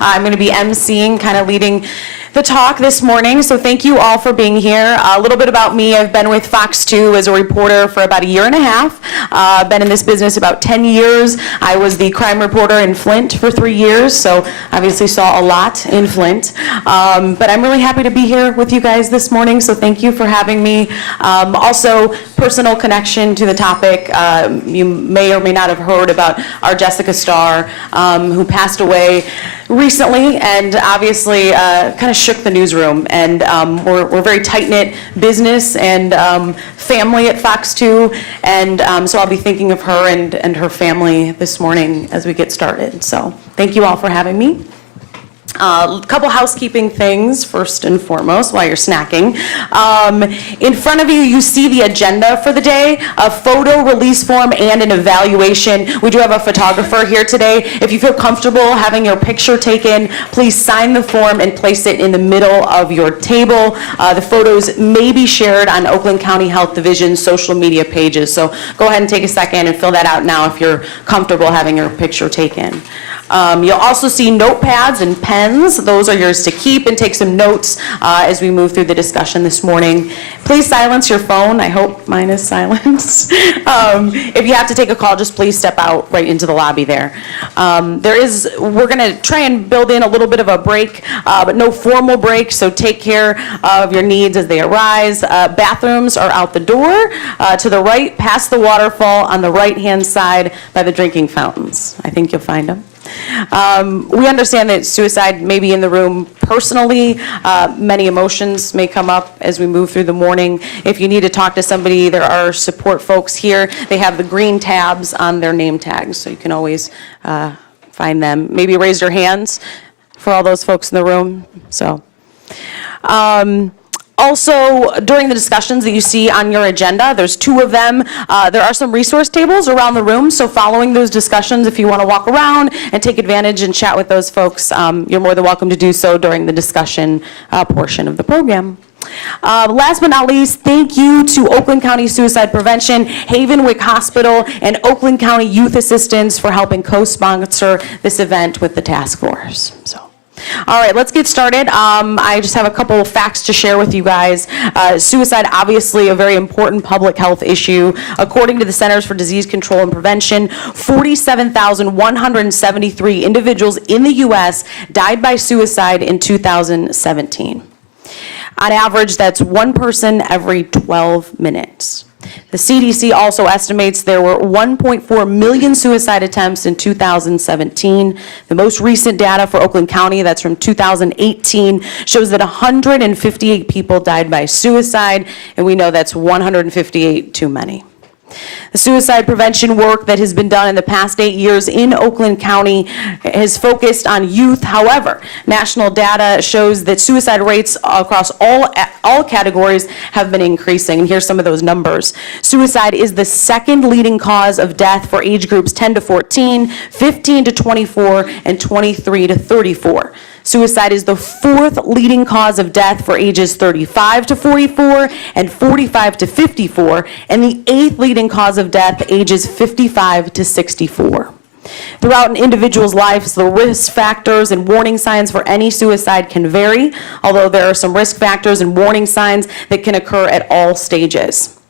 I'm going to be emceeing, kind of leading the talk this morning, so thank you all for being here. A little bit about me: I've been with Fox 2 as a reporter for about a year and a half. I've been in this business about 10 years. I was the crime reporter in Flint for 3 years, so obviously saw a lot in Flint. But I'm really happy to be here with you guys this morning, so thank you for having me. Also, personal connection to the topic. You may or may not have heard about our Jessica Starr, who passed away recently, and obviously kind of shook the newsroom. And we're a very tight-knit business and family at Fox 2, and so I'll be thinking of her and her family this morning as we get started. So thank you all for having me. A couple housekeeping things first and foremost while you're snacking. In front of you, you see the agenda for the day: a photo release form and an evaluation. We do have a photographer here today. If you feel comfortable having your picture taken, please sign the form and place it in the middle of your table. The photos may be shared on Oakland County Health Division's social media pages, so go ahead and take a second and fill that out now if you're comfortable having your picture taken. You'll also see notepads and pens. Those are yours to keep and take some notes as we move through the discussion this morning. Please silence your phone. I hope mine is silenced. If you have to take a call, just please step out right into the lobby there. We're going to try and build in a little bit of a break, but no formal break, so take care of your needs as they arise. Bathrooms are out the door, to the right, past the waterfall, on the right-hand side by the drinking fountains. I think you'll find them. We understand that suicide may be in the room personally. Many emotions may come up as we move through the morning. If you need to talk to somebody, there are support folks here. They have the green tabs on their name tags, so you can always find them. Maybe raise your hands for all those folks in the room. Also, during the discussions that you see on your agenda, there's 2 of them. There are some resource tables around the room, so following those discussions, if you want to walk around and take advantage and chat with those folks, you're more than welcome to do so during the discussion portion of the program. Last but not least, thank you to Oakland County Suicide Prevention, Havenwick Hospital, and Oakland County Youth Assistance for helping co-sponsor this event with the task force. All right, let's get started. I just have a couple of facts to share with you guys. Suicide, obviously a very important public health issue. According to the Centers for Disease Control and Prevention, 47,173 individuals in the U.S. died by suicide in 2017. On average, that's 1 person every 12 minutes. The CDC also estimates there were 1.4 million suicide attempts in 2017. The most recent data for Oakland County, that's from 2018, shows that 158 people died by suicide, and we know that's 158 too many. The suicide prevention work that has been done in the past 8 years in Oakland County has focused on youth. However, national data shows that suicide rates across all categories have been increasing. And here's some of those numbers. Suicide is the second leading cause of death for age groups 10 to 14, 15 to 24, and 23 to 34. Suicide is the 4th leading cause of death for ages 35 to 44 and 45 to 54, and the 8th leading cause of death ages 55 to 64. Throughout an individual's life, the risk factors and warning signs for any suicide can vary, although there are some risk factors and warning signs that can occur at all stages.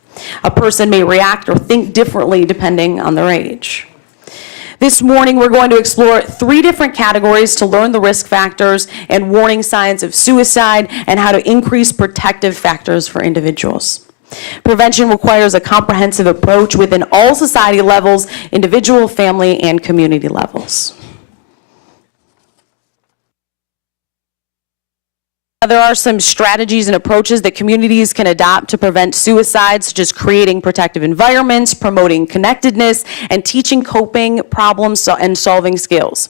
A person may react or think differently depending on their age. This morning, we're going to explore 3 different categories to learn the risk factors and warning signs of suicide and how to increase protective factors for individuals. Prevention requires a comprehensive approach within all society levels, individual, family, and community levels. There are some strategies and approaches that communities can adopt to prevent suicide, such as creating protective environments, promoting connectedness, and teaching coping, problem and solving skills.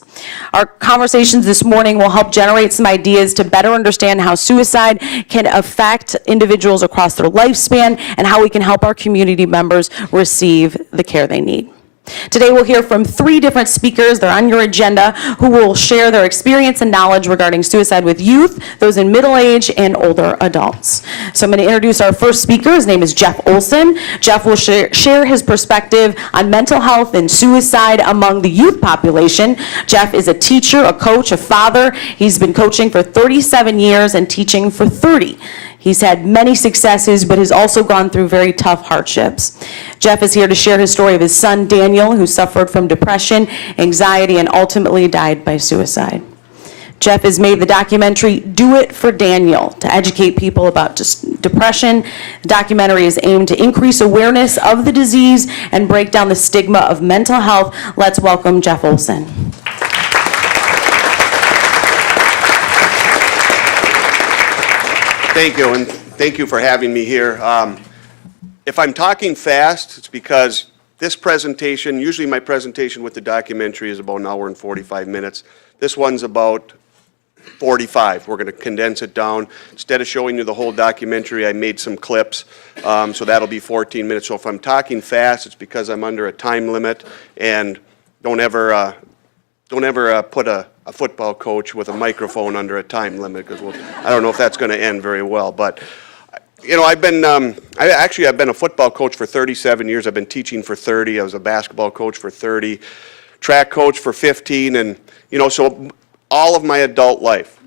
Our conversations this morning will help generate some ideas to better understand how suicide can affect individuals across their lifespan and how we can help our community members receive the care they need. Today we'll hear from 3 different speakers, they're on your agenda, who will share their experience and knowledge regarding suicide with youth, those in middle age, and older adults. So I'm going to introduce our first speaker. His name is Jeff Olson. Jeff will share his perspective on mental health and suicide among the youth population. Jeff is a teacher, a coach, a father. He's been coaching for 37 years and teaching for 30. He's had many successes, but has also gone through very tough hardships. Jeff is here to share his story of his son, Daniel, who suffered from depression, anxiety, and ultimately died by suicide. Jeff has made the documentary Do It for Daniel to educate people about just depression. The documentary is aimed to increase awareness of the disease and break down the stigma of mental health. Let's welcome Jeff Olson. Thank you, and thank you for having me here. If I'm talking fast, it's because this presentation, usually my presentation with the documentary is about an hour and 45 minutes. This one's about 45. We're going to condense it down. Instead of showing you the whole documentary, I made some clips, so that'll be 14 minutes. So if I'm talking fast, it's because I'm under a time limit, and don't ever put a football coach with a microphone under a time limit, because I don't know if that's going to end very well. But you know, I've been a football coach for 37 years. I've been teaching for 30. I was a basketball coach for 30, track coach for 15, and you know, so all of my adult life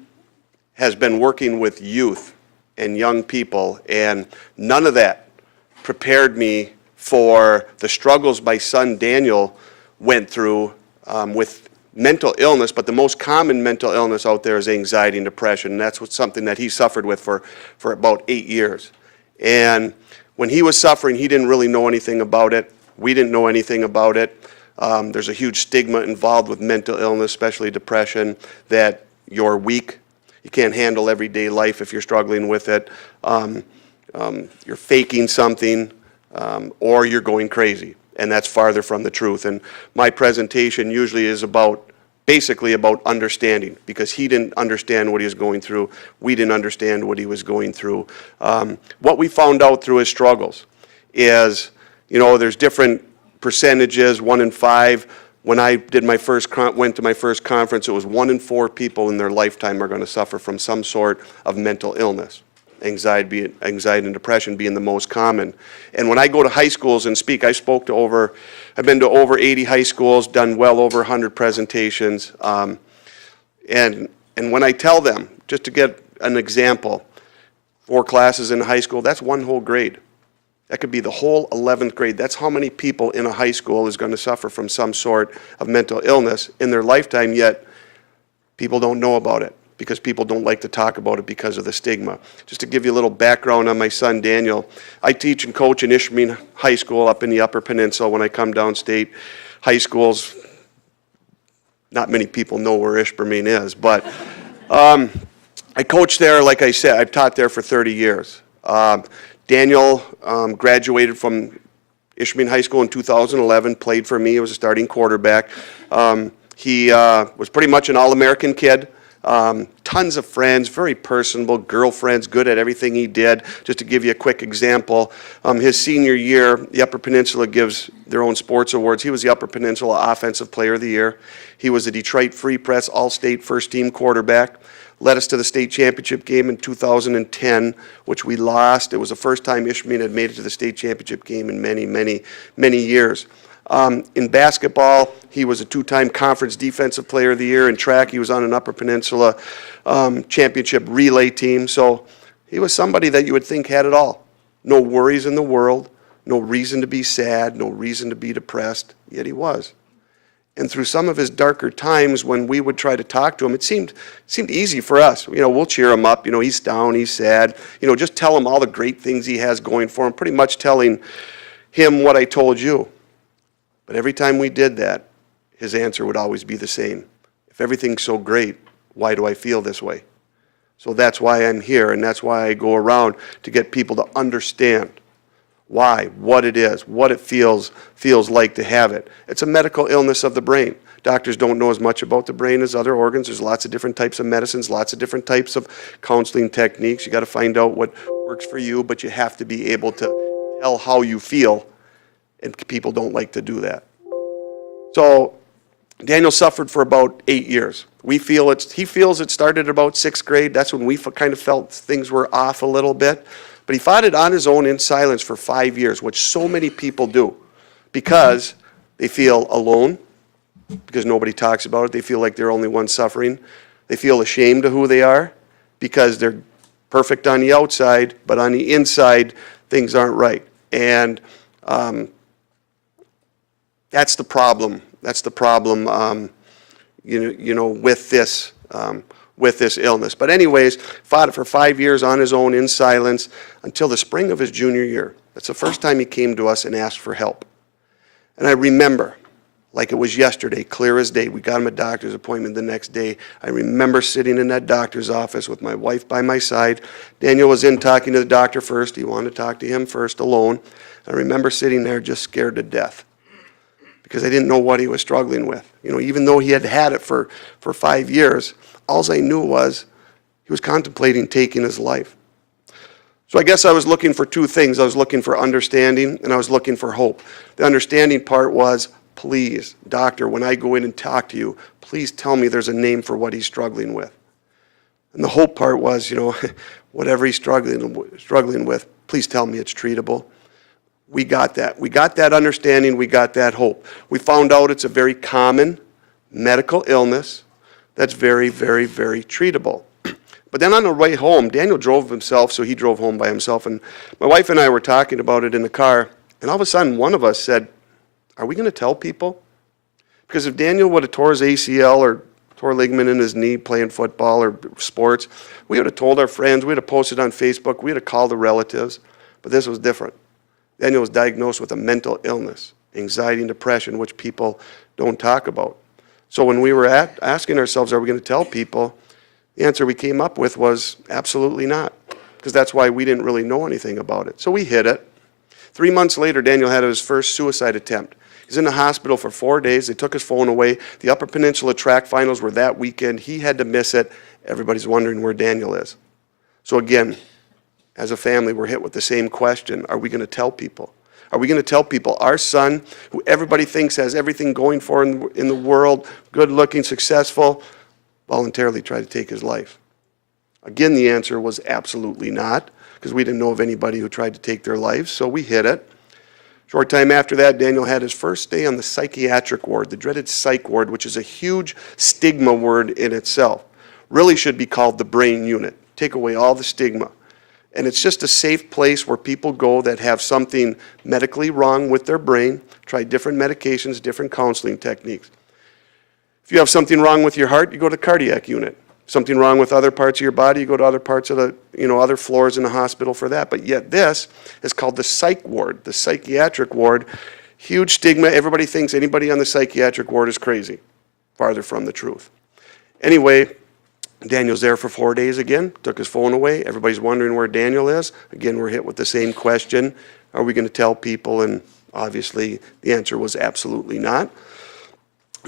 has been working with youth and young people, and none of that prepared me for the struggles my son Daniel went through with mental illness. But the most common mental illness out there is anxiety and depression, and that's something that he suffered with for about 8 years. And when he was suffering, he didn't really know anything about it. We didn't know anything about it. There's a huge stigma involved with mental illness, especially depression, that you're weak. You can't handle everyday life if you're struggling with it. You're faking something, or you're going crazy. And that's farther from the truth. And my presentation usually is basically about understanding, because he didn't understand what he was going through. We didn't understand what he was going through. What we found out through his struggles is, you know, there's different percentages, 1 in 5. When I went to my first conference, it was 1 in 4 people in their lifetime are going to suffer from some sort of mental illness. Anxiety and depression being the most common. And when I go to high schools and speak, I've been to over 80 high schools, done well over 100 presentations. And when I tell them, just to get an example, 4 classes in high school, that's 1 whole grade. That could be the whole 11th grade. That's how many people in a high school is going to suffer from some sort of mental illness in their lifetime, yet people don't know about it, because people don't like to talk about it because of the stigma. Just to give you a little background on my son Daniel, I teach and coach in Ishpeming High School up in the Upper Peninsula. When I come downstate, high schools, not many people know where Ishpeming is, but I coach there. Like I said, I've taught there for 30 years. Daniel graduated from Ishpeming High School in 2011, played for me. He was a starting quarterback. He was pretty much an all-American kid. Tons of friends, very personable, girlfriends, good at everything he did. Just to give you a quick example, his senior year, the Upper Peninsula gives their own sports awards. He was the Upper Peninsula Offensive Player of the Year. He was the Detroit Free Press All-State first-team quarterback. Led us to the state championship game in 2010, which we lost. It was the first time Ishpeming had made it to the state championship game in many, many, many years. In basketball, he was a 2-time conference defensive player of the year. In track, he was on an Upper Peninsula championship relay team. So he was somebody that you would think had it all. No worries in the world, no reason to be sad, no reason to be depressed, yet he was. And through some of his darker times, when we would try to talk to him, it seemed easy for us. You know, we'll cheer him up. You know, he's down, he's sad. You know, just tell him all the great things he has going for him, pretty much telling him what I told you. But every time we did that, his answer would always be the same. If everything's so great, why do I feel this way? So that's why I'm here, and that's why I go around to get people to understand why, what it is, what it feels like to have it. It's a medical illness of the brain. Doctors don't know as much about the brain as other organs. There's lots of different types of medicines, lots of different types of counseling techniques. You got to find out what works for you, but you have to be able to tell how you feel, and people don't like to do that. So Daniel suffered for about 8 years. He feels it started about 6th grade. That's when we kind of felt things were off a little bit. But he fought it on his own in silence for 5 years, which so many people do, because they feel alone, because nobody talks about it. They feel like they're the only one suffering. They feel ashamed of who they are because they're perfect on the outside, but on the inside, things aren't right. And that's the problem. That's the problem, with this illness. But anyways, fought it for 5 years on his own in silence until the spring of his junior year. That's the first time he came to us and asked for help. And I remember, like it was yesterday, clear as day. We got him a doctor's appointment the next day. I remember sitting in that doctor's office with my wife by my side. Daniel was in talking to the doctor first. He wanted to talk to him first alone. I remember sitting there just scared to death because I didn't know what he was struggling with. Even though he had had it for 5 years, all I knew was he was contemplating taking his life. So I guess I was looking for two things. I was looking for understanding and I was looking for hope. The understanding part was, please, doctor, when I go in and talk to you, please tell me there's a name for what he's struggling with. And the hope part was, whatever he's struggling with, please tell me it's treatable. We got that. We got that understanding. We got that hope. We found out it's a very common medical illness that's very, very, very treatable. But then on the way home, Daniel drove himself, so he drove home by himself. And my wife and I were talking about it in the car. And all of a sudden, one of us said, are we going to tell people? Because if Daniel would have tore his ACL or tore a ligament in his knee playing football or sports, we would have told our friends, we would have posted on Facebook, we would have called the relatives. But this was different. Daniel was diagnosed with a mental illness, anxiety and depression, which people don't talk about. So when we were asking ourselves, are we going to tell people? The answer we came up with was absolutely not, because that's why we didn't really know anything about it. So we hid it. 3 months later, Daniel had his first suicide attempt. He's in the hospital for 4 days. They took his phone away. The Upper Peninsula track finals were that weekend. He had to miss it. Everybody's wondering where Daniel is. So again, as a family, we're hit with the same question. Are we going to tell people? Are we going to tell people our son, who everybody thinks has everything going for in the world, good-looking, successful, voluntarily tried to take his life? Again, the answer was absolutely not, because we didn't know of anybody who tried to take their lives, so we hid it. Short time after that, Daniel had his first day on the psychiatric ward, the dreaded psych ward, which is a huge stigma word in itself. Really should be called the brain unit. Take away all the stigma. And it's just a safe place where people go that have something medically wrong with their brain, try different medications, different counseling techniques. If you have something wrong with your heart, you go to the cardiac unit. Something wrong with other parts of your body, you go to other parts of the, other floors in the hospital for that. But yet this is called the psych ward, the psychiatric ward. Huge stigma. Everybody thinks anybody on the psychiatric ward is crazy. Farther from the truth. Anyway, Daniel's there for 4 days again, took his phone away. Everybody's wondering where Daniel is. Again, we're hit with the same question. Are we going to tell people? And obviously the answer was absolutely not.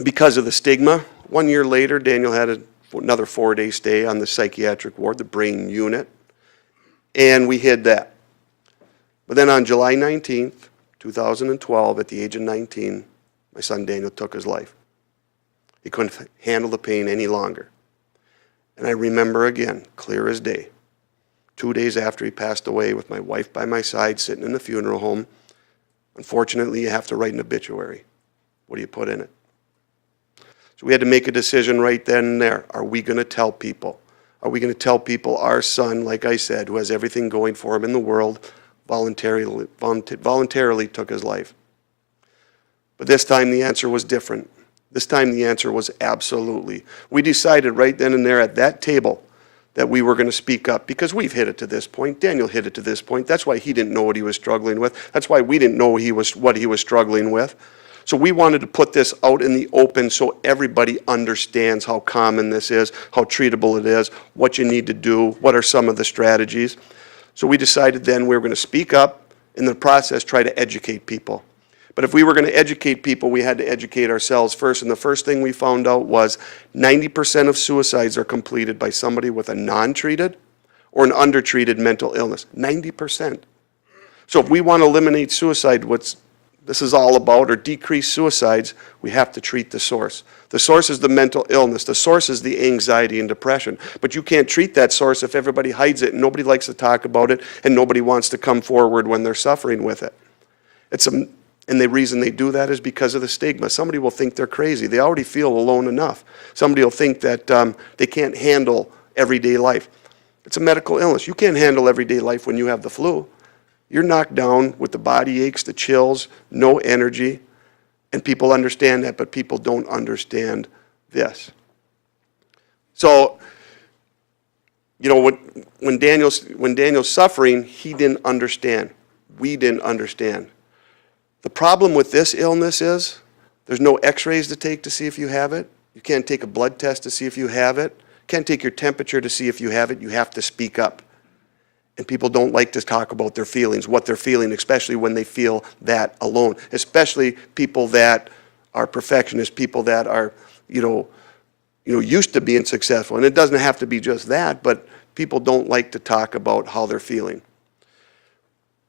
Because of the stigma, 1 year later, Daniel had another 4-day stay on the psychiatric ward, the brain unit, and we hid that. But then on July 19th, 2012, at the age of 19, my son Daniel took his life. He couldn't handle the pain any longer. And I remember again, clear as day, 2 days after he passed away with my wife by my side, sitting in the funeral home. Unfortunately, you have to write an obituary. What do you put in it? So we had to make a decision right then and there. Are we going to tell people? Are we going to tell people our son, like I said, who has everything going for him in the world, voluntarily took his life? But this time the answer was different. This time the answer was absolutely. We decided right then and there at that table that we were going to speak up, because we've hit it to this point. Daniel hit it to this point. That's why he didn't know what he was struggling with. That's why we didn't know what he was struggling with. So we wanted to put this out in the open so everybody understands how common this is, how treatable it is, what you need to do, what are some of the strategies. So we decided then we were going to speak up, in the process try to educate people. But if we were going to educate people, we had to educate ourselves first. And the first thing we found out was 90% of suicides are completed by somebody with a non-treated or an undertreated mental illness. 90%. So if we want to eliminate suicide, this is all about, or decrease suicides, we have to treat the source. The source is the mental illness. The source is the anxiety and depression. But you can't treat that source if everybody hides it and nobody likes to talk about it and nobody wants to come forward when they're suffering with it. And the reason they do that is because of the stigma. Somebody will think they're crazy. They already feel alone enough. Somebody will think that they can't handle everyday life. It's a medical illness. You can't handle everyday life when you have the flu. You're knocked down with the body aches, the chills, no energy. And people understand that, but people don't understand this. So, you know, when Daniel's suffering, he didn't understand. We didn't understand. The problem with this illness is there's no x-rays to take to see if you have it. You can't take a blood test to see if you have it. You can't take your temperature to see if you have it. You have to speak up. And people don't like to talk about their feelings, what they're feeling, especially when they feel that alone. Especially people that are perfectionists, people that are, used to being successful. And it doesn't have to be just that, but people don't like to talk about how they're feeling.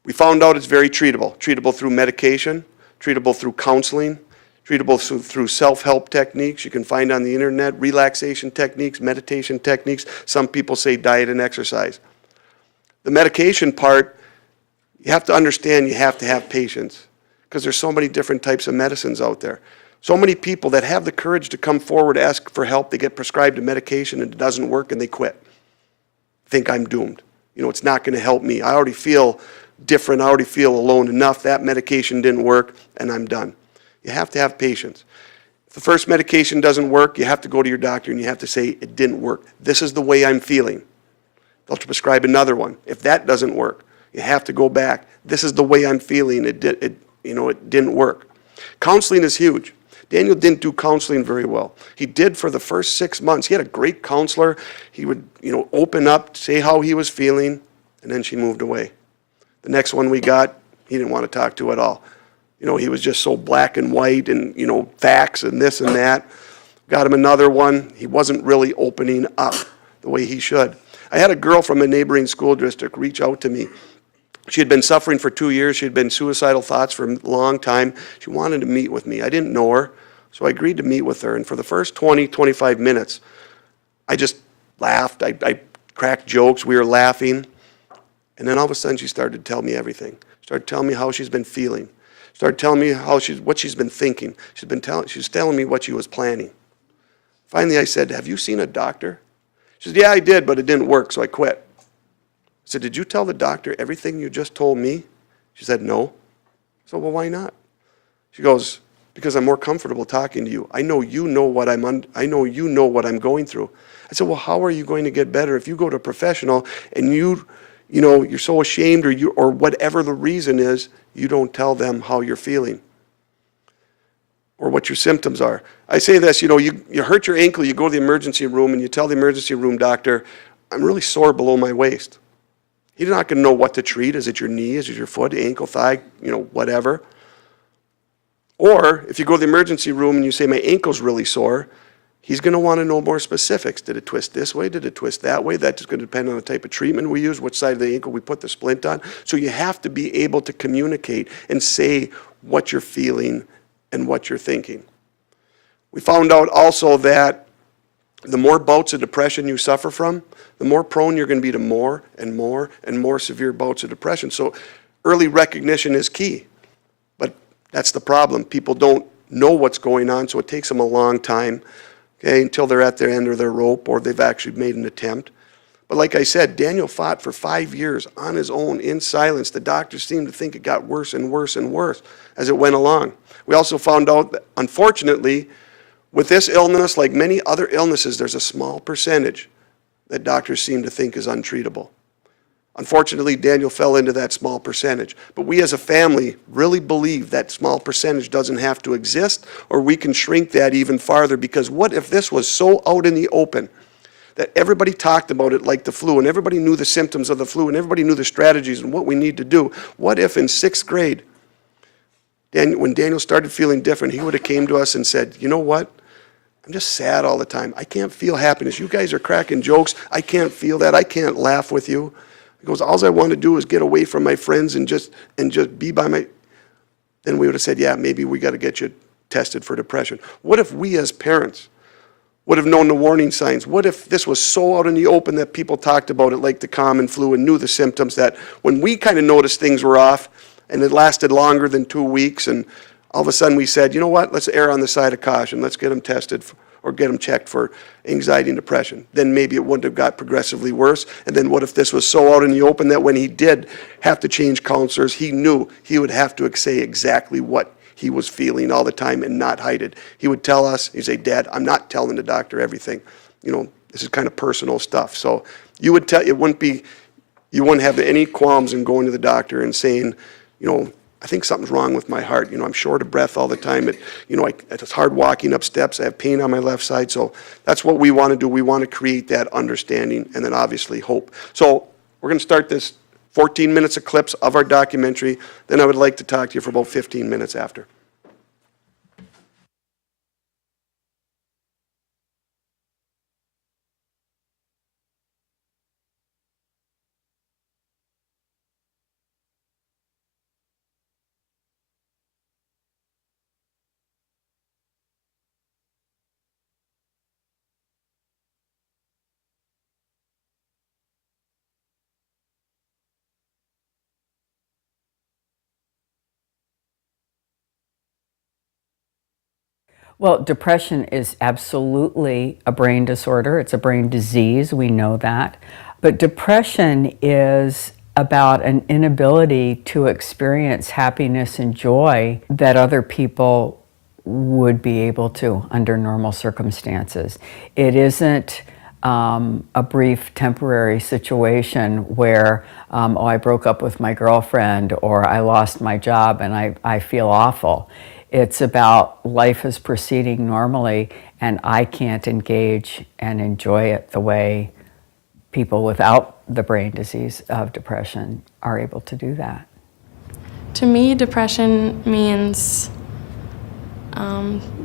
We found out it's very treatable. Treatable through medication, treatable through counseling, treatable through self-help techniques you can find on the internet, relaxation techniques, meditation techniques. Some people say diet and exercise. The medication part, you have to understand you have to have patience because there's so many different types of medicines out there. So many people that have the courage to come forward, ask for help, they get prescribed a medication and it doesn't work and they quit. Think I'm doomed. It's not going to help me. I already feel different. I already feel alone enough. That medication didn't work and I'm done. You have to have patience. If the first medication doesn't work, you have to go to your doctor and you have to say, it didn't work. This is the way I'm feeling. They'll prescribe another one. If that doesn't work, you have to go back. This is the way I'm feeling. It didn't work. Counseling is huge. Daniel didn't do counseling very well. He did for the first 6 months. He had a great counselor. He would, open up, say how he was feeling, and then she moved away. The next one we got, he didn't want to talk to at all. He was just so black and white and, facts and this and that. Got him another one. He wasn't really opening up the way he should. I had a girl from a neighboring school district reach out to me. She had been suffering for 2 years. She had been suicidal thoughts for a long time. She wanted to meet with me. I didn't know her, so I agreed to meet with her. And for the first 20, 25 minutes, I just laughed. I cracked jokes. We were laughing. And then all of a sudden, she started to tell me everything. Started telling me how she's been feeling. Started telling me what she's been thinking. She's telling me what she was planning. Finally, I said, have you seen a doctor? She said, yeah, I did, but it didn't work, so I quit. I said, did you tell the doctor everything you just told me? She said, no. I said, well, why not? She goes, because I'm more comfortable talking to you. I know you know what I'm going through. I said, well, how are you going to get better if you go to a professional and you're so ashamed or whatever the reason is, you don't tell them how you're feeling or what your symptoms are. I say this, you hurt your ankle, you go to the emergency room and you tell the emergency room doctor, I'm really sore below my waist. He's not going to know what to treat. Is it your knee? Is it your foot, ankle, thigh, whatever. Or if you go to the emergency room and you say, my ankle's really sore, he's going to want to know more specifics. Did it twist this way? Did it twist that way? That's going to depend on the type of treatment we use, which side of the ankle we put the splint on. So you have to be able to communicate and say what you're feeling and what you're thinking. We found out also that the more bouts of depression you suffer from, the more prone you're going to be to more and more and more severe bouts of depression. So early recognition is key. But that's the problem. People don't know what's going on, so it takes them a long time, until they're at the end of their rope or they've actually made an attempt. But like I said, Daniel fought for 5 years on his own in silence. The doctors seemed to think it got worse and worse and worse as it went along. We also found out that, unfortunately, with this illness, like many other illnesses, there's a small percentage that doctors seem to think is untreatable. Unfortunately, Daniel fell into that small percentage. But we as a family really believe that small percentage doesn't have to exist, or we can shrink that even farther, because what if this was so out in the open that everybody talked about it like the flu, and everybody knew the symptoms of the flu, and everybody knew the strategies and what we need to do? What if in 6th grade, when Daniel started feeling different, he would have came to us and said, you know what? I'm just sad all the time. I can't feel happiness. You guys are cracking jokes. I can't feel that. I can't laugh with you. He goes, all I want to do is get away from my friends and just be by my... then we would have said, yeah, maybe we got to get you tested for depression. What if we as parents would have known the warning signs? What if this was so out in the open that people talked about it like the common flu and knew the symptoms, that when we kind of noticed things were off and it lasted longer than 2 weeks, and all of a sudden we said, you know what, let's err on the side of caution. Let's get them tested or get them checked for anxiety and depression. Then maybe it wouldn't have got progressively worse. And then what if this was so out in the open that when he did have to change counselors, he knew he would have to say exactly what he was feeling all the time and not hide it. He would tell us, he'd say, Dad, I'm not telling the doctor everything. This is kind of personal stuff. So you would tell, you wouldn't have any qualms in going to the doctor and saying, I think something's wrong with my heart. I'm short of breath all the time. It's hard walking up steps. I have pain on my left side. So that's what we want to do. We want to create that understanding and then obviously hope. So we're going to start this 14 minutes of clips of our documentary. Then I would like to talk to you for about 15 minutes after. Well, depression is absolutely a brain disorder. It's a brain disease, we know that. But depression is about an inability to experience happiness and joy that other people would be able to under normal circumstances. It isn't a brief temporary situation where, I broke up with my girlfriend or I lost my job and I feel awful. It's about life is proceeding normally and I can't engage and enjoy it the way people without the brain disease of depression are able to do that. To me, depression means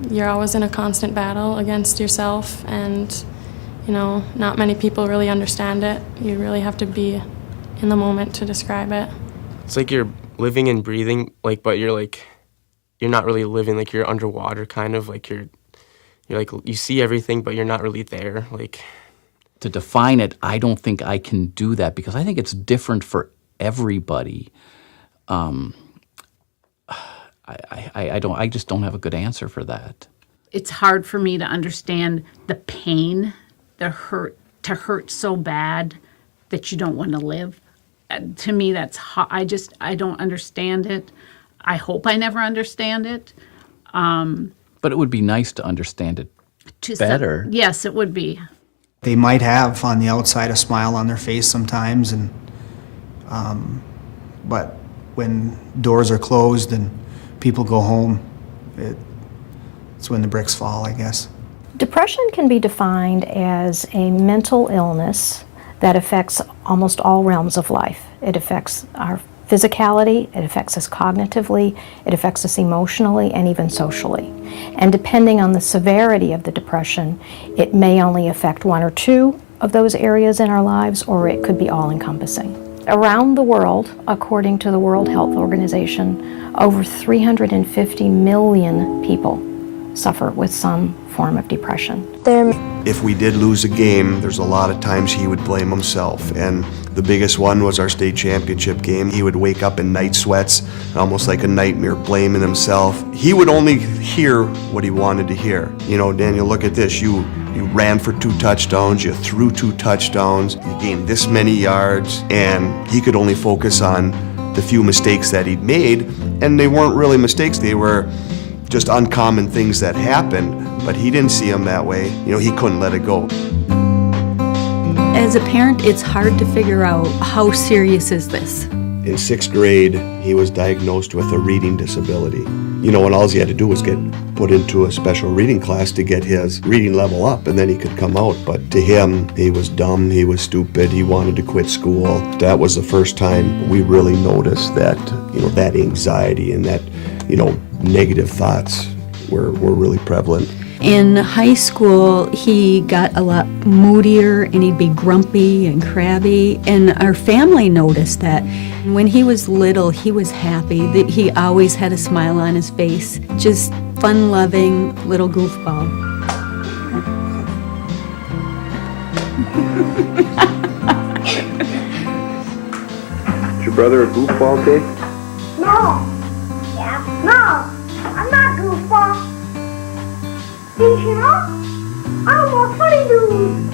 you're always in a constant battle against yourself, and not many people really understand it. You really have to be in the moment to describe it. It's like you're living and breathing, but you're not really living, you're underwater, kind of, you're you see everything, but you're not really there, To define it, I don't think I can do that because I think it's different for everybody. I just don't have a good answer for that. It's hard for me to understand the pain, the hurt, to hurt so bad that you don't want to live. To me, that's hard. I don't understand it. I hope I never understand it. But it would be nice to understand it better. Yes, it would be. They might have on the outside a smile on their face sometimes, and but when doors are closed and people go home, it's when the bricks fall, I guess. Depression can be defined as a mental illness that affects almost all realms of life. It affects our physicality, it affects us cognitively, it affects us emotionally, and even socially. And depending on the severity of the depression, it may only affect one or two of those areas in our lives, or it could be all-encompassing. Around the world, according to the World Health Organization, over 350 million people suffer with some form of depression. If we did lose a game, there's a lot of times he would blame himself. And the biggest one was our state championship game. He would wake up in night sweats, almost like a nightmare, blaming himself. He would only hear what he wanted to hear. Daniel, look at this. You ran for 2 touchdowns, you threw 2 touchdowns, you gained this many yards, and he could only focus on the few mistakes that he'd made, and they weren't really mistakes, they were just uncommon things that happened, but he didn't see them that way. He couldn't let it go. As a parent, it's hard to figure out how serious is this. In 6th grade, he was diagnosed with a reading disability. And all he had to do was get put into a special reading class to get his reading level up, and then he could come out. But to him, he was dumb, he was stupid, he wanted to quit school. That was the first time we really noticed that, that anxiety and that, negative thoughts were really prevalent. In high school, he got a lot moodier and he'd be grumpy and crabby, and our family noticed that. When he was little, he was happy. That he always had a smile on his face, just fun-loving little goofball. Is your brother a goofball, Kay? No. Yeah. No. I'm not goofball. Did you know? I'm a funny dude.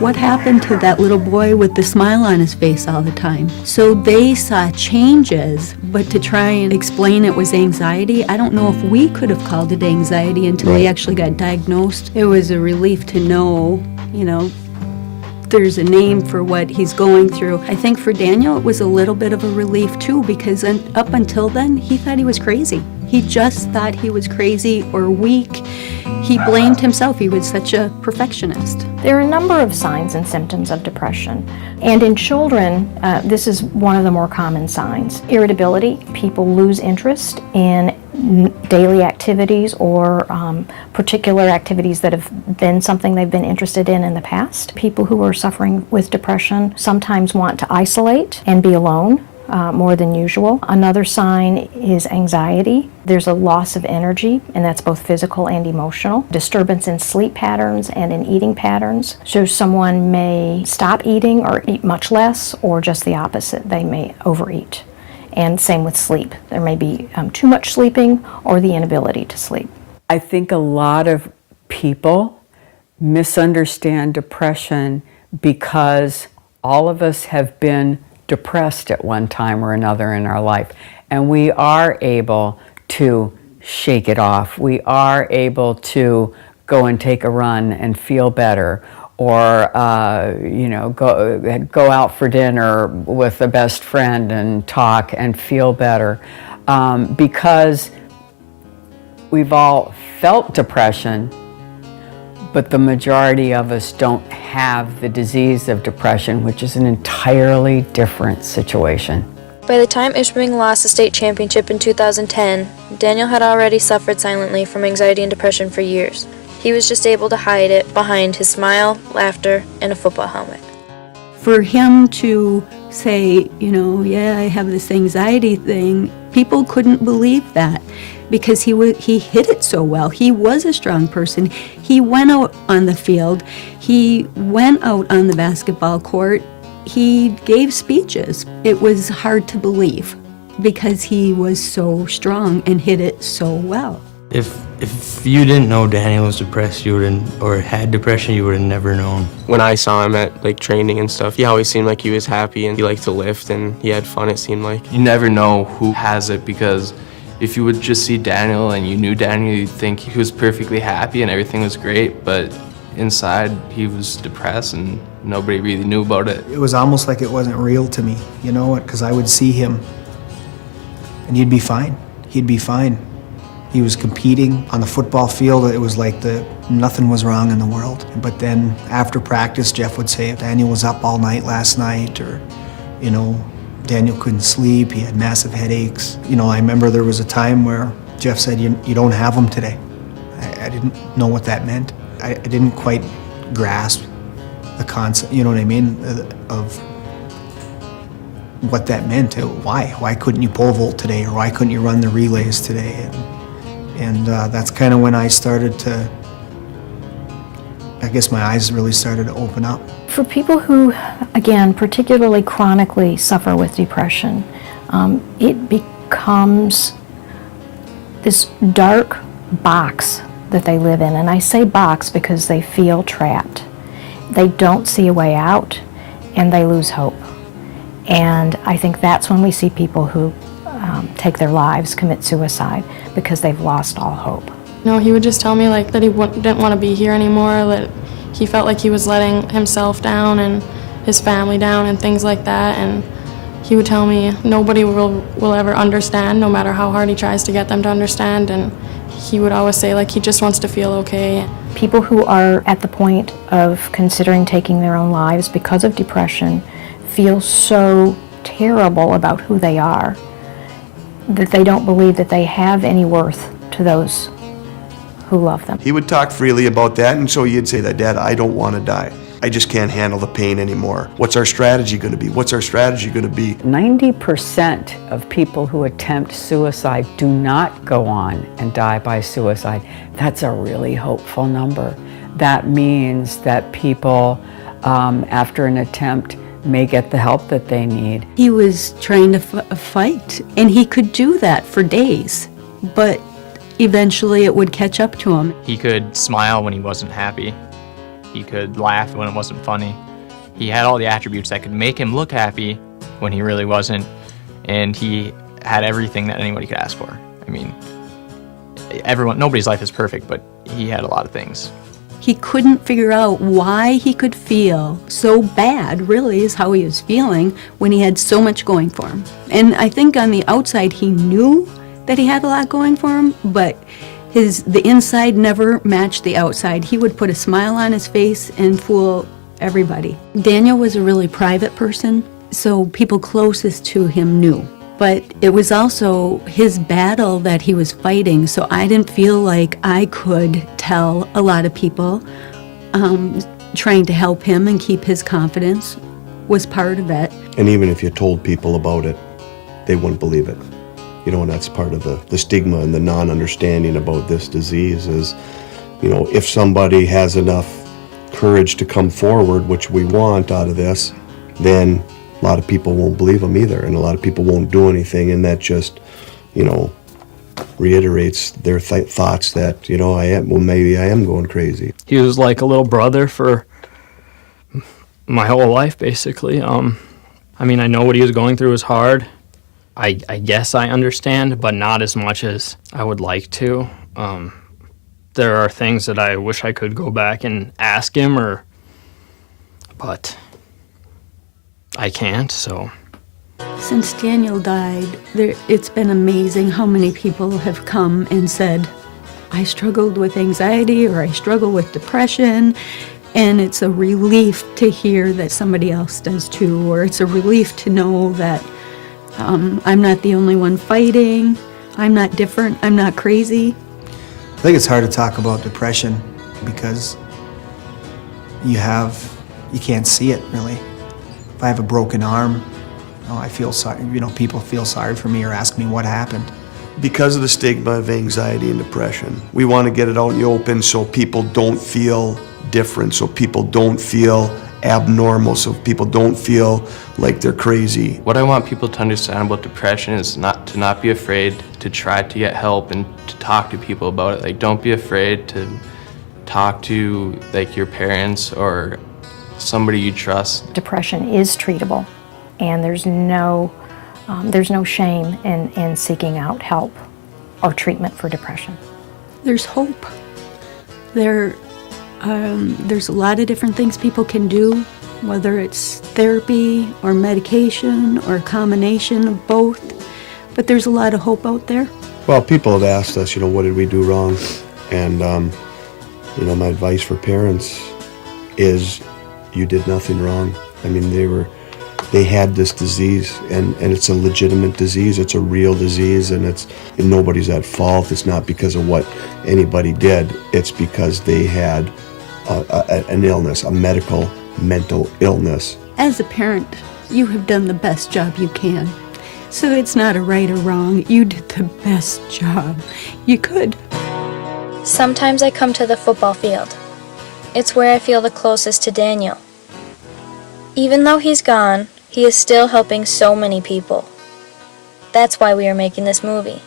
What happened to that little boy with the smile on his face all the time? So they saw changes, but to try and explain it was anxiety, I don't know if we could have called it anxiety until he actually got diagnosed. It was a relief to know, there's a name for what he's going through. I think for Daniel, it was a little bit of a relief too, because up until then, he thought he was crazy. He just thought he was crazy or weak. He blamed himself. He was such a perfectionist. There are a number of signs and symptoms of depression. And in children, this is one of the more common signs. Irritability, people lose interest in daily activities or particular activities that have been something they've been interested in the past. People who are suffering with depression sometimes want to isolate and be alone. More than usual. Another sign is anxiety. There's a loss of energy, and that's both physical and emotional. Disturbance in sleep patterns and in eating patterns. So someone may stop eating or eat much less, or just the opposite. They may overeat. And same with sleep. There may be too much sleeping or the inability to sleep. I think a lot of people misunderstand depression because all of us have been depressed at one time or another in our life, and we are able to shake it off. We are able to go and take a run and feel better, or go out for dinner with a best friend and talk and feel better, because we've all felt depression, but the majority of us don't have the disease of depression, which is an entirely different situation. By the time Ishpeming lost the state championship in 2010, Daniel had already suffered silently from anxiety and depression for years. He was just able to hide it behind his smile, laughter, and a football helmet. For him to say, yeah, I have this anxiety thing, people couldn't believe that, because he hid it so well. He was a strong person. He went out on the field. He went out on the basketball court. He gave speeches. It was hard to believe because he was so strong and hid it so well. If you didn't know Daniel was depressed, or had depression, you would have never known. When I saw him at training and stuff, he always seemed like he was happy and he liked to lift and he had fun, it seemed like. You never know who has it, because if you would just see Daniel and you knew Daniel, you'd think he was perfectly happy and everything was great, but inside he was depressed and nobody really knew about it. It was almost like it wasn't real to me, because I would see him and he'd be fine. He'd be fine. He was competing on the football field. It was like nothing was wrong in the world. But then after practice, Jeff would say, Daniel was up all night last night, or, Daniel couldn't sleep, he had massive headaches. I remember there was a time where Jeff said, you don't have them today. I didn't know what that meant. I didn't quite grasp the concept, you know what I mean, of what that meant. Why couldn't you pole vault today, or why couldn't you run the relays today? And that's kind of when I started to, I guess my eyes really started to open up. For people who, again, particularly chronically suffer with depression, it becomes this dark box that they live in. And I say box because they feel trapped. They don't see a way out, and they lose hope. And I think that's when we see people who take their lives, commit suicide, because they've lost all hope. He would just tell me that he didn't want to be here anymore, that he felt like he was letting himself down and his family down and things like that. And he would tell me nobody will ever understand, no matter how hard he tries to get them to understand. And he would always say he just wants to feel okay. People who are at the point of considering taking their own lives because of depression feel so terrible about who they are that they don't believe that they have any worth to those who love them. He would talk freely about that, and so you'd say that, Dad, I don't want to die. I just can't handle the pain anymore. What's our strategy going to be? What's our strategy going to be? 90% of people who attempt suicide do not go on and die by suicide. That's a really hopeful number. That means that people, after an attempt, may get the help that they need. He was trying to fight, and he could do that for days, but eventually it would catch up to him. He could smile when he wasn't happy. He could laugh when it wasn't funny. He had all the attributes that could make him look happy when he really wasn't, and he had everything that anybody could ask for. I mean, nobody's life is perfect, but he had a lot of things. He couldn't figure out why he could feel so bad, really, is how he was feeling when he had so much going for him. And I think on the outside he knew that he had a lot going for him, but the inside never matched the outside. He would put a smile on his face and fool everybody. Daniel was a really private person, so people closest to him knew. But it was also his battle that he was fighting, so I didn't feel like I could tell a lot of people. Trying to help him and keep his confidence was part of it. And even if you told people about it, they wouldn't believe it. You know, and that's part of the stigma and the non-understanding about this disease is, you know, if somebody has enough courage to come forward, which we want out of this, then a lot of people won't believe them either, and a lot of people won't do anything, and that just, you know, reiterates their thoughts that, you know, maybe I am going crazy. He was like a little brother for my whole life, basically. I mean, I know what he was going through was hard. I guess I understand, but not as much as I would like to. There are things that I wish I could go back and ask him, but I can't, so. Since Daniel died, it's been amazing how many people have come and said, I struggled with anxiety or I struggle with depression, and it's a relief to hear that somebody else does too, or it's a relief to know that I'm not the only one fighting, I'm not different, I'm not crazy. I think it's hard to talk about depression because you can't see it really. If I have a broken arm, I feel sorry, people feel sorry for me or ask me what happened. Because of the stigma of anxiety and depression, we want to get it out in the open so people don't feel different, so people don't feel abnormal, so people don't feel like they're crazy. What I want people to understand about depression is to not be afraid to try to get help and to talk to people about it. Like, don't be afraid to talk to like your parents or somebody you trust. Depression is treatable, and there's no shame in seeking out help or treatment for depression. There's hope. There's a lot of different things people can do, whether it's therapy or medication or a combination of both, but there's a lot of hope out there. Well, people have asked us, what did we do wrong? And, my advice for parents is you did nothing wrong. I mean, they had this disease, and it's a legitimate disease. It's a real disease, and nobody's at fault. It's not because of what anybody did. It's because they had an illness, a mental illness. As a parent, you have done the best job you can. So it's not a right or wrong. You did the best job you could. Sometimes I come to the football field. It's where I feel the closest to Daniel. Even though he's gone, he is still helping so many people. That's why we are making this movie.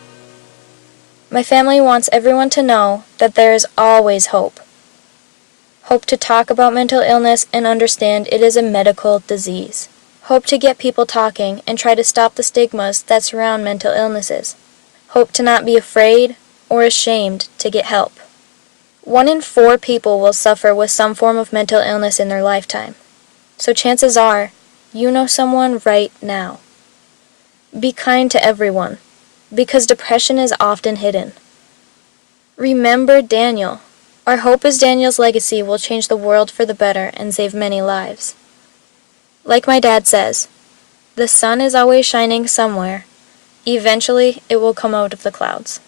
My family wants everyone to know that there is always hope. Hope to talk about mental illness and understand it is a medical disease. Hope to get people talking and try to stop the stigmas that surround mental illnesses. Hope to not be afraid or ashamed to get help. 1 in 4 people will suffer with some form of mental illness in their lifetime. So chances are, you know someone right now. Be kind to everyone, because depression is often hidden. Remember Daniel. Our hope is Daniel's legacy will change the world for the better and save many lives. Like my dad says, the sun is always shining somewhere. Eventually, it will come out of the clouds.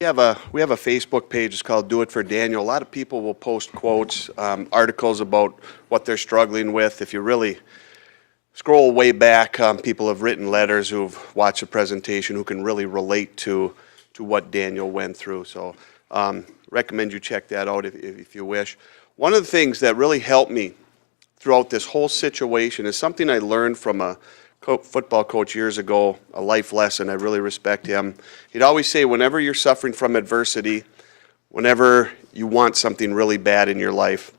We have a Facebook page. It's called Do It for Daniel. A lot of people will post quotes, articles about what they're struggling with. If you really scroll way back, people have written letters who've watched the presentation who can really relate to what Daniel went through. So recommend you check that out if you wish. One of the things that really helped me throughout this whole situation is something I learned from a football coach years ago, a life lesson. I really respect him. He'd always say, whenever you're suffering from adversity, whenever you want something really bad in your life,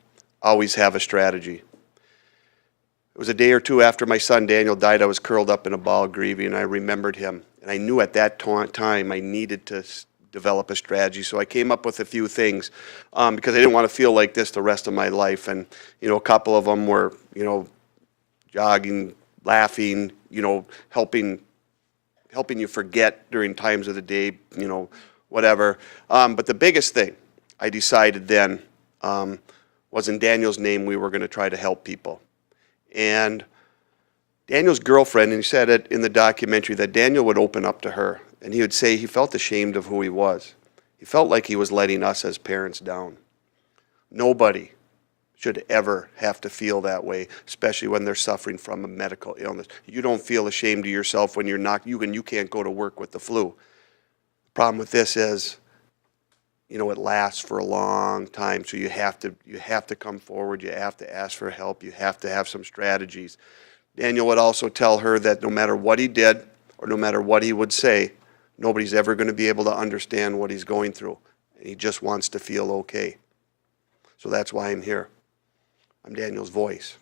always have a strategy. It was a day or two after my son Daniel died. I was curled up in a ball grieving, and I remembered him. And I knew at that time I needed to develop a strategy. So I came up with a few things because I didn't want to feel like this the rest of my life. And, a couple of them were, jogging, laughing, helping you forget during times of the day, whatever. But the biggest thing I decided then was in Daniel's name we were going to try to help people. And Daniel's girlfriend, and he said it in the documentary, that Daniel would open up to her, and he would say he felt ashamed of who he was. He felt like he was letting us as parents down. Nobody should ever have to feel that way, especially when they're suffering from a medical illness. You don't feel ashamed of yourself when you can't go to work with the flu. The problem with this is, it lasts for a long time, so you have to come forward, you have to ask for help, you have to have some strategies. Daniel would also tell her that no matter what he did, or no matter what he would say, nobody's ever going to be able to understand what he's going through. He just wants to feel okay. So that's why I'm here. I'm Daniel's voice,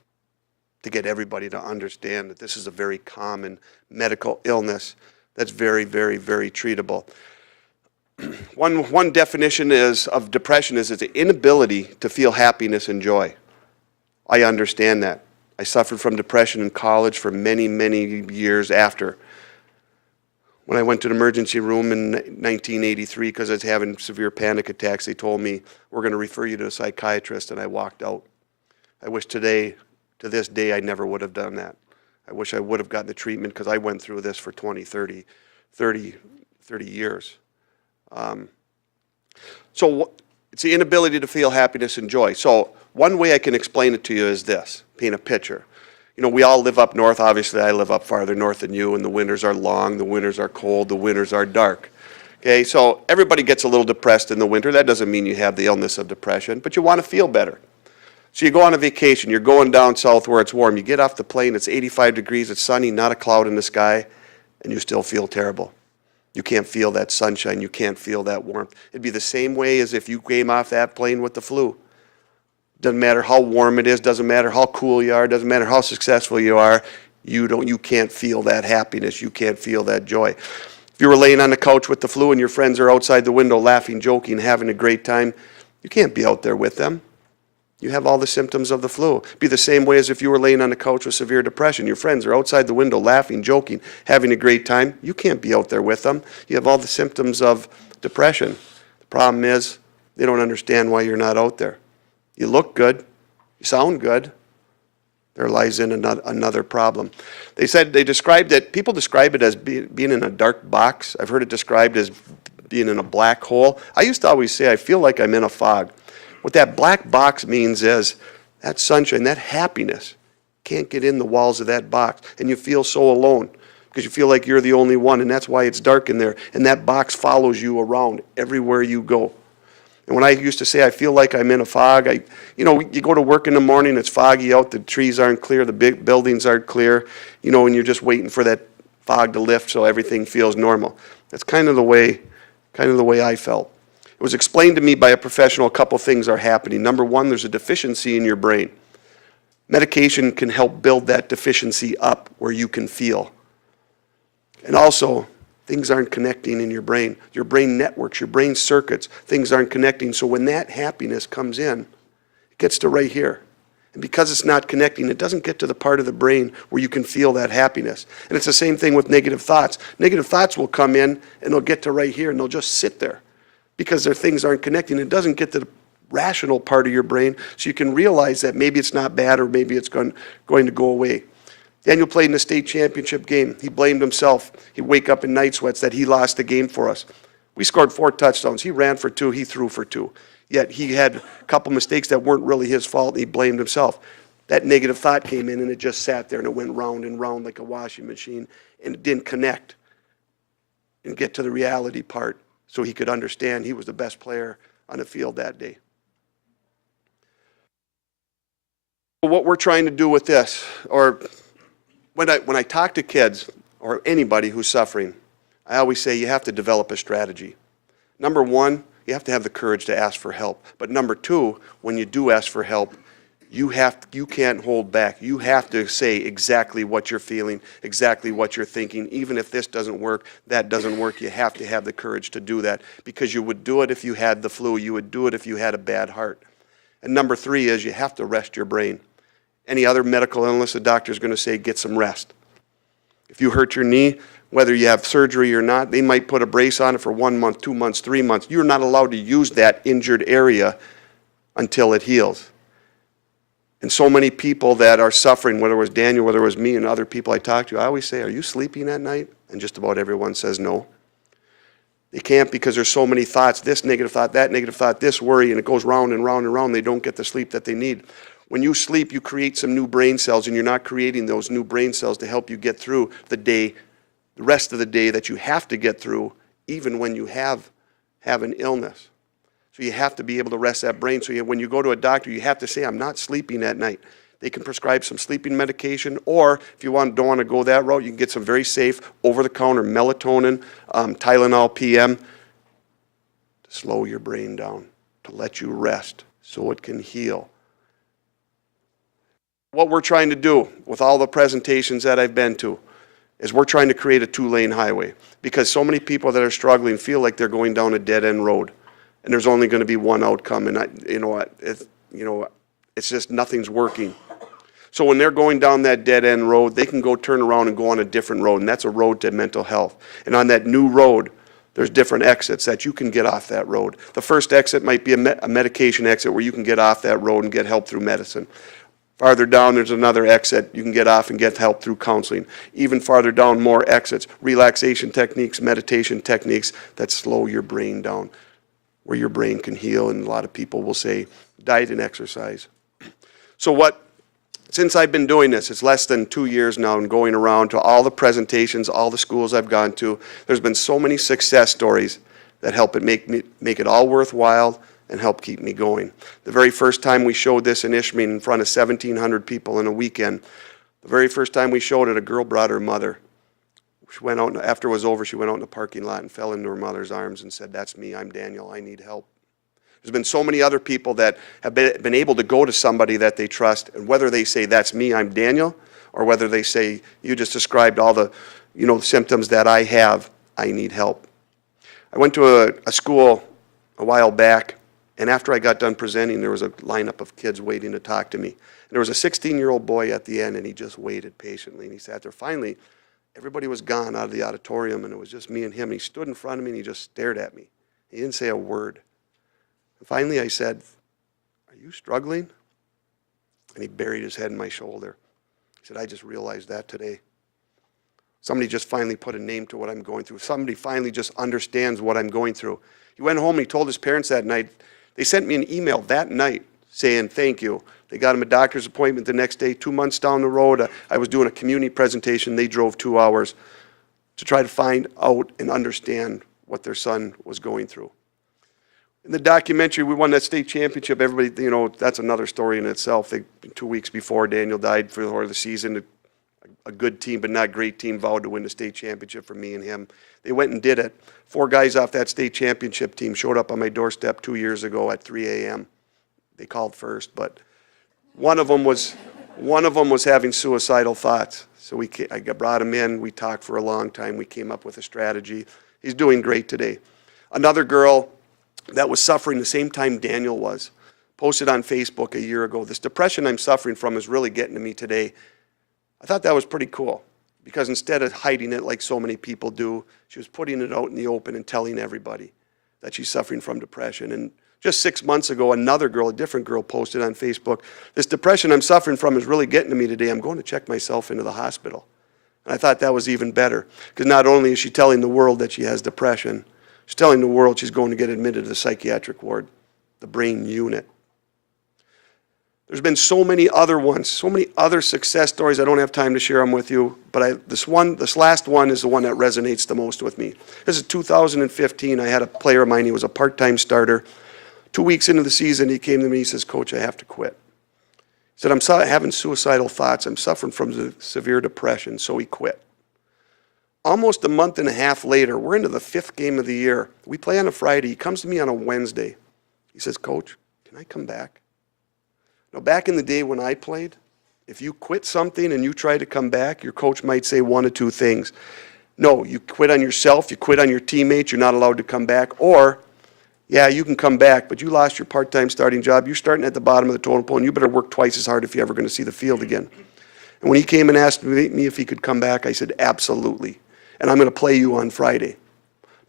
to get everybody to understand that this is a very common medical illness that's very, very, very treatable. One definition of depression is the inability to feel happiness and joy. I understand that. I suffered from depression in college for many, many years after. When I went to the emergency room in 1983 because I was having severe panic attacks, they told me, we're going to refer you to a psychiatrist, and I walked out. I wish to this day, I never would have done that. I wish I would have gotten the treatment because I went through this for 20, 30 years. So it's the inability to feel happiness and joy. So one way I can explain it to you is this, paint a picture. We all live up north. Obviously, I live up farther north than you, and the winters are long, the winters are cold, the winters are dark. Okay, so everybody gets a little depressed in the winter. That doesn't mean you have the illness of depression, but you want to feel better. So you go on a vacation, you're going down south where it's warm. You get off the plane, it's 85 degrees, it's sunny, not a cloud in the sky, and you still feel terrible. You can't feel that sunshine, you can't feel that warmth. It'd be the same way as if you came off that plane with the flu. Doesn't matter how warm it is, doesn't matter how cool you are, doesn't matter how successful you are, you can't feel that happiness, you can't feel that joy. If you were laying on the couch with the flu and your friends are outside the window laughing, joking, having a great time, you can't be out there with them. You have all the symptoms of the flu. It'd be the same way as if you were laying on the couch with severe depression. Your friends are outside the window laughing, joking, having a great time. You can't be out there with them. You have all the symptoms of depression. The problem is they don't understand why you're not out there. You look good. You sound good. There lies in another problem. They described it, people describe it as being in a dark box. I've heard it described as being in a black hole. I used to always say I feel like I'm in a fog. What that black box means is that sunshine, that happiness can't get in the walls of that box. And you feel so alone because you feel like you're the only one, and that's why it's dark in there. And that box follows you around everywhere you go. And when I used to say I feel like I'm in a fog, you go to work in the morning, it's foggy out, the trees aren't clear, the big buildings aren't clear, and you're just waiting for that fog to lift so everything feels normal. That's kind of the way I felt. It was explained to me by a professional, a couple things are happening. Number one, there's a deficiency in your brain. Medication can help build that deficiency up where you can feel. And also, things aren't connecting in your brain networks, your brain circuits, things aren't connecting. So when that happiness comes in, it gets to right here. And because it's not connecting, it doesn't get to the part of the brain where you can feel that happiness. And it's the same thing with negative thoughts. Negative thoughts will come in and they'll get to right here and they'll just sit there because their things aren't connecting. It doesn't get to the rational part of your brain so you can realize that maybe it's not bad or maybe it's going to go away. Daniel played in the state championship game. He blamed himself. He'd wake up in night sweats that he lost the game for us. We scored 4 touchdowns. He ran for 2, he threw for 2. Yet he had a couple mistakes that weren't really his fault, and he blamed himself. That negative thought came in, and it just sat there, and it went round and round like a washing machine, and it didn't connect and get to the reality part so he could understand he was the best player on the field that day. What we're trying to do with this, or when I talk to kids or anybody who's suffering, I always say you have to develop a strategy. Number one, you have to have the courage to ask for help. But number two, when you do ask for help, you can't hold back. You have to say exactly what you're feeling, exactly what you're thinking. Even if this doesn't work, that doesn't work, you have to have the courage to do that, because you would do it if you had the flu. You would do it if you had a bad heart. And number three is you have to rest your brain. Any other medical illness, the doctor's going to say, get some rest. If you hurt your knee, whether you have surgery or not, they might put a brace on it for 1 month, 2 months, 3 months. You're not allowed to use that injured area until it heals. And so many people that are suffering, whether it was Daniel, whether it was me and other people I talk to, I always say, are you sleeping at night? And just about everyone says no. They can't, because there's so many thoughts, this negative thought, that negative thought, this worry, and it goes round and round and round. They don't get the sleep that they need. When you sleep, you create some new brain cells, and you're not creating those new brain cells to help you get through the day, the rest of the day that you have to get through, even when you have an illness. So you have to be able to rest that brain. So when you go to a doctor, you have to say, I'm not sleeping at night. They can prescribe some sleeping medication, or if you don't want to go that route, you can get some very safe over-the-counter melatonin, Tylenol PM, to slow your brain down, to let you rest so it can heal. What we're trying to do with all the presentations that I've been to is we're trying to create a 2-lane highway, because so many people that are struggling feel like they're going down a dead-end road, and there's only going to be one outcome, and it's just nothing's working. So when they're going down that dead-end road, they can go turn around and go on a different road, and that's a road to mental health. And on that new road, there's different exits that you can get off that road. The first exit might be a medication exit where you can get off that road and get help through medicine. Farther down, there's another exit. You can get off and get help through counseling. Even farther down, more exits, relaxation techniques, meditation techniques that slow your brain down, where your brain can heal. And a lot of people will say diet and exercise. So since I've been doing this, it's less than 2 years now, and going around to all the presentations, all the schools I've gone to, there's been so many success stories that help it make it all worthwhile and help keep me going. The very first time we showed this in Ishmael in front of 1,700 people in a weekend, the very first time we showed it, a girl brought her mother. She went out, after it was over, she went out in the parking lot and fell into her mother's arms and said, that's me, I'm Daniel, I need help. There's been so many other people that have been able to go to somebody that they trust, and whether they say, that's me, I'm Daniel, or whether they say, you just described all the symptoms that I have, I need help. I went to a school a while back, and after I got done presenting, there was a lineup of kids waiting to talk to me. And there was a 16-year-old boy at the end, and he just waited patiently, and he sat there. Finally, everybody was gone out of the auditorium, and it was just me and him. And he stood in front of me, and he just stared at me. He didn't say a word. And finally, I said, are you struggling? And he buried his head in my shoulder. He said, I just realized that today. Somebody just finally put a name to what I'm going through. Somebody finally just understands what I'm going through. He went home and he told his parents that night. They sent me an email that night saying thank you. They got him a doctor's appointment the next day. 2 months down the road, I was doing a community presentation. They drove 2 hours to try to find out and understand what their son was going through. In the documentary, we won that state championship. Everybody, that's another story in itself. 2 weeks before Daniel died for the season, a good team, but not great team, vowed to win the state championship for me and him. They went and did it. 4 guys off that state championship team showed up on my doorstep 2 years ago at 3 a.m. They called first, but one of them was having suicidal thoughts. So I brought him in. We talked for a long time. We came up with a strategy. He's doing great today. Another girl that was suffering the same time Daniel was posted on Facebook a year ago, this depression I'm suffering from is really getting to me today. I thought that was pretty cool, because instead of hiding it like so many people do, she was putting it out in the open and telling everybody that she's suffering from depression. And just 6 months ago, another girl, a different girl, posted on Facebook, this depression I'm suffering from is really getting to me today. I'm going to check myself into the hospital. And I thought that was even better, because not only is she telling the world that she has depression, She's telling the world she's going to get admitted to the psychiatric ward, the brain unit. There's been so many other ones, so many other success stories. I don't have time to share them with you, but this last one is the one that resonates the most with me. This is 2015. I had a player of mine. He was a part-time starter. 2 weeks into the season, he came to me. He says, "Coach, I have to quit." He said, "I'm having suicidal thoughts. I'm suffering from severe depression," so he quit. Almost a month and a half later, we're into the 5th game of the year. We play on a Friday. He comes to me on a Wednesday. He says, "Coach, can I come back?" Now, back in the day when I played, if you quit something and you try to come back, your coach might say one of two things. No, you quit on yourself, you quit on your teammates, you're not allowed to come back. Or, yeah, you can come back, but you lost your part-time starting job. You're starting at the bottom of the totem pole, and you better work twice as hard if you're ever going to see the field again. And when he came and asked me if he could come back, I said, absolutely. And I'm going to play you on Friday.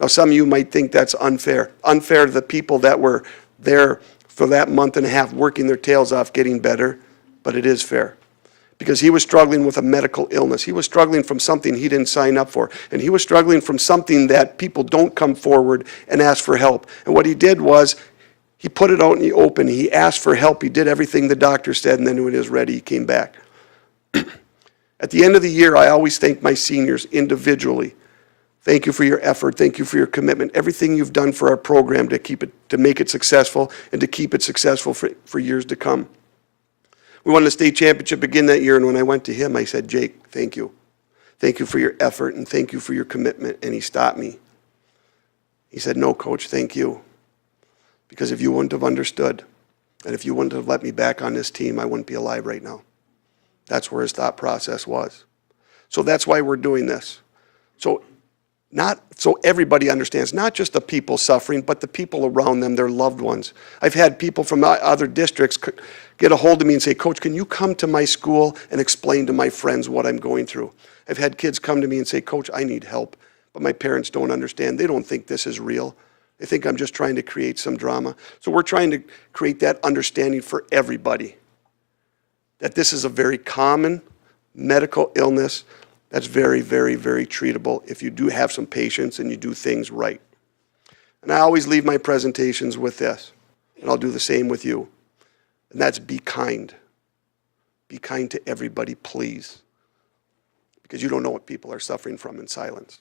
Now, some of you might think that's unfair. Unfair to the people that were there for that month and a half working their tails off getting better, but it is fair. Because he was struggling with a medical illness. He was struggling from something he didn't sign up for. And he was struggling from something that people don't come forward and ask for help. And what he did was, he put it out in the open. He asked for help. He did everything the doctor said, and then when he was ready, he came back. At the end of the year, I always thank my seniors individually. Thank you for your effort. Thank you for your commitment. Everything you've done for our program to make it successful and to keep it successful for years to come. We won the state championship again that year, and when I went to him, I said, "Jake, thank you. Thank you for your effort, and thank you for your commitment." And he stopped me. He said, "No, Coach, thank you. Because if you wouldn't have understood, and if you wouldn't have let me back on this team, I wouldn't be alive right now." That's where his thought process was. So that's why we're doing this. So everybody understands, not just the people suffering, but the people around them, their loved ones. I've had people from other districts get a hold of me and say, "Coach, can you come to my school and explain to my friends what I'm going through?" I've had kids come to me and say, "Coach, I need help, but my parents don't understand. They don't think this is real. They think I'm just trying to create some drama." So we're trying to create that understanding for everybody, that this is a very common medical illness that's very, very, very treatable if you do have some patience and you do things right. And I always leave my presentations with this, and I'll do the same with you, and that's be kind. Be kind to everybody, please, because you don't know what people are suffering from in silence.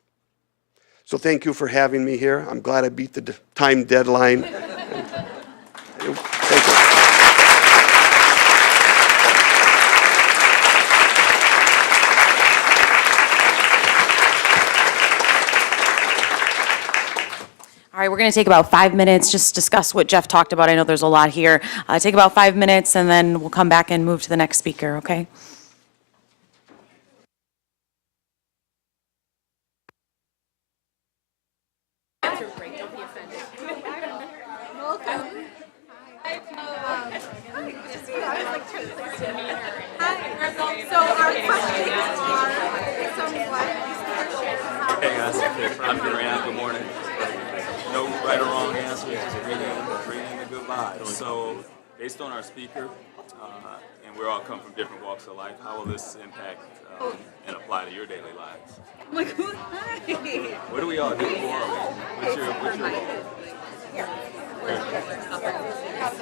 So thank you for having me here. I'm glad I beat the time deadline. Thank you. All right, we're going to take about 5 minutes, just discuss what Jeff talked about. I know there's a lot here. Take about 5 minutes, and then we'll come back and move to the next speaker, okay? I'm Durant. Good morning. No right or wrong answer, just greeting and goodbye. So, based on our speaker, and we all come from different walks of life, how will this impact and apply to your daily lives? Like, who's hi? What do we all do for them? What's your role?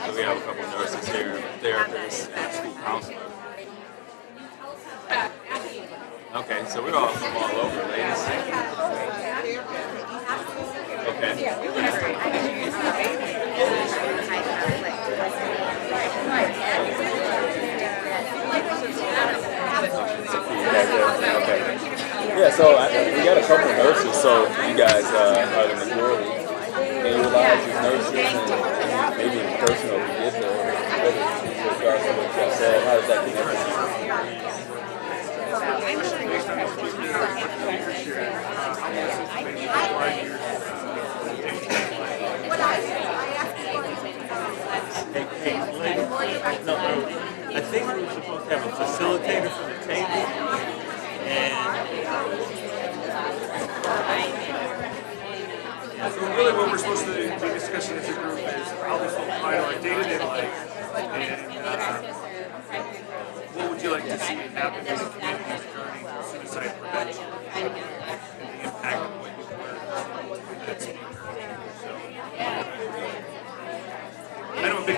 So we have a couple nurses here, therapists, and school counselors. Okay, so we're all from all over, ladies. Okay. Yeah, so we got a couple of nurses, so you guys are the majority. And you realize these nurses and maybe in person or we get there, how does that connect with you? No, I think we're supposed to have a facilitator for the table, and so really what we're supposed to be discussing as a group is how this will apply to our day-to-day life, and what would you like to see happen in the community regarding suicide prevention.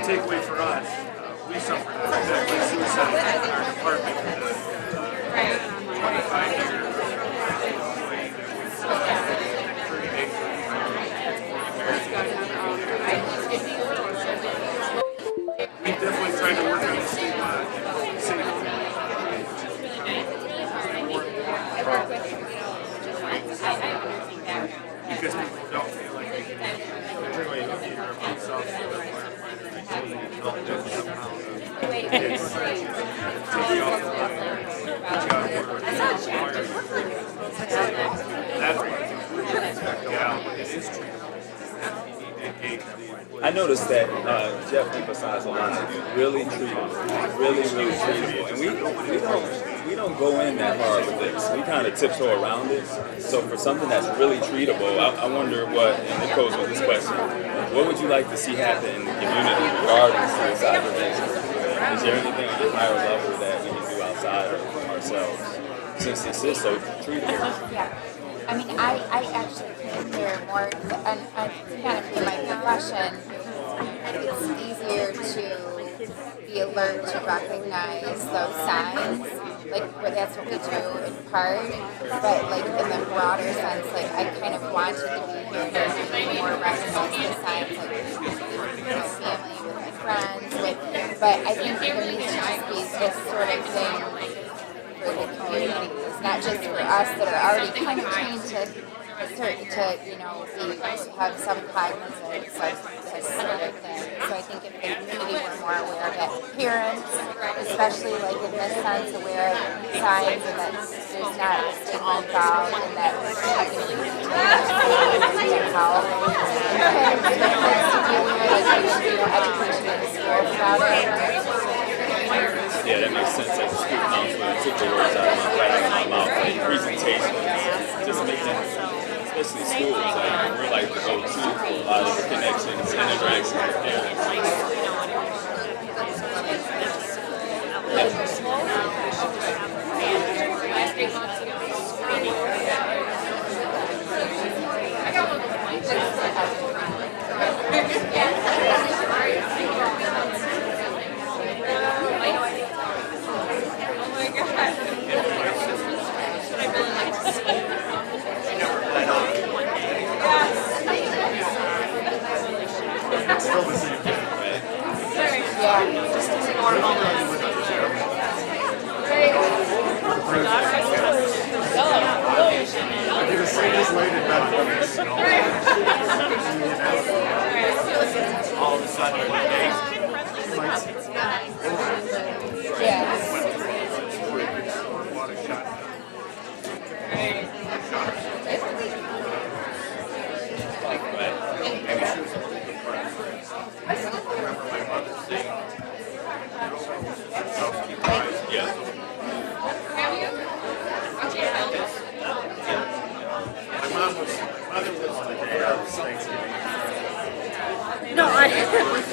takeaway for us, we suffered exactly suicide in our department for the 25-year employee that was 30 days. We definitely tried to work on the stigma and safety. Because people don't feel like they can enjoy it if you're a police officer or a firefighter. They feel you don't do it somehow. It's take you off the line, put you out of work, that's it is true. I noticed that Jeff emphasized a lot. Really treatable, really treatable, and we don't go in that hard with this. We kind of tiptoe around it. So for something that's really treatable, I wonder what, and it goes with this question, what would you like to see happen in the community regarding suicide prevention? Is there anything on a higher level that we can do outside of ourselves, since this is so treatable? Yeah. I mean, I actually came here more, and kind of in my profession, it's easier to be alert to recognize those signs. Like, that's what we do in part, but like in the broader sense, like I kind of wanted to be here to more recognize the signs, like with my family, with my friends, but I think there needs to just be this sort of thing for the community. It's not just for us that are already kind of trained to you know, have some cognizance of this sort of thing. So I think if the community were more aware of it, parents, especially like in this sense, aware of signs and that there's not a stigma involved and that we're to help. And parents to be aware that they should, you know, education in the schools about it. Yeah, that makes sense. As a school counselor, I took the words out of my mouth. Like presentations, just making, especially schools, like we're like the go-to for a lot of the connections and interactions with parents. All of a sudden, one day, you might see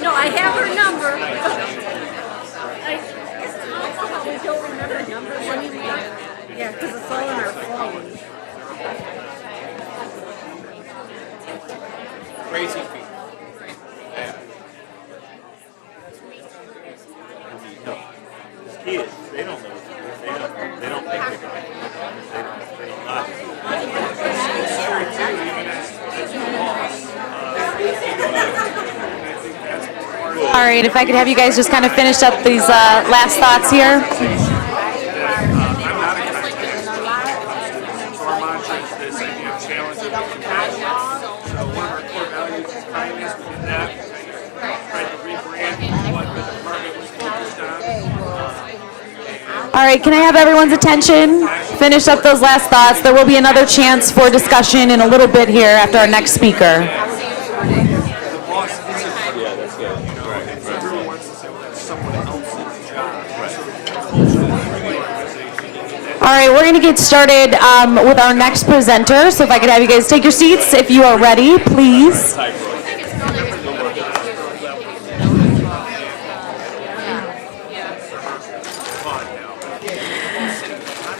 No, I have her number. We don't remember numbers anymore. Yeah, because it's all on our phone. Crazy people. No, kids, they don't know what to do. They don't think they're going to do. They don't know. it's scary too, even as a boss. All right, if I could have you guys just kind of finish up these last thoughts here. All right, can I have everyone's attention? Finish up those last thoughts. There will be another chance for discussion in a little bit here after our next speaker. All right, we're going to get started with our next presenter. So if I could have you guys take your seats if you are ready, please.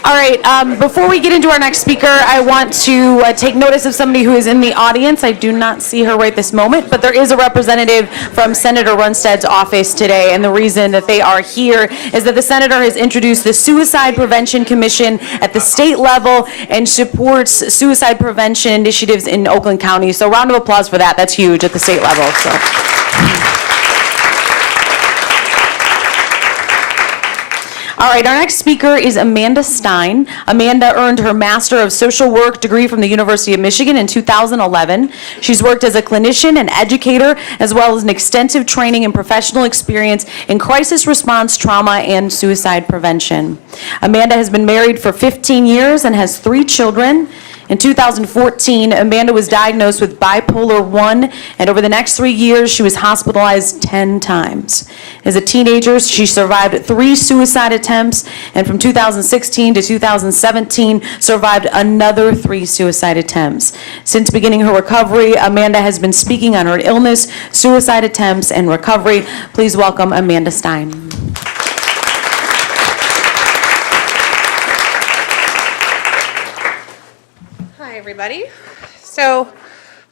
All right, before we get into our next speaker, I want to take notice of somebody who is in the audience. I do not see her right this moment, but there is a representative from Senator Runstead's office today, and the reason that they are here is that the senator has introduced the Suicide Prevention Commission at the state level and supports suicide prevention initiatives in Oakland County. So round of applause for that. That's huge at the state level. So. All right, our next speaker is Amanda Stein. Amanda earned her Master of Social Work degree from the University of Michigan in 2011. She's worked as a clinician and educator, as well as an extensive training and professional experience in crisis response, trauma, and suicide prevention. Amanda has been married for 15 years and has 3 children. In 2014, Amanda was diagnosed with bipolar 1, and over the next 3 years, she was hospitalized 10 times. As a teenager, she survived 3 suicide attempts, and from 2016 to 2017, survived another 3 suicide attempts. Since beginning her recovery, Amanda has been speaking on her illness, suicide attempts, and recovery. Please welcome Amanda Stein. Everybody. So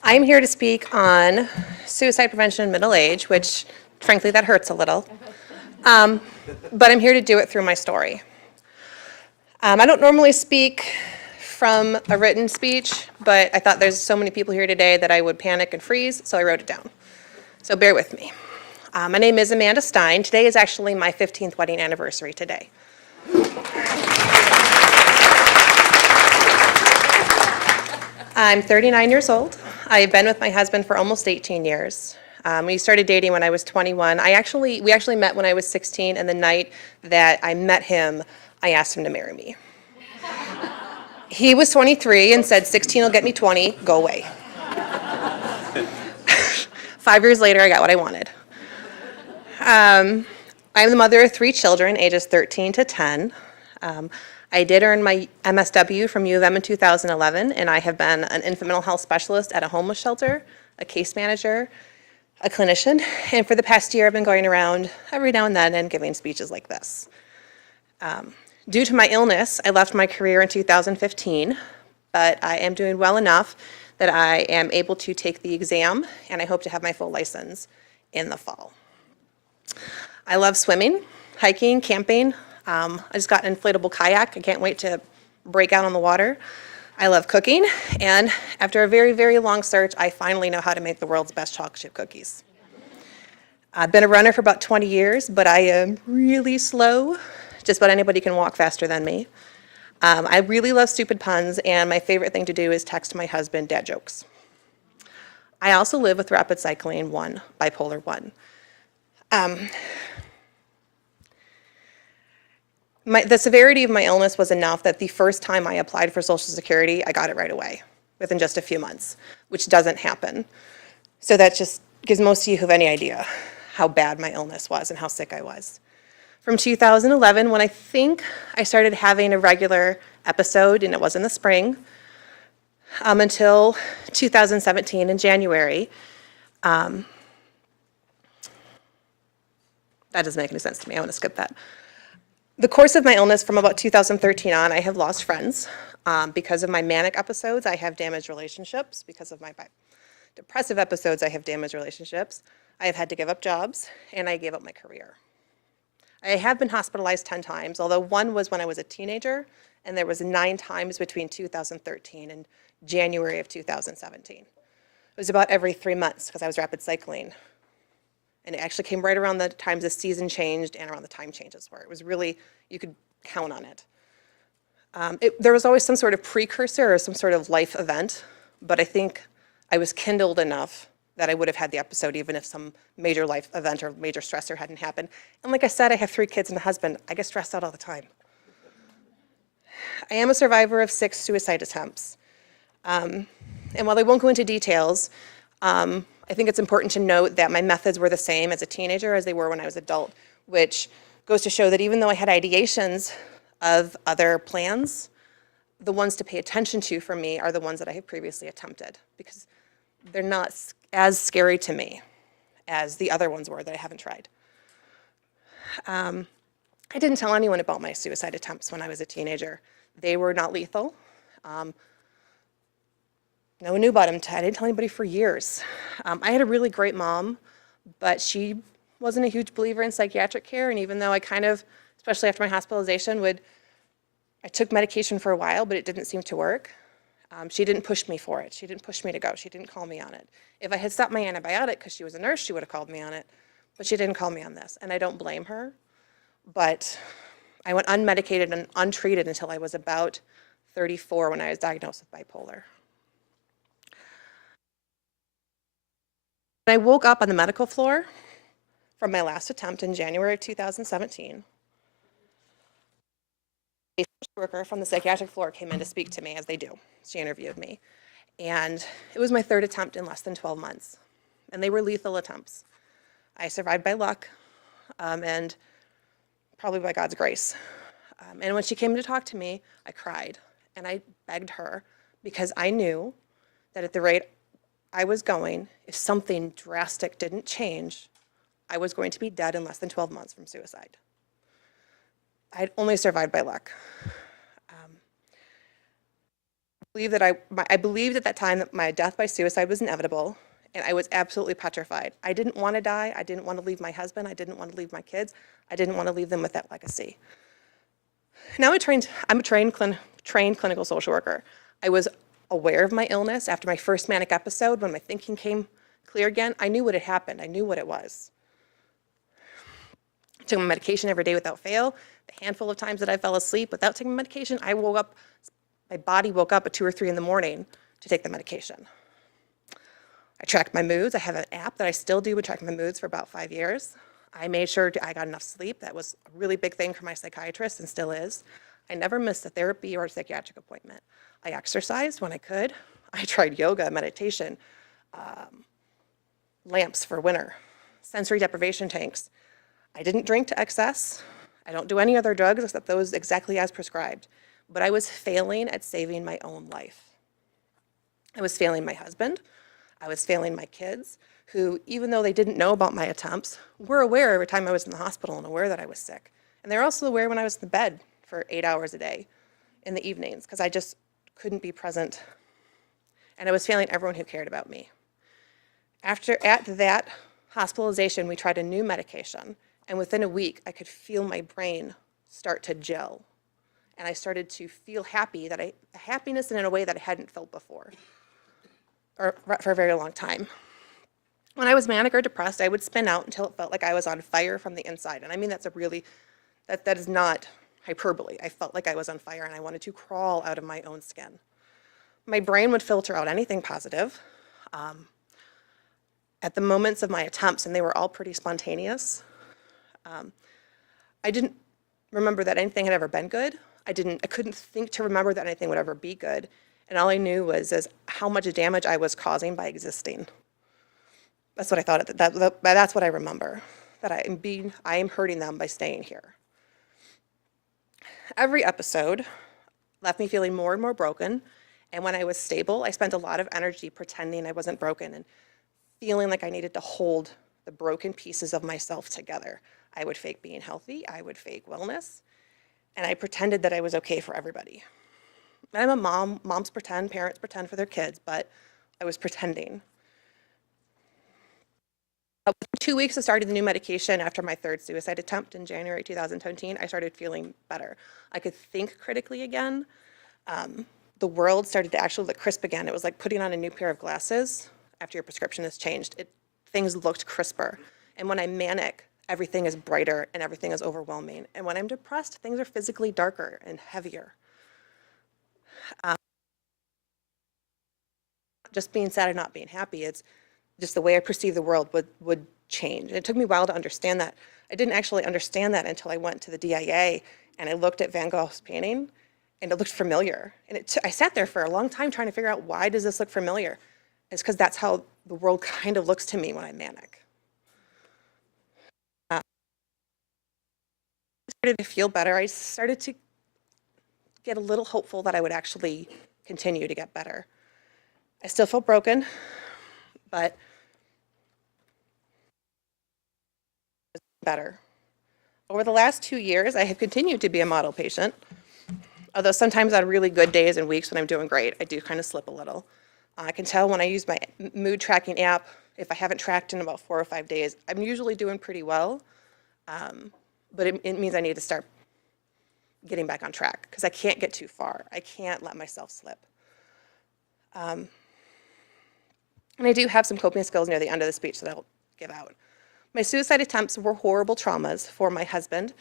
I'm here to speak on suicide prevention in middle age, which frankly that hurts a little. But I'm here to do it through my story. I don't normally speak from a written speech, but I thought there's so many people here today that I would panic and freeze, so I wrote it down. So bear with me. My name is Amanda Stein. Today is actually my 15th wedding anniversary today. I'm 39 years old. I've been with my husband for almost 18 years. We started dating when I was 21. We actually met when I was 16, and the night that I met him, I asked him to marry me. He was 23 and said, 16 will get me 20, go away. 5 years later, I got what I wanted. I'm the mother of 3 children, ages 13 to 10. I did earn my MSW from U of M in 2011, and I have been an infant mental health specialist at a homeless shelter, a case manager, a clinician, and for the past year I've been going around every now and then and giving speeches like this. Due to my illness, I left my career in 2015, but I am doing well enough that I am able to take the exam, and I hope to have my full license in the fall. I love swimming, hiking, camping. I just got an inflatable kayak. I can't wait to break out on the water. I love cooking, and after a very, very long search, I finally know how to make the world's best chocolate chip cookies. I've been a runner for about 20 years, but I am really slow. Just about anybody can walk faster than me. I really love stupid puns, and my favorite thing to do is text my husband dad jokes. I also live with rapid cycling 1, bipolar 1. The severity of my illness was enough that the first time I applied for Social Security, I got it right away, within just a few months, which doesn't happen. So that just gives most of you who have any idea how bad my illness was and how sick I was. From 2011, when I think I started having a regular episode, and it was in the spring, until 2017 in January. That doesn't make any sense to me. I want to skip that. The course of my illness from about 2013 on, I have lost friends. Because of my manic episodes, I have damaged relationships. Because of my depressive episodes, I have damaged relationships. I have had to give up jobs, and I gave up my career. I have been hospitalized 10 times, although one was when I was a teenager, and there was 9 times between 2013 and January of 2017. It was about every 3 months, because I was rapid cycling. And it actually came right around the times the season changed and around the time changes were. It was really, you could count on it. There was always some sort of precursor or some sort of life event, but I think I was kindled enough that I would have had the episode even if some major life event or major stressor hadn't happened. And like I said, I have 3 kids and a husband. I get stressed out all the time. I am a survivor of 6 suicide attempts. And while I won't go into details, I think it's important to note that my methods were the same as a teenager as they were when I was adult, which goes to show that even though I had ideations of other plans, the ones to pay attention to for me are the ones that I have previously attempted, because they're not as scary to me as the other ones were that I haven't tried. I didn't tell anyone about my suicide attempts when I was a teenager. They were not lethal. No one knew about them. I didn't tell anybody for years. I had a really great mom, but she wasn't a huge believer in psychiatric care. And even though I kind of, especially after my hospitalization, I took medication for a while, but it didn't seem to work. She didn't push me for it. She didn't push me to go. She didn't call me on it. If I had stopped my antibiotic because she was a nurse, she would have called me on it. But she didn't call me on this. And I don't blame her. But I went unmedicated and untreated until I was about 34 when I was diagnosed with bipolar. When I woke up on the medical floor from my last attempt in January of 2017, a social worker from the psychiatric floor came in to speak to me, as they do. She interviewed me. And it was my third attempt in less than 12 months. And they were lethal attempts. I survived by luck and probably by God's grace. And when she came to talk to me, I cried. And I begged her because I knew that at the rate I was going, if something drastic didn't change, I was going to be dead in less than 12 months from suicide. I'd only survived by luck. I believed at that time that my death by suicide was inevitable, and I was absolutely petrified. I didn't want to die. I didn't want to leave my husband. I didn't want to leave my kids. I didn't want to leave them with that legacy. Now I'm a trained clinical social worker. I was aware of my illness after my first manic episode. When my thinking came clear again, I knew what had happened. I knew what it was. I took my medication every day without fail. The handful of times that I fell asleep without taking my medication, my body woke up at 2 or 3 in the morning to take the medication. I tracked my moods. I have an app that I still do with tracking my moods for about 5 years. I made sure I got enough sleep. That was a really big thing for my psychiatrist and still is. I never missed a therapy or a psychiatric appointment. I exercised when I could. I tried yoga, meditation, lamps for winter, sensory deprivation tanks. I didn't drink to excess. I don't do any other drugs except those exactly as prescribed. But I was failing at saving my own life. I was failing my husband. I was failing my kids, who, even though they didn't know about my attempts, were aware every time I was in the hospital and aware that I was sick. And they were also aware when I was in the bed for 8 hours a day in the evenings, because I just couldn't be present. And I was failing everyone who cared about me. At that hospitalization, we tried a new medication, and within a week, I could feel my brain start to gel. And I started to feel happiness in a way that I hadn't felt before, or for a very long time. When I was manic or depressed, I would spin out until it felt like I was on fire from the inside. And I mean, that is not hyperbole. I felt like I was on fire and I wanted to crawl out of my own skin. My brain would filter out anything positive. At the moments of my attempts, and they were all pretty spontaneous, I didn't remember that anything had ever been good. I couldn't think to remember that anything would ever be good. And all I knew was how much damage I was causing by existing. That's what I thought. That's what I remember, that I am hurting them by staying here. Every episode left me feeling more and more broken. And when I was stable, I spent a lot of energy pretending I wasn't broken and feeling like I needed to hold the broken pieces of myself together. I would fake being healthy. I would fake wellness. And I pretended that I was okay for everybody. I'm a mom. Moms pretend, parents pretend for their kids, but I was pretending. Within 2 weeks of starting the new medication after my third suicide attempt in January 2017, I started feeling better. I could think critically again. The world started to actually look crisp again. It was like putting on a new pair of glasses after your prescription has changed. Things looked crisper. And when I'm manic, everything is brighter and everything is overwhelming. And when I'm depressed, things are physically darker and heavier. Just being sad and not being happy, it's just the way I perceive the world would change. And it took me a while to understand that. I didn't actually understand that until I went to the DIA and I looked at Van Gogh's painting and it looked familiar. And I sat there for a long time trying to figure out, why does this look familiar? It's because that's how the world kind of looks to me when I'm manic. I started to feel better. I started to get a little hopeful that I would actually continue to get better. I still feel broken, but better. Over the last 2 years, I have continued to be a model patient. Although sometimes on really good days and weeks when I'm doing great, I do kind of slip a little. I can tell when I use my mood tracking app, if I haven't tracked in about 4 or 5 days, I'm usually doing pretty well. But it means I need to start getting back on track because I can't get too far. I can't let myself slip. And I do have some coping skills near the end of the speech that I'll give out. My suicide attempts were horrible traumas for my husband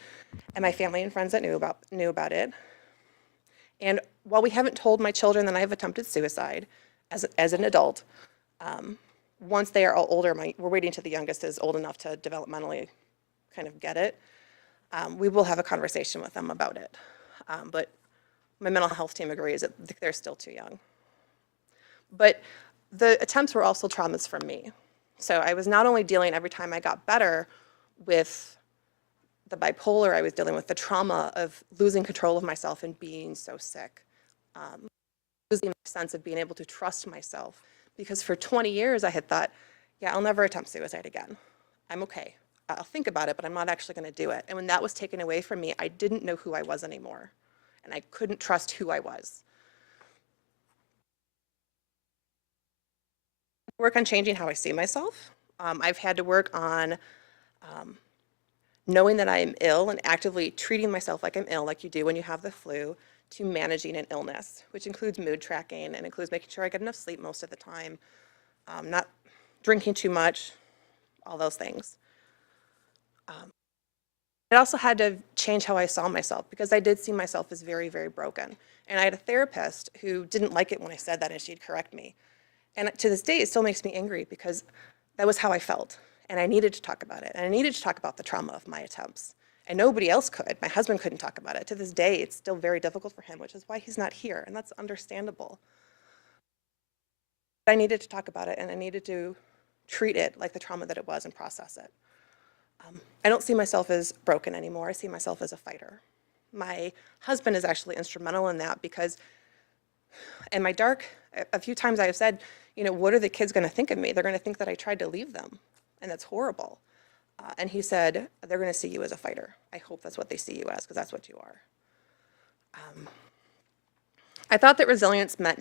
and my family and friends that knew about it. And while we haven't told my children that I've attempted suicide as an adult, once they are older, we're waiting till the youngest is old enough to developmentally kind of get it, we will have a conversation with them about it. But my mental health team agrees that they're still too young. But the attempts were also traumas for me. So I was not only dealing every time I got better with the bipolar, I was dealing with the trauma of losing control of myself and being so sick. Losing my sense of being able to trust myself. Because for 20 years I had thought, yeah, I'll never attempt suicide again. I'm okay. I'll think about it, but I'm not actually going to do it. And when that was taken away from me, I didn't know who I was anymore. And I couldn't trust who I was. Work on changing how I see myself. I've had to work on knowing that I am ill and actively treating myself like I'm ill, like you do when you have the flu, to managing an illness, which includes mood tracking and includes making sure I get enough sleep most of the time, not drinking too much, all those things. I also had to change how I saw myself because I did see myself as very, very broken. And I had a therapist who didn't like it when I said that and she'd correct me. And to this day, it still makes me angry because that was how I felt. And I needed to talk about it. And I needed to talk about the trauma of my attempts. And nobody else could. My husband couldn't talk about it. To this day, it's still very difficult for him, which is why he's not here. And that's understandable. I needed to talk about it and I needed to treat it like the trauma that it was and process it. I don't see myself as broken anymore. I see myself as a fighter. My husband is actually instrumental in that because in my dark, a few times I have said, you know, what are the kids going to think of me? They're going to think that I tried to leave them, and that's horrible. And he said, they're going to see you as a fighter. I hope that's what they see you as, because that's what you are. I thought that resilience meant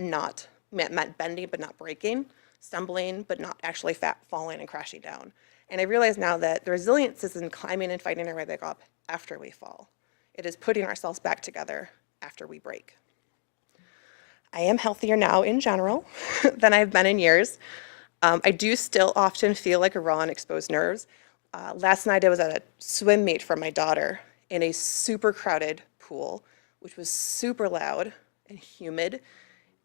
bending but not breaking, stumbling but not actually falling and crashing down. And I realize now that the resilience is in climbing and fighting our way back up after we fall. It is putting ourselves back together after we break. I am healthier now in general than I've been in years. I do still often feel like a raw and exposed nerves. Last night I was at a swim meet for my daughter in a super crowded pool, which was super loud and humid,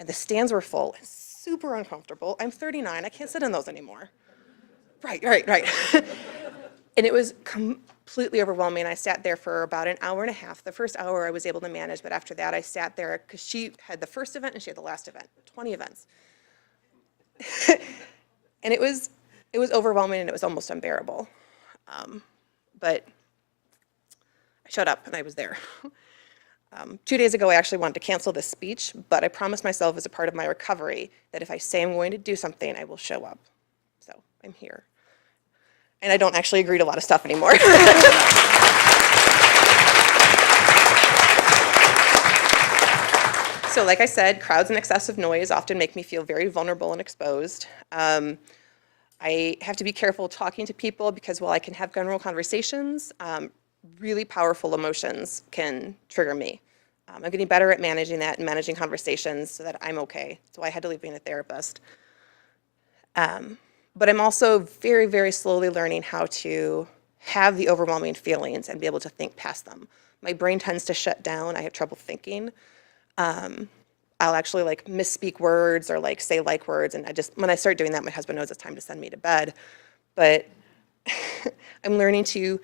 and the stands were full and super uncomfortable. I'm 39, I can't sit in those anymore. Right. And it was completely overwhelming. I sat there for about an hour and a half. The first hour I was able to manage, but after that I sat there because she had the first event and she had the last event, 20 events. And it was overwhelming and it was almost unbearable. But I showed up and I was there. 2 days ago I actually wanted to cancel this speech, but I promised myself as a part of my recovery that if I say I'm going to do something, I will show up. So I'm here. And I don't actually agree to a lot of stuff anymore. So like I said, crowds and excessive noise often make me feel very vulnerable and exposed. I have to be careful talking to people because while I can have general conversations, really powerful emotions can trigger me. I'm getting better at managing that and managing conversations so that I'm okay. So I had to leave being a therapist. But I'm also very, very slowly learning how to have the overwhelming feelings and be able to think past them. My brain tends to shut down. I have trouble thinking. I'll actually like misspeak words or like say like words. And when I start doing that, my husband knows it's time to send me to bed. But I'm learning to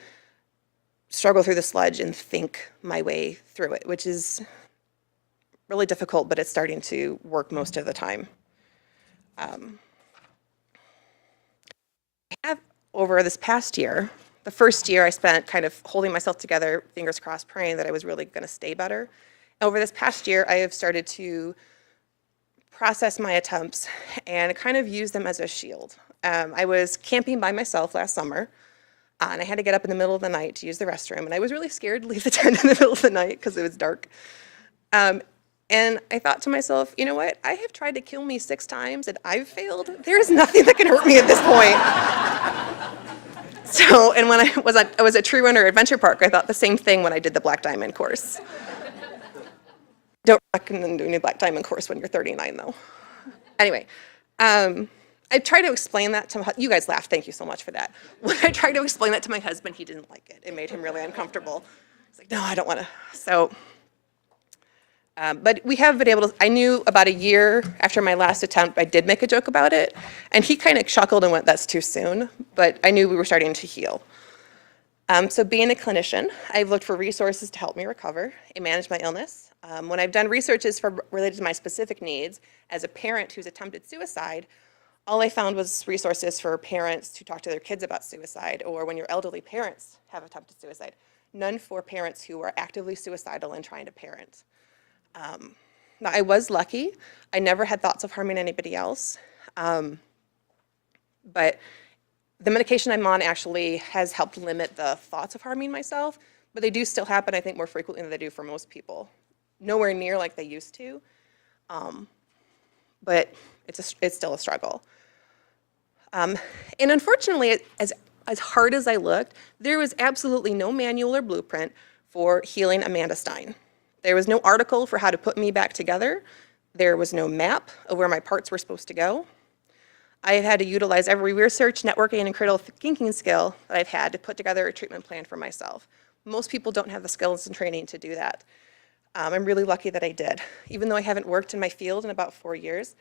struggle through the sludge and think my way through it, which is really difficult, but it's starting to work most of the time. Over this past year, the first year I spent kind of holding myself together, fingers crossed, praying that I was really going to stay better. Over this past year, I have started to process my attempts and kind of use them as a shield. I was camping by myself last summer, and I had to get up in the middle of the night to use the restroom, and I was really scared to leave the tent in the middle of the night because it was dark. And I thought to myself, you know what? I have tried to kill me 6 times and I've failed. There's nothing that can hurt me at this point. So, and when I was at Tree Runner Adventure Park, I thought the same thing when I did the Black Diamond course. Don't recommend doing a Black Diamond course when you're 39, though. Anyway, I tried to explain that to you guys laughed. Thank you so much for that. When I tried to explain that to my husband, he didn't like it. It made him really uncomfortable. He's like, no, I don't want to. So, but we have been able to. I knew about a year after my last attempt, I did make a joke about it, and he kind of chuckled and went, "That's too soon." But I knew we were starting to heal. So, being a clinician, I've looked for resources to help me recover and manage my illness. When I've done researches related to my specific needs, as a parent who's attempted suicide, all I found was resources for parents to talk to their kids about suicide, or when your elderly parents have attempted suicide. None for parents who are actively suicidal and trying to parent. Now, I was lucky. I never had thoughts of harming anybody else. But the medication I'm on actually has helped limit the thoughts of harming myself, but they do still happen, I think, more frequently than they do for most people. Nowhere near like they used to, but it's still a struggle. And unfortunately, as hard as I looked, there was absolutely no manual or blueprint for healing Amanda Stein. There was no article for how to put me back together. There was no map of where my parts were supposed to go. I have had to utilize every research, networking, and critical thinking skill that I've had to put together a treatment plan for myself. Most people don't have the skills and training to do that. I'm really lucky that I did. Even though I haven't worked in my field in about 4 years,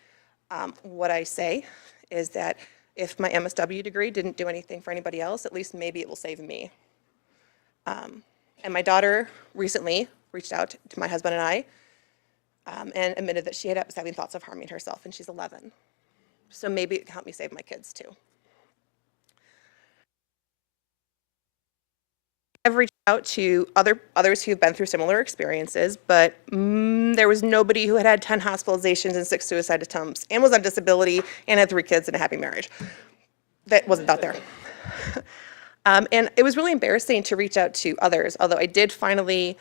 what I say is that if my MSW degree didn't do anything for anybody else, at least maybe it will save me. And my daughter recently reached out to my husband and I and admitted that she was having thoughts of harming herself, and she's 11. So maybe it can help me save my kids too. I've reached out to others who've been through similar experiences, but there was nobody who had had 10 hospitalizations and 6 suicide attempts and was on disability and had 3 kids and a happy marriage. That wasn't out there. And it was really embarrassing to reach out to others, although I did finally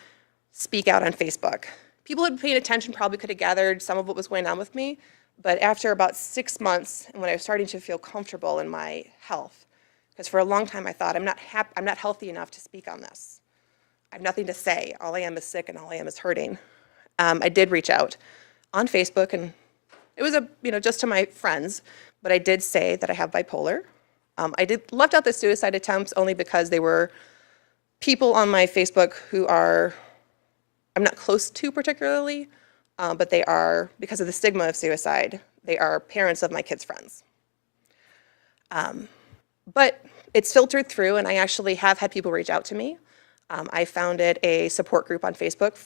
speak out on Facebook. People who had paid attention probably could have gathered some of what was going on with me, but after about 6 months, and when I was starting to feel comfortable in my health, because for a long time I thought, I'm not healthy enough to speak on this. I have nothing to say. All I am is sick, and all I am is hurting. I did reach out on Facebook, and it was just to my friends, but I did say that I have bipolar. I left out the suicide attempts only because they were people on my Facebook who I'm not close to particularly, but they are, because of the stigma of suicide, they are parents of my kids' friends. But it's filtered through, and I actually have had people reach out to me. I founded a support group on Facebook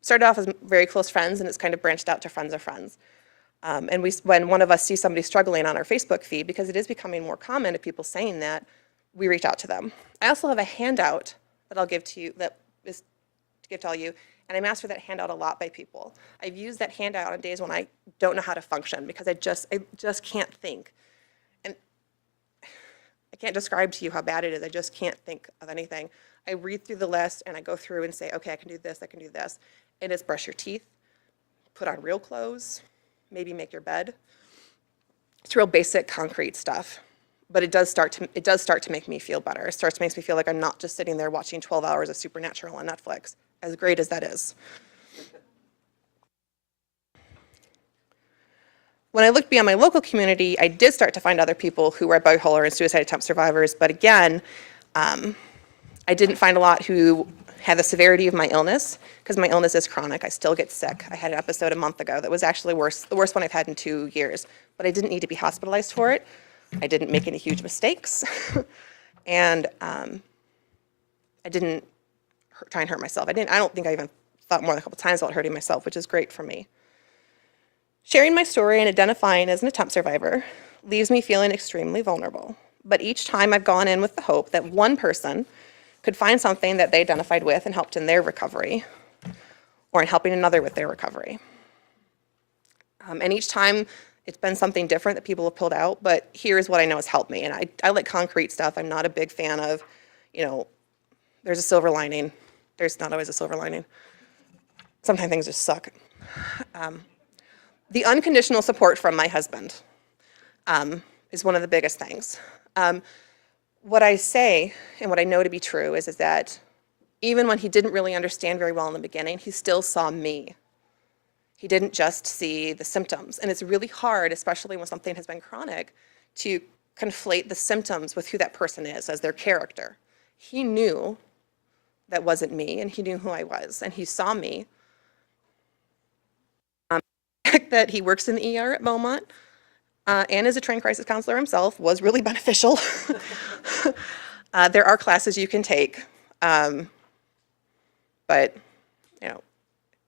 started off as very close friends, and it's kind of branched out to friends of friends. And when one of us sees somebody struggling on our Facebook feed, because it is becoming more common of people saying that, we reach out to them. I also have a handout that I'll give to you, that is to give to all you, and I'm asked for that handout a lot by people. I've used that handout on days when I don't know how to function, because I just can't think. And I can't describe to you how bad it is. I just can't think of anything. I read through the list, and I go through and say, okay, I can do this, I can do this. And it's brush your teeth, put on real clothes, maybe make your bed. It's real basic, concrete stuff. But it does start to make me feel better. It starts to make me feel like I'm not just sitting there watching 12 hours of Supernatural on Netflix, as great as that is. When I looked beyond my local community, I did start to find other people who were bipolar and suicide attempt survivors, but again, I didn't find a lot who had the severity of my illness, because my illness is chronic. I still get sick. I had an episode a month ago that was actually the worst one I've had in 2 years, but I didn't need to be hospitalized for it. I didn't make any huge mistakes, and I didn't try and hurt myself. I don't think I even thought more than a couple times about hurting myself, which is great for me. Sharing my story and identifying as an attempt survivor leaves me feeling extremely vulnerable. But each time I've gone in with the hope that one person could find something that they identified with and helped in their recovery, or in helping another with their recovery. And each time it's been something different that people have pulled out, but here's what I know has helped me. And I like concrete stuff. I'm not a big fan of, there's a silver lining. There's not always a silver lining. sometimes things just suck. The unconditional support from my husband is one of the biggest things. What I say and what I know to be true is that even when he didn't really understand very well in the beginning, he still saw me. He didn't just see the symptoms. And it's really hard, especially when something has been chronic, to conflate the symptoms with who that person is as their character. He knew that wasn't me, and he knew who I was, and he saw me. The fact that he works in the ER at Beaumont and is a trained crisis counselor himself was really beneficial. There are classes you can take, but you know,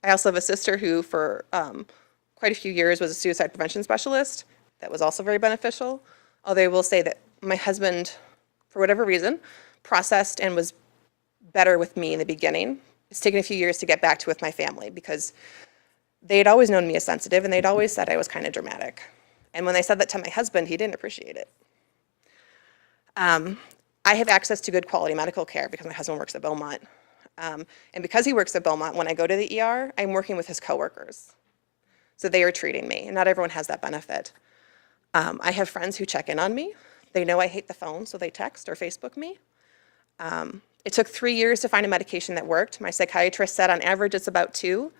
I also have a sister who for quite a few years was a suicide prevention specialist. That was also very beneficial. Although I will say that my husband, for whatever reason, processed and was better with me in the beginning. It's taken a few years to get back to with my family because they had always known me as sensitive and they'd always said I was kind of dramatic. And when they said that to my husband, he didn't appreciate it. I have access to good quality medical care because my husband works at Beaumont. And because he works at Beaumont, when I go to the ER, I'm working with his coworkers. So they are treating me, and not everyone has that benefit. I have friends who check in on me. They know I hate the phone, so they text or Facebook me. It took 3 years to find a medication that worked. My psychiatrist said on average it's about 2.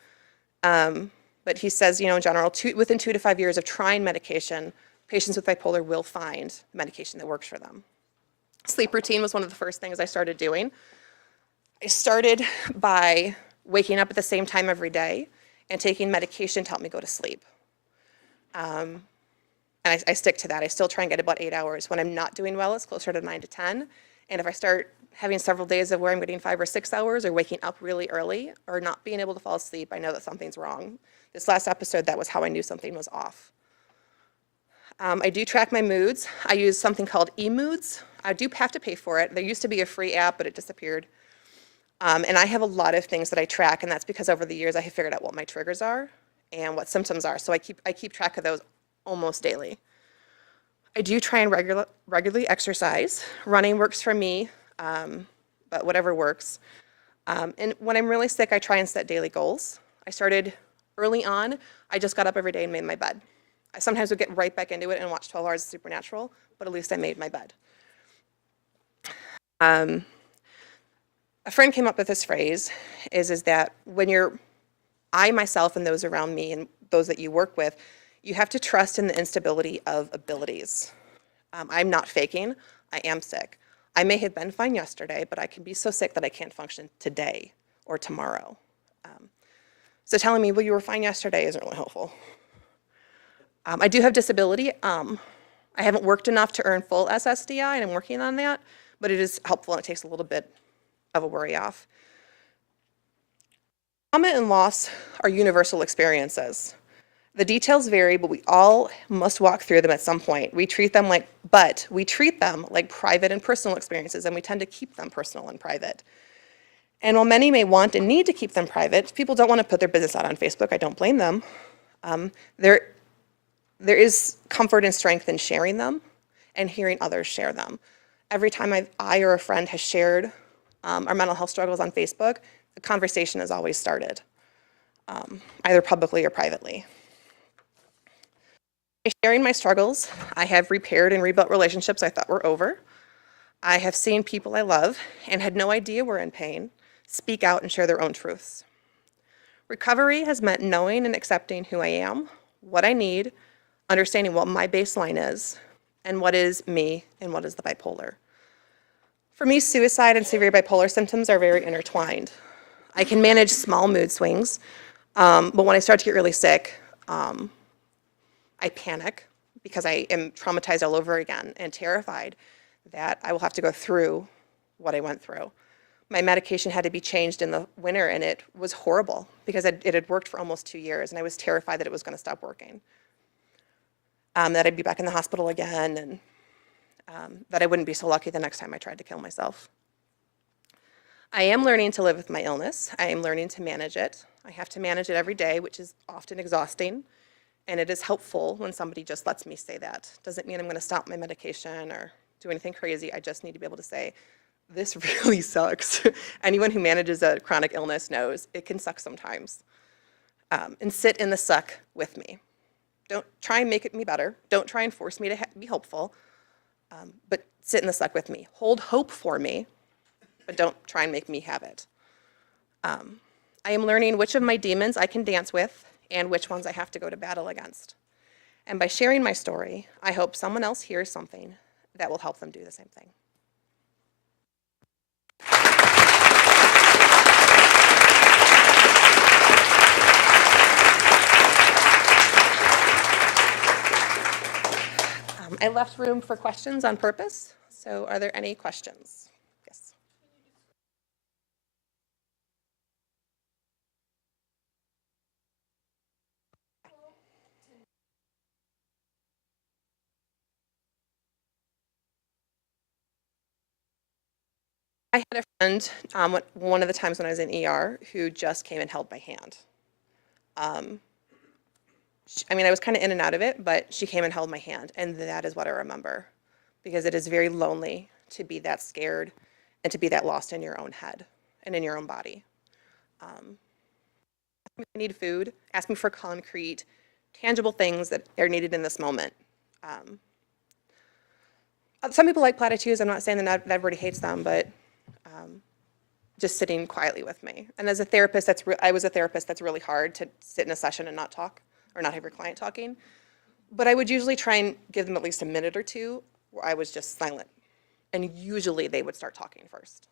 But he says, you know, in general, within 2 to 5 years of trying medication, patients with bipolar will find medication that works for them. Sleep routine was one of the first things I started doing. I started by waking up at the same time every day and taking medication to help me go to sleep. And I stick to that. I still try and get about 8 hours. When I'm not doing well, it's closer to 9 to 10. And if I start having several days of where I'm getting 5 or 6 hours or waking up really early or not being able to fall asleep, I know that something's wrong. This last episode, that was how I knew something was off. I do track my moods. I use something called eMoods. I do have to pay for it. There used to be a free app, but it disappeared. And I have a lot of things that I track, and that's because over the years I have figured out what my triggers are and what symptoms are. So I keep track of those almost daily. I do try and regularly exercise. Running works for me, but whatever works. And when I'm really sick, I try and set daily goals. I started early on. I just got up every day and made my bed. I sometimes would get right back into it and watch 12 hours of Supernatural, but at least I made my bed. A friend came up with this phrase, is that when I, myself, and those around me and those that you work with, you have to trust in the instability of abilities. I'm not faking, I am sick. I may have been fine yesterday, but I can be so sick that I can't function today or tomorrow. So telling me, well, you were fine yesterday isn't really helpful. I do have disability. I haven't worked enough to earn full SSDI, and I'm working on that, but it is helpful and it takes a little bit of a worry off. Trauma and loss are universal experiences. The details vary, but we all must walk through them at some point. We treat them like private and personal experiences, and we tend to keep them personal and private. And while many may want and need to keep them private, people don't want to put their business out on Facebook. I don't blame them. There is comfort and strength in sharing them and hearing others share them. Every time I or a friend has shared our mental health struggles on Facebook, the conversation has always started, either publicly or privately. By sharing my struggles, I have repaired and rebuilt relationships I thought were over. I have seen people I love and had no idea were in pain speak out and share their own truths. Recovery has meant knowing and accepting who I am, what I need, understanding what my baseline is, and what is me and what is the bipolar. For me, suicide and severe bipolar symptoms are very intertwined. I can manage small mood swings, but when I start to get really sick, I panic because I am traumatized all over again and terrified that I will have to go through what I went through. My medication had to be changed in the winter, and it was horrible because it had worked for almost 2 years, and I was terrified that it was going to stop working. That I'd be back in the hospital again, and that I wouldn't be so lucky the next time I tried to kill myself. I am learning to live with my illness. I am learning to manage it. I have to manage it every day, which is often exhausting, and it is helpful when somebody just lets me say that. Doesn't mean I'm going to stop my medication or do anything crazy. I just need to be able to say, this really sucks. Anyone who manages a chronic illness knows it can suck sometimes. and sit in the suck with me. Don't try and make it me better. Don't try and force me to be hopeful, but sit in the suck with me. Hold hope for me, but don't try and make me have it. I am learning which of my demons I can dance with and which ones I have to go to battle against. And by sharing my story, I hope someone else hears something that will help them do the same thing. I left room for questions on purpose, so are there any questions? Yes. I had a friend one of the times when I was in ER who just came and held my hand. I mean, I was kind of in and out of it, but she came and held my hand, and that is what I remember, because it is very lonely to be that scared and to be that lost in your own head and in your own body. If I need food, ask me for concrete, tangible things that are needed in this moment. Some people like platitudes. I'm not saying that everybody hates them, but just sitting quietly with me. And as a therapist, I was a therapist, that's really hard to sit in a session and not talk or not have your client talking. But I would usually try and give them at least a minute or two where I was just silent. And usually they would start talking first.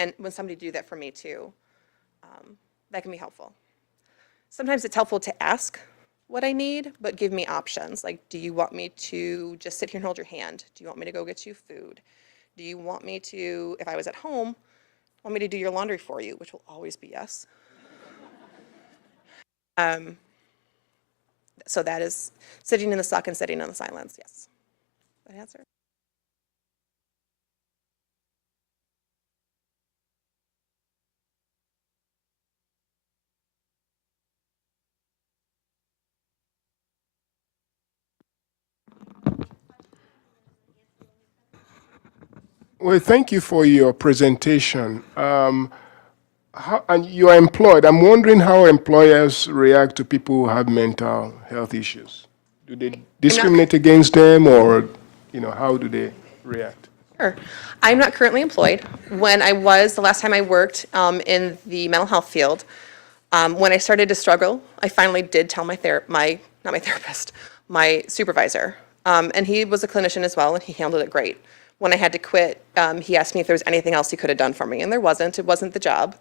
And when somebody do that for me too, that can be helpful. Sometimes it's helpful to ask what I need, but give me options. Like, do you want me to just sit here and hold your hand? Do you want me to go get you food? Do you want me to, if I was at home, want me to do your laundry for you, which will always be yes. So that is sitting in the suck and sitting in the silence, yes. That answer? Well, thank you for your presentation. And you are employed. I'm wondering how employers react to people who have mental health issues. Do they discriminate against them, or how do they react? Sure. I'm not currently employed. When I was, the last time I worked in the mental health field, when I started to struggle, I finally did tell my supervisor. And he was a clinician as well, and he handled it great. When I had to quit, he asked me if there was anything else he could have done for me, and there wasn't. It wasn't the job.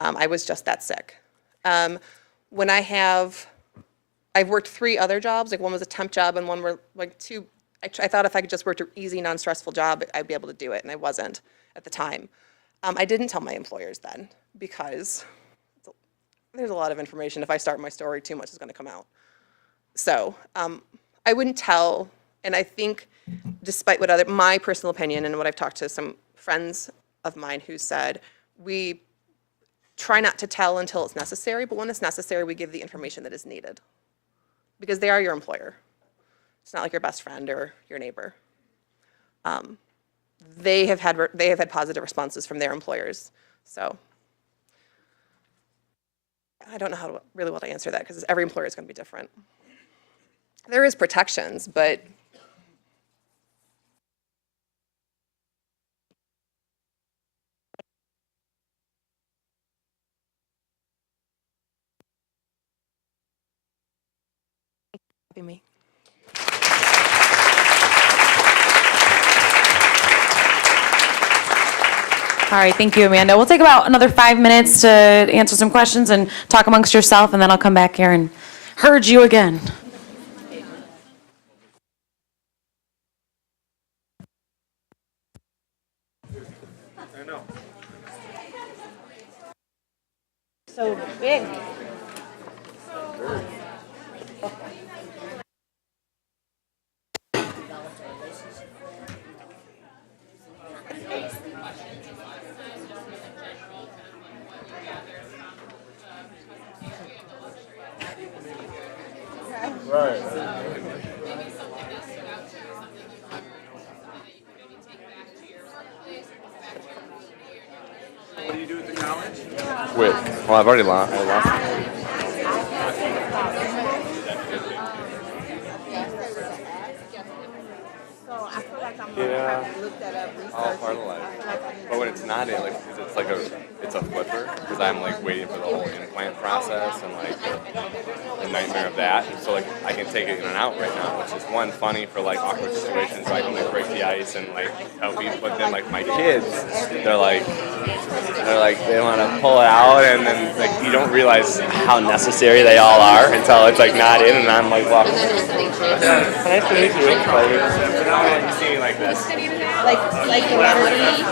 I was just that sick. When I've worked 3 other jobs, like one was a temp job and one were like 2, I thought if I could just work an easy, non-stressful job, I'd be able to do it, and I wasn't at the time. I didn't tell my employers then, because there's a lot of information. If I start my story, too much is going to come out. So I wouldn't tell, and I think despite my personal opinion and what I've talked to some friends of mine who said, we try not to tell until it's necessary, but when it's necessary, we give the information that is needed, because they are your employer. It's not like your best friend or your neighbor. They have had positive responses from their employers. So I don't know really well to answer that, because every employer is going to be different. There is protections, but me. All right, thank you, Amanda. We'll take about another 5 minutes to answer some questions and talk amongst yourself, and then I'll come back here and herd you again. So big. Right. What do you do at the college? Wait, well, I've already lost. I lost. part of life. But when it's not it, like, 'cause it's a flipper, because I'm like waiting for the whole implant process and like the nightmare of that. And so like I can take it in and out right now, which is one funny for like awkward situations, so I can like break the ice and like help people. But then like my kids, they're like they want to pull it out, and then like you don't realize how necessary they all are until it's like not in, and I'm like, well, nice to meet you. Like, but now you see me like this. Like the letter E.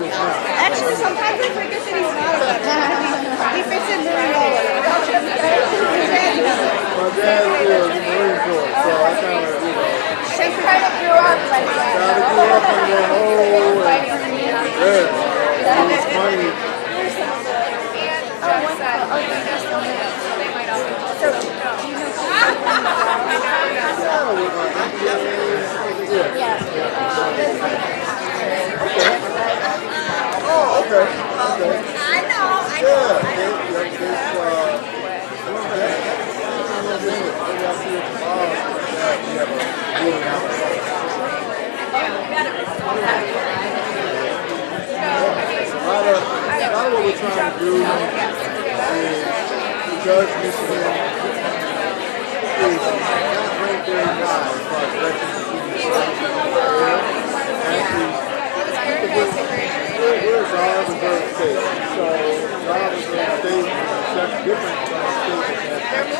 Actually, sometimes I forget that he's not a veteran. He fits in very well. My dad is a Marine Corps, so I kind of, She kind of grew up like that. kind of grew up and went, oh, and, it's funny. Oh, okay. I know. A lot of what we're trying to do is because Michigan is not ranked very high as far as veterans we're Zara Reserve State. So Zara Reserve State is that's different from a state that's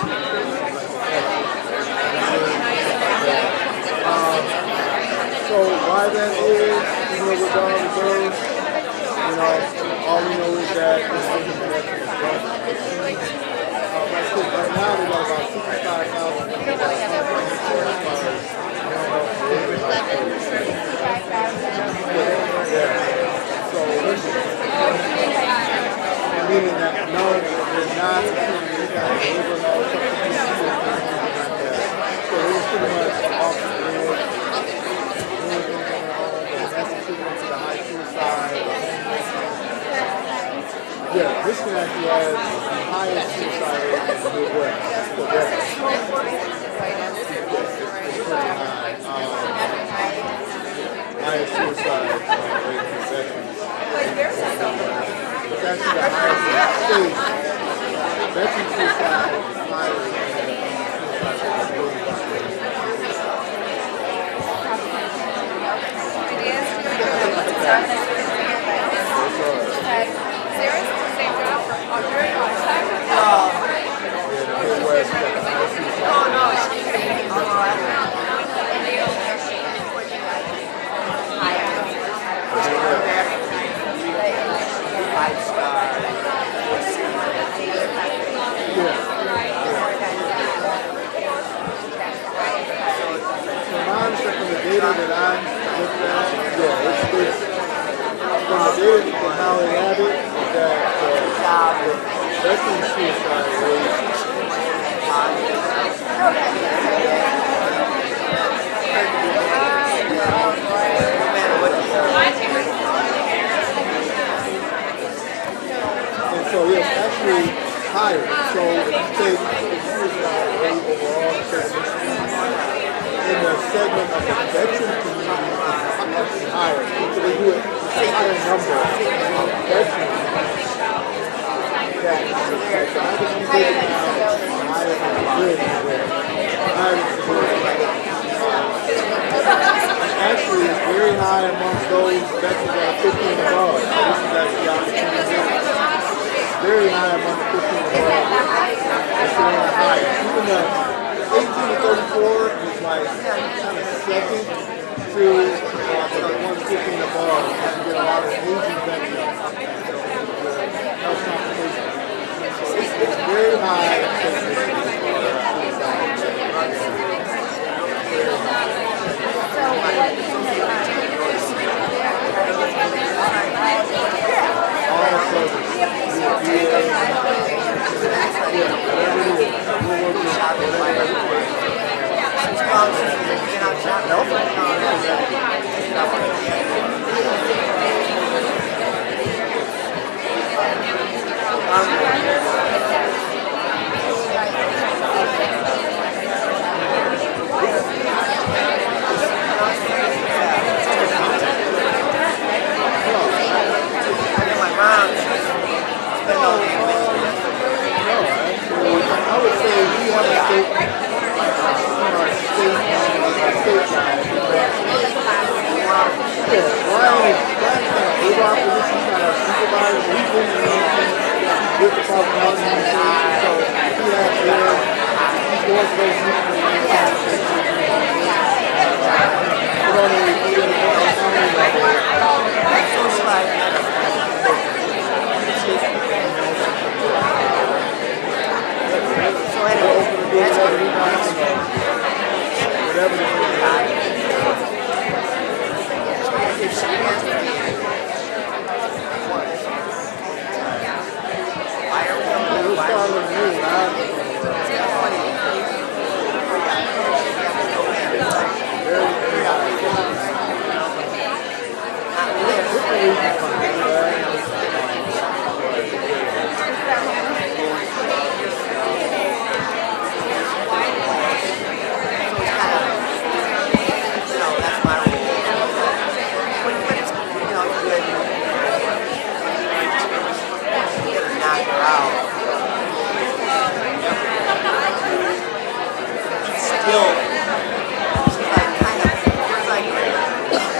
so why that is, with Zara Reserve, all we know is that right now we got about 65,000 meaning that no, they're not so it was pretty much off the grid. That's contributing to the high suicide. Yeah, Michigan actually has the highest suicide rate in the Midwest. So that's highest suicide rate in veterans. It's actually the highest in the state. Veteran suicide is higher than suicide rate. That time with that. Yeah, it's from the data and how they have it, that the veteran suicide rate and so it's actually higher. So if you take the suicide rate overall in the segment of the veteran community, it's actually higher. So they do it, it's a higher number of veterans. That higher than actually, it's very high amongst those veterans that are 50 and above. So this is actually opportunity. Very high among the 50 and above. It's one of the highest. Even the 18 to 34 is like kind of second to the 150 and above. You get a lot of aging veterans. Health complications. It's very high.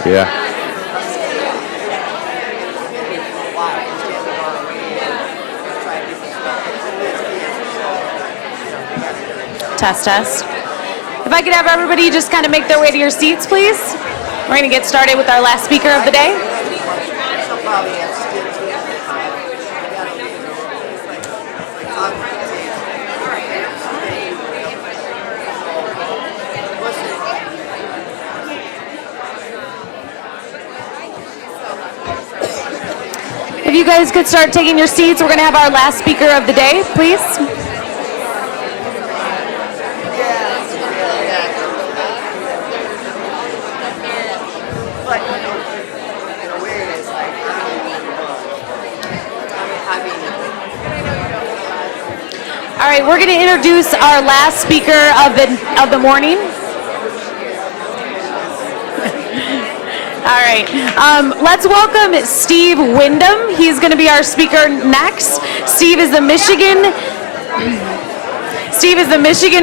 Yeah. Test, test. If I could have everybody just kind of make their way to your seats, please. We're going to get started with our last speaker of the day. If you guys could start taking your seats, we're going to have our last speaker of the day, please. All right, we're going to introduce our last speaker of the morning. All right, let's welcome Steve Wyndham. He's going to be our speaker next. Steve is the Michigan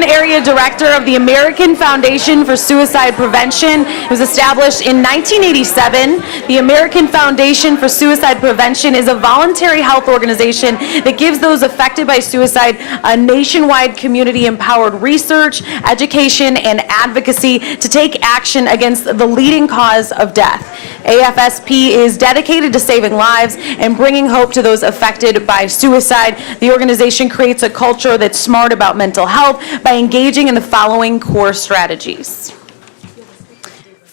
Area Director of the American Foundation for Suicide Prevention. It was established in 1987. The American Foundation for Suicide Prevention is a voluntary health organization that gives those affected by suicide a nationwide community-empowered research, education, and advocacy to take action against the leading cause of death. AFSP is dedicated to saving lives and bringing hope to those affected by suicide. The organization creates a culture that's smart about mental health by engaging in the following core strategies.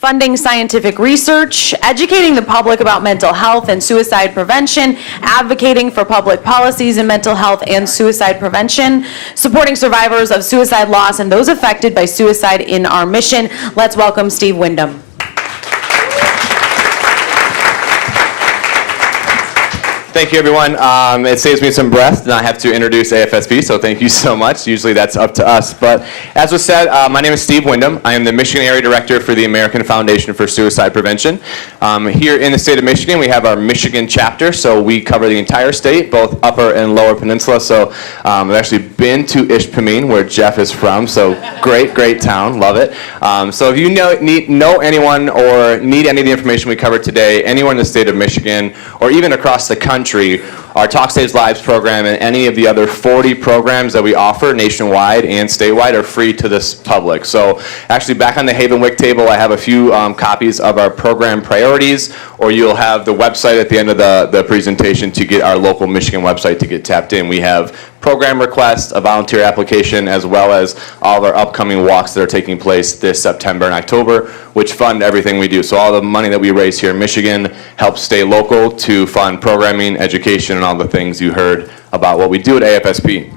funding scientific research, educating the public about mental health and suicide prevention, advocating for public policies in mental health and suicide prevention, supporting survivors of suicide loss and those affected by suicide in our mission. Let's welcome Steve Wyndham. Thank you, everyone. It saves me some breath to not have to introduce AFSP, so thank you so much. Usually that's up to us. But as was said, my name is Steve Wyndham. I am the Michigan Area Director for the American Foundation for Suicide Prevention. Here in the state of Michigan, we have our Michigan chapter, so we cover the entire state, both Upper and Lower Peninsula. So I've actually been to Ishpeming, where Jeff is from, so great town, love it. So if you know anyone or need any of the information we covered today, anyone in the state of Michigan, or even across the country, our Talk Saves Lives program and any of the other 40 programs that we offer nationwide and statewide are free to this public. So actually back on the Haven Wick table, I have a few copies of our program priorities, or you'll have the website at the end of the presentation to get our local Michigan website to get tapped in. We have program requests, a volunteer application, as well as all of our upcoming walks that are taking place this September and October, which fund everything we do. So all the money that we raise here in Michigan helps stay local to fund programming, education, and all the things you heard about what we do at AFSP.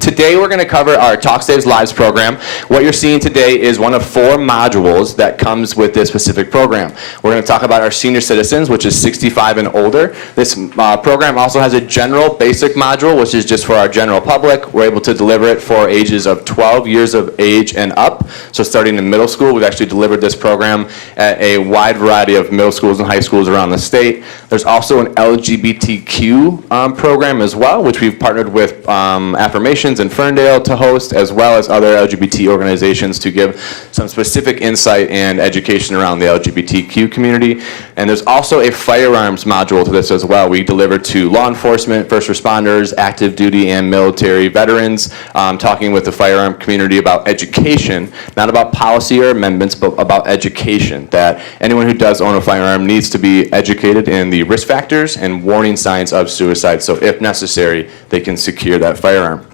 Today we're going to cover our Talk Saves Lives program. What you're seeing today is one of 4 modules that comes with this specific program. We're going to talk about our senior citizens, which is 65 and older. This program also has a general basic module, which is just for our general public. We're able to deliver it for ages of 12 years of age and up. So starting in middle school, we've actually delivered this program at a wide variety of middle schools and high schools around the state. There's also an LGBTQ program as well, which we've partnered with Affirmations in Ferndale to host, as well as other LGBT organizations to give some specific insight and education around the LGBTQ community. And there's also a firearms module to this as well. We deliver to law enforcement, first responders, active duty and military veterans, talking with the firearm community about education, not about policy or amendments, but about education, that anyone who does own a firearm needs to be educated in the risk factors and warning signs of suicide, so if necessary, they can secure that firearm.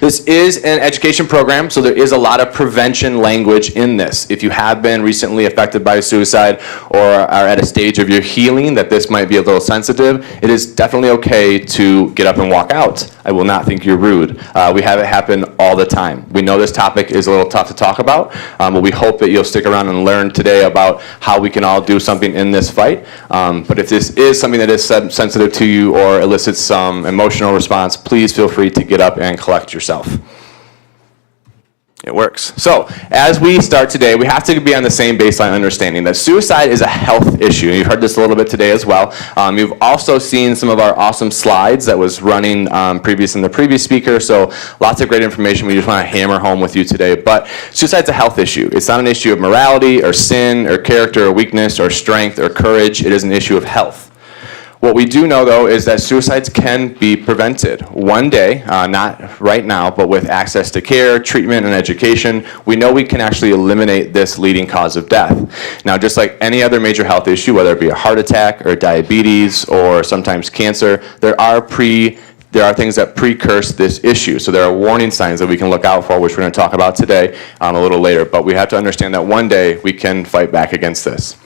This is an education program, so there is a lot of prevention language in this. If you have been recently affected by suicide or are at a stage of your healing that this might be a little sensitive, it is definitely okay to get up and walk out. I will not think you're rude. We have it happen all the time. We know this topic is a little tough to talk about, but we hope that you'll stick around and learn today about how we can all do something in this fight. But if this is something that is sensitive to you or elicits some emotional response, please feel free to get up and collect yourself. It works. So as we start today, we have to be on the same baseline understanding that suicide is a health issue. You've heard this a little bit today as well. You've also seen some of our awesome slides that was running in the previous speaker. So lots of great information we just want to hammer home with you today. But suicide's a health issue. It's not an issue of morality or sin or character or weakness or strength or courage. It is an issue of health. What we do know, though, is that suicides can be prevented. One day, not right now, but with access to care, treatment, and education, we know we can actually eliminate this leading cause of death. Now, just like any other major health issue, whether it be a heart attack or diabetes or sometimes cancer, there are things that precurse this issue. So there are warning signs that we can look out for, which we're going to talk about today a little later. But we have to understand that one day we can fight back against this.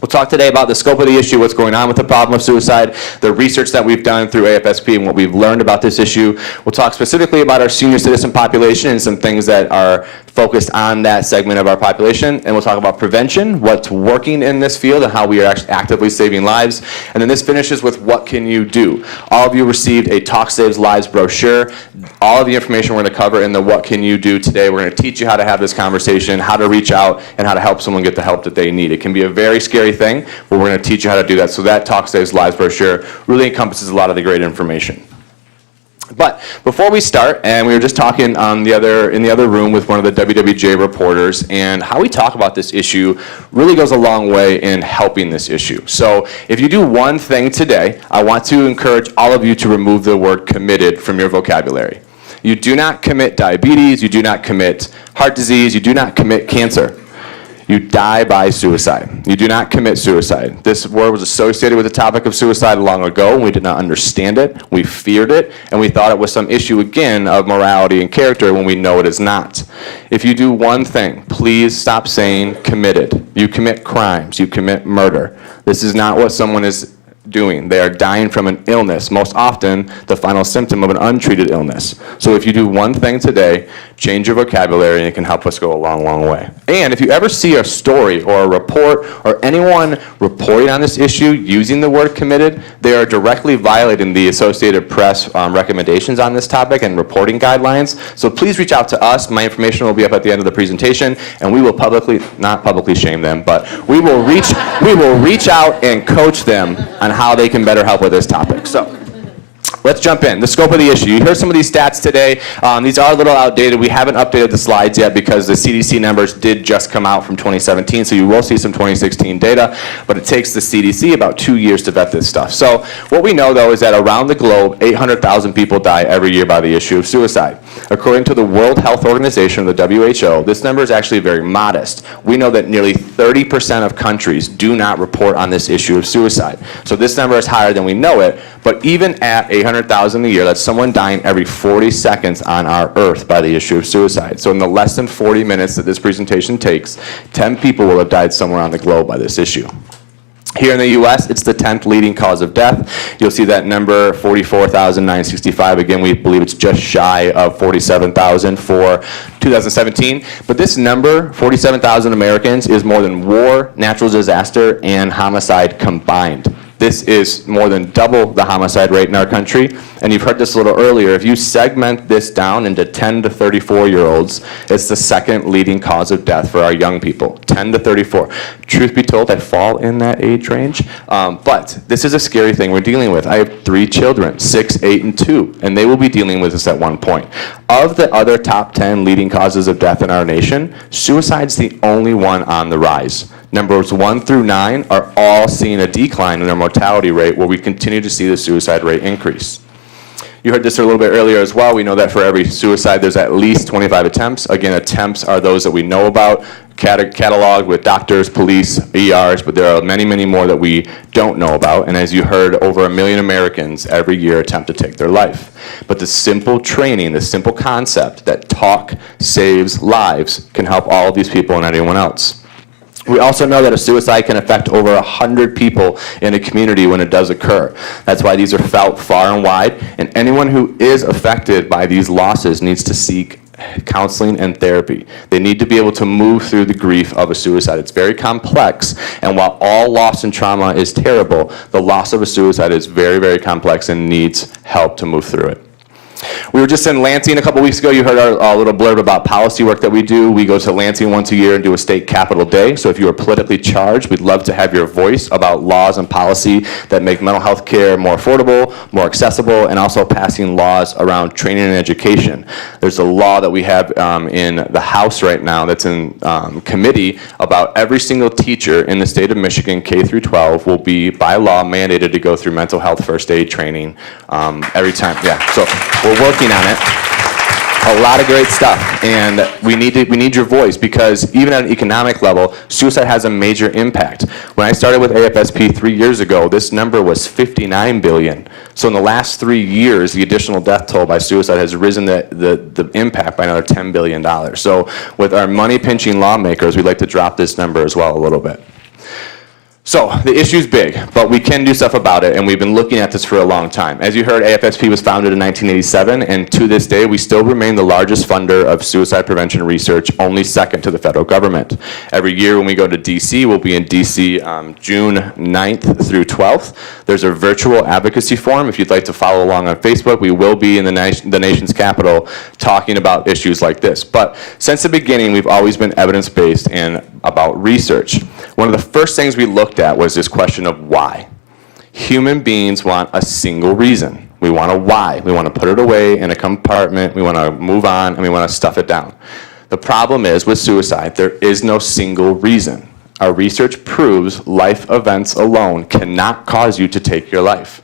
We'll talk today about the scope of the issue, what's going on with the problem of suicide, the research that we've done through AFSP and what we've learned about this issue. We'll talk specifically about our senior citizen population and some things that are focused on that segment of our population. And we'll talk about prevention, what's working in this field and how we are actually actively saving lives. And then this finishes with what can you do. All of you received a Talk Saves Lives brochure. All of the information we're going to cover in the what can you do today. We're going to teach you how to have this conversation, how to reach out, and how to help someone get the help that they need. It can be a very scary thing, but we're going to teach you how to do that. So that Talk Saves Lives brochure really encompasses a lot of the great information. But before we start, and we were just talking in the other room with one of the WWJ reporters, and how we talk about this issue really goes a long way in helping this issue. So if you do one thing today, I want to encourage all of you to remove the word committed from your vocabulary. You do not commit diabetes, you do not commit heart disease, you do not commit cancer. You die by suicide. You do not commit suicide. This word was associated with the topic of suicide long ago, and we did not understand it, we feared it, and we thought it was some issue again of morality and character when we know it is not. If you do one thing, please stop saying committed. You commit crimes, you commit murder. This is not what someone is doing. They are dying from an illness, most often the final symptom of an untreated illness. So if you do one thing today, change your vocabulary, and it can help us go a long, long way. And if you ever see a story or a report or anyone reporting on this issue using the word committed, they are directly violating the Associated Press recommendations on this topic and reporting guidelines. So please reach out to us. My information will be up at the end of the presentation, and we will not publicly shame them, but we will reach out and coach them on how they can better help with this topic. So let's jump in. The scope of the issue. You heard some of these stats today. These are a little outdated. We haven't updated the slides yet because the CDC numbers did just come out from 2017, so you will see some 2016 data, but it takes the CDC about 2 years to vet this stuff. So what we know, though, is that around the globe, 800,000 people die every year by the issue of suicide. According to the World Health Organization, the WHO, this number is actually very modest. We know that nearly 30% of countries do not report on this issue of suicide. So this number is higher than we know it, but even at 800,000 a year, that's someone dying every 40 seconds on our earth by the issue of suicide. So in the less than 40 minutes that this presentation takes, 10 people will have died somewhere on the globe by this issue. Here in the U.S., it's the 10th leading cause of death. You'll see that number, 44,965. Again, we believe it's just shy of 47,000 for 2017. But this number, 47,000 Americans, is more than war, natural disaster, and homicide combined. This is more than double the homicide rate in our country. And you've heard this a little earlier. If you segment this down into 10 to 34-year-olds, it's the second leading cause of death for our young people, 10 to 34. Truth be told, I fall in that age range. But this is a scary thing we're dealing with. I have 3 children, 6, 8, and 2, and they will be dealing with this at one point. Of the other top 10 leading causes of death in our nation, suicide's the only one on the rise. Numbers 1 through 9 are all seeing a decline in their mortality rate, where we continue to see the suicide rate increase. You heard this a little bit earlier as well. We know that for every suicide, there's at least 25 attempts. Again, attempts are those that we know about, cataloged with doctors, police, ERs, but there are many, many more that we don't know about. And as you heard, over 1 million Americans every year attempt to take their life. But the simple training, the simple concept that talk saves lives can help all of these people and anyone else. We also know that a suicide can affect over 100 people in a community when it does occur. That's why these are felt far and wide, and anyone who is affected by these losses needs to seek counseling and therapy. They need to be able to move through the grief of a suicide. It's very complex, and while all loss and trauma is terrible, the loss of a suicide is very, very complex and needs help to move through it. We were just in Lansing a couple weeks ago. You heard our little blurb about policy work that we do. We go to Lansing once a year and do a state capitol day. So if you are politically charged, we'd love to have your voice about laws and policy that make mental health care more affordable, more accessible, and also passing laws around training and education. There's a law that we have in the House right now that's in committee about every single teacher in the state of Michigan, K through 12, will be by law mandated to go through mental health first aid training every time. Yeah, so we're working on it. A lot of great stuff, and we need your voice, because even at an economic level, suicide has a major impact. When I started with AFSP 3 years ago, this number was 59 billion. So in the last 3 years, the additional death toll by suicide has risen the impact by another $10 billion. So with our money-pinching lawmakers, we'd like to drop this number as well a little bit. So the issue's big, but we can do stuff about it, and we've been looking at this for a long time. As you heard, AFSP was founded in 1987, and to this day, we still remain the largest funder of suicide prevention research, only second to the federal government. Every year when we go to DC, we'll be in DC June 9th through 12th. There's a virtual advocacy forum. If you'd like to follow along on Facebook, we will be in the nation's capital talking about issues like this. But since the beginning, we've always been evidence-based and about research. One of the first things we looked at was this question of why. Human beings want a single reason. We want a why. We want to put it away in a compartment. We want to move on, and we want to stuff it down. The problem is with suicide, there is no single reason. Our research proves life events alone cannot cause you to take your life.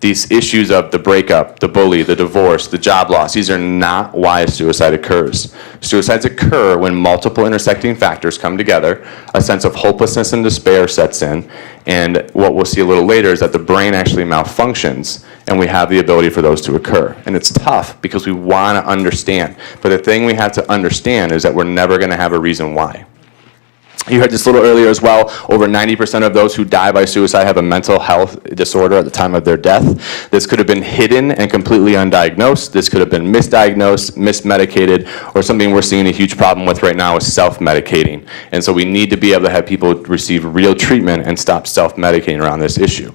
These issues of the breakup, the bully, the divorce, the job loss, these are not why suicide occurs. Suicides occur when multiple intersecting factors come together, a sense of hopelessness and despair sets in, and what we'll see a little later is that the brain actually malfunctions, and we have the ability for those to occur. And it's tough because we want to understand, but the thing we have to understand is that we're never going to have a reason why. You heard this a little earlier as well. Over 90% of those who die by suicide have a mental health disorder at the time of their death. This could have been hidden and completely undiagnosed. This could have been misdiagnosed, mismedicated, or something we're seeing a huge problem with right now is self-medicating. And so we need to be able to have people receive real treatment and stop self-medicating around this issue.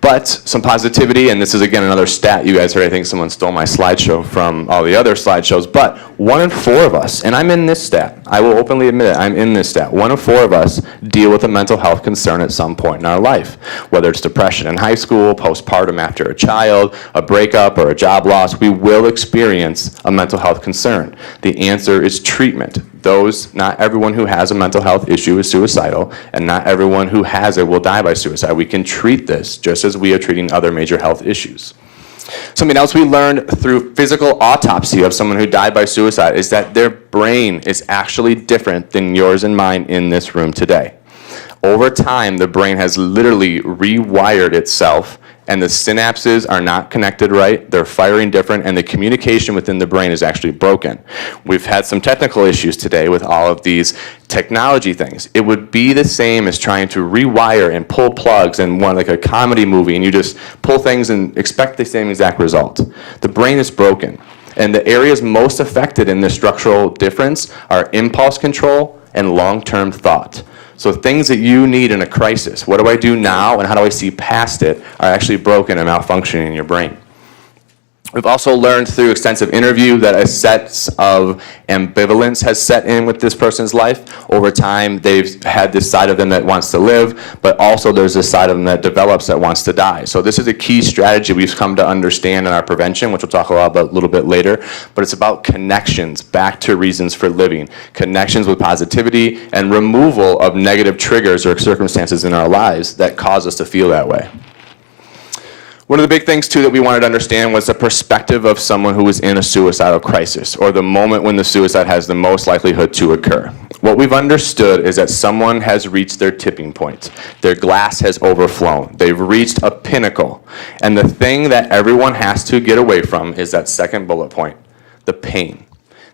But some positivity, and this is again another stat you guys heard. I think someone stole my slideshow from all the other slideshows, but 1 in 4 of us, and I'm in this stat, I will openly admit it, I'm in this stat, 1 in 4 of us deal with a mental health concern at some point in our life. Whether it's depression in high school, postpartum after a child, a breakup, or a job loss, we will experience a mental health concern. The answer is treatment. Not everyone who has a mental health issue is suicidal, and not everyone who has it will die by suicide. We can treat this just as we are treating other major health issues. Something else we learned through physical autopsy of someone who died by suicide is that their brain is actually different than yours and mine in this room today. Over time, the brain has literally rewired itself, and the synapses are not connected right, they're firing different, and the communication within the brain is actually broken. We've had some technical issues today with all of these technology things. It would be the same as trying to rewire and pull plugs in one like a comedy movie, and you just pull things and expect the same exact result. The brain is broken, and the areas most affected in this structural difference are impulse control and long-term thought. So things that you need in a crisis, what do I do now and how do I see past it, are actually broken and malfunctioning in your brain. We've also learned through extensive interview that a sense of ambivalence has set in with this person's life. Over time, they've had this side of them that wants to live, but also there's this side of them that develops that wants to die. So this is a key strategy we've come to understand in our prevention, which we'll talk about a little bit later, but it's about connections back to reasons for living, connections with positivity, and removal of negative triggers or circumstances in our lives that cause us to feel that way. One of the big things, too, that we wanted to understand was the perspective of someone who was in a suicidal crisis, or the moment when the suicide has the most likelihood to occur. What we've understood is that someone has reached their tipping point. Their glass has overflown. They've reached a pinnacle. And the thing that everyone has to get away from is that second bullet point, the pain.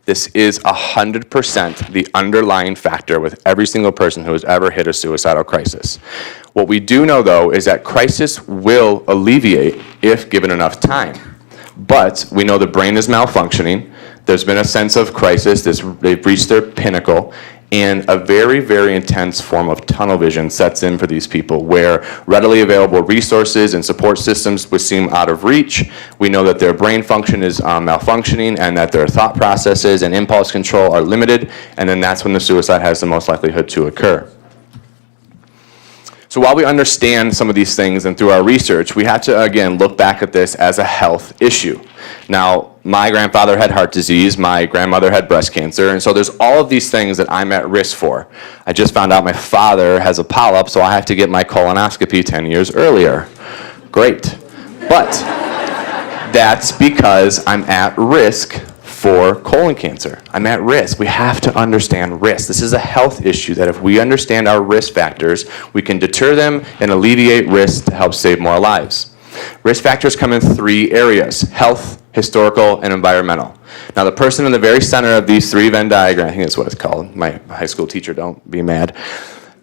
This is 100% the underlying factor with every single person who has ever hit a suicidal crisis. What we do know, though, is that crisis will alleviate if given enough time. But we know the brain is malfunctioning. There's been a sense of crisis. They've reached their pinnacle. And a very, very intense form of tunnel vision sets in for these people, where readily available resources and support systems would seem out of reach. We know that their brain function is malfunctioning, and that their thought processes and impulse control are limited, and then that's when the suicide has the most likelihood to occur. So while we understand some of these things and through our research, we have to, again, look back at this as a health issue. Now, my grandfather had heart disease, my grandmother had breast cancer, and so there's all of these things that I'm at risk for. I just found out my father has a polyp, so I have to get my colonoscopy 10 years earlier. Great. But that's because I'm at risk for colon cancer. I'm at risk. We have to understand risk. This is a health issue that if we understand our risk factors, we can deter them and alleviate risk to help save more lives. Risk factors come in 3 areas: health, historical, and environmental. Now, the person in the very center of these 3 Venn diagrams, I think that's what it's called. My high school teacher, don't be mad.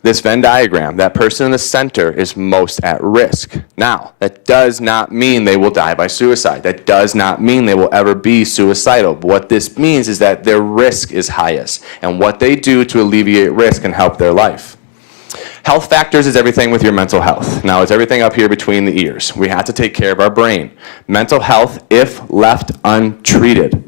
This Venn diagram, that person in the center is most at risk. Now, that does not mean they will die by suicide. That does not mean they will ever be suicidal. But what this means is that their risk is highest, and what they do to alleviate risk can help their life. Health factors is everything with your mental health. Now, it's everything up here between the ears. We have to take care of our brain. Mental health, if left untreated,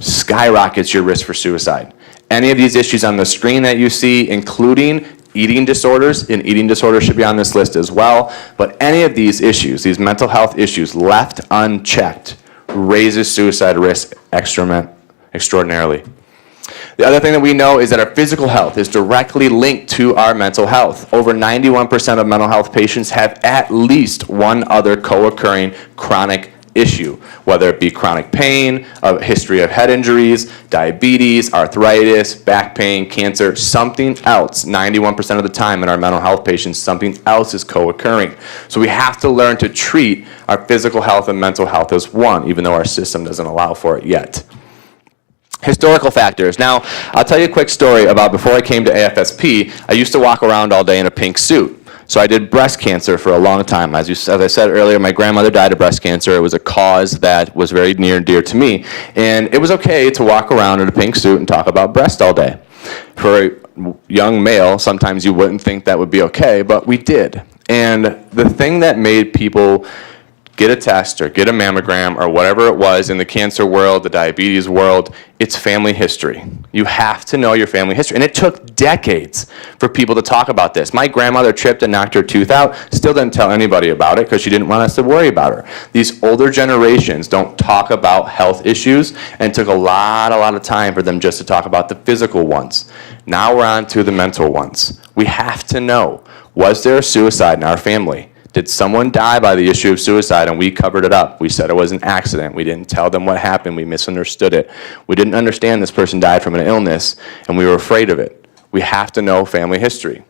skyrockets your risk for suicide. Any of these issues on the screen that you see, including eating disorders, and eating disorders should be on this list as well, but any of these issues, these mental health issues, left unchecked, raises suicide risk extraordinarily. The other thing that we know is that our physical health is directly linked to our mental health. Over 91% of mental health patients have at least one other co-occurring chronic issue, whether it be chronic pain, a history of head injuries, diabetes, arthritis, back pain, cancer, something else. 91% of the time in our mental health patients, something else is co-occurring. So we have to learn to treat our physical health and mental health as one, even though our system doesn't allow for it yet. Historical factors. Now, I'll tell you a quick story about before I came to AFSP, I used to walk around all day in a pink suit. So I did breast cancer for a long time. As I said earlier, my grandmother died of breast cancer. It was a cause that was very near and dear to me. And it was okay to walk around in a pink suit and talk about breast all day. For a young male, sometimes you wouldn't think that would be okay, but we did. And the thing that made people get a test or get a mammogram or whatever it was in the cancer world, the diabetes world, it's family history. You have to know your family history. And it took decades for people to talk about this. My grandmother tripped and knocked her tooth out, still didn't tell anybody about it because she didn't want us to worry about her. These older generations don't talk about health issues, and it took a lot of time for them just to talk about the physical ones. Now we're on to the mental ones. We have to know, was there a suicide in our family? Did someone die by the issue of suicide and we covered it up? We said it was an accident. We didn't tell them what happened. We misunderstood it. We didn't understand this person died from an illness and we were afraid of it. We have to know family history.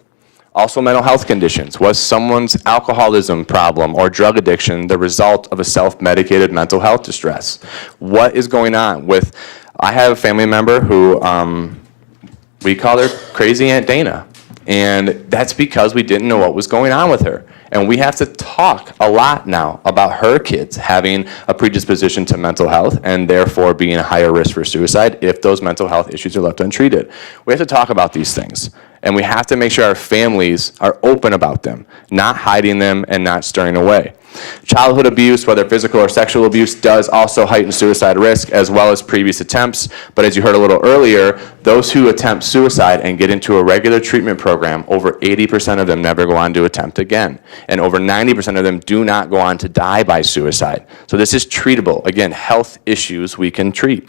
Also, mental health conditions. Was someone's alcoholism problem or drug addiction the result of a self-medicated mental health distress? What is going on with, I have a family member who we call her Crazy Aunt Dana. And that's because we didn't know what was going on with her. And we have to talk a lot now about her kids having a predisposition to mental health and therefore being a higher risk for suicide if those mental health issues are left untreated. We have to talk about these things. And we have to make sure our families are open about them, not hiding them and not stirring away. Childhood abuse, whether physical or sexual abuse, does also heighten suicide risk as well as previous attempts. But as you heard a little earlier, those who attempt suicide and get into a regular treatment program, over 80% of them never go on to attempt again. And over 90% of them do not go on to die by suicide. So this is treatable. Again, health issues we can treat.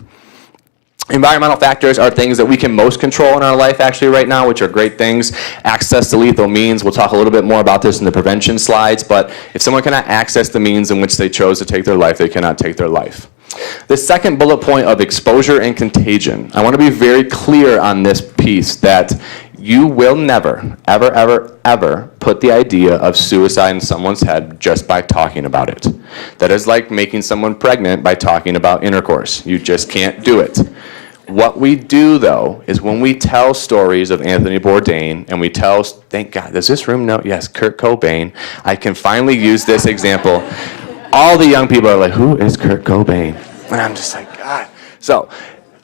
Environmental factors are things that we can most control in our life actually right now, which are great things. Access to lethal means, we'll talk a little bit more about this in the prevention slides, but if someone cannot access the means in which they chose to take their life, they cannot take their life. The second bullet point of exposure and contagion. I want to be very clear on this piece that you will never, ever put the idea of suicide in someone's head just by talking about it. That is like making someone pregnant by talking about intercourse. You just can't do it. What we do, though, is when we tell stories of Anthony Bourdain, and we tell, thank God, does this room know? Yes, Kurt Cobain. I can finally use this example. All the young people are like, who is Kurt Cobain? And I'm just like, God. So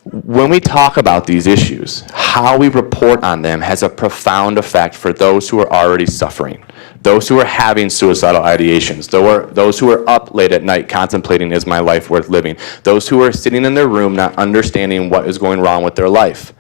when we talk about these issues, how we report on them has a profound effect for those who are already suffering, those who are having suicidal ideations, those who are up late at night contemplating, is my life worth living, those who are sitting in their room not understanding what is going wrong with their life.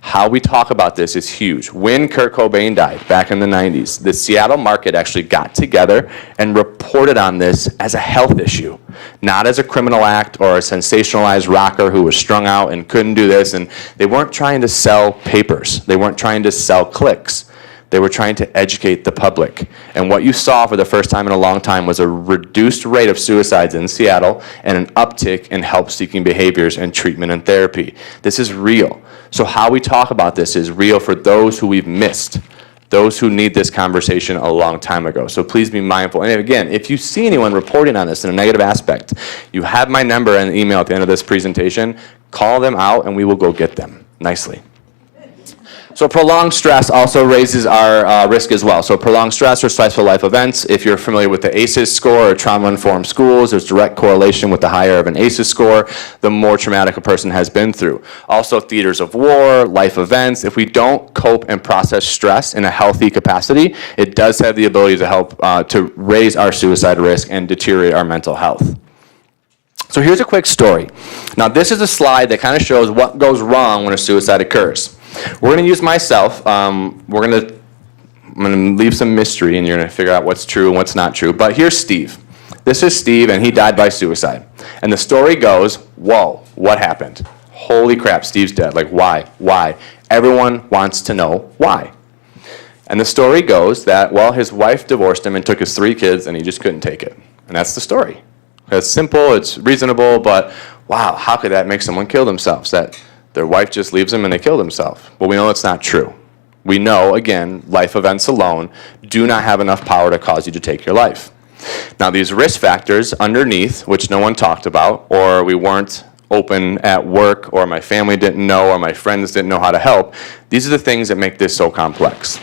How we talk about this is huge. When Kurt Cobain died back in the 90s, the Seattle market actually got together and reported on this as a health issue, not as a criminal act or a sensationalized rocker who was strung out and couldn't do this. And they weren't trying to sell papers. They weren't trying to sell clicks. They were trying to educate the public. And what you saw for the first time in a long time was a reduced rate of suicides in Seattle and an uptick in help-seeking behaviors and treatment and therapy. This is real. So how we talk about this is real for those who we've missed, those who need this conversation a long time ago. So please be mindful. And again, if you see anyone reporting on this in a negative aspect, you have my number and email at the end of this presentation. Call them out and we will go get them nicely. So prolonged stress also raises our risk as well. So prolonged stress or stressful life events, if you're familiar with the ACEs score or trauma-informed schools, there's direct correlation with the higher of an ACEs score, the more traumatic a person has been through. Also theaters of war, life events, if we don't cope and process stress in a healthy capacity, it does have the ability to help to raise our suicide risk and deteriorate our mental health. So here's a quick story. Now this is a slide that kind of shows what goes wrong when a suicide occurs. We're going to use myself. I'm going to leave some mystery, and you're going to figure out what's true and what's not true. But here's Steve. This is Steve, and he died by suicide. And the story goes, whoa, what happened? holy crap, Steve's dead. Like, why? Why? Everyone wants to know why. And the story goes that, well, his wife divorced him and took his 3 kids, and he just couldn't take it. And that's the story. It's simple, it's reasonable, but wow, how could that make someone kill themselves? That their wife just leaves them and they kill themselves. Well, we know it's not true. We know, again, life events alone do not have enough power to cause you to take your life. Now, these risk factors underneath, which no one talked about, or we weren't open at work, or my family didn't know, or my friends didn't know how to help, these are the things that make this so complex.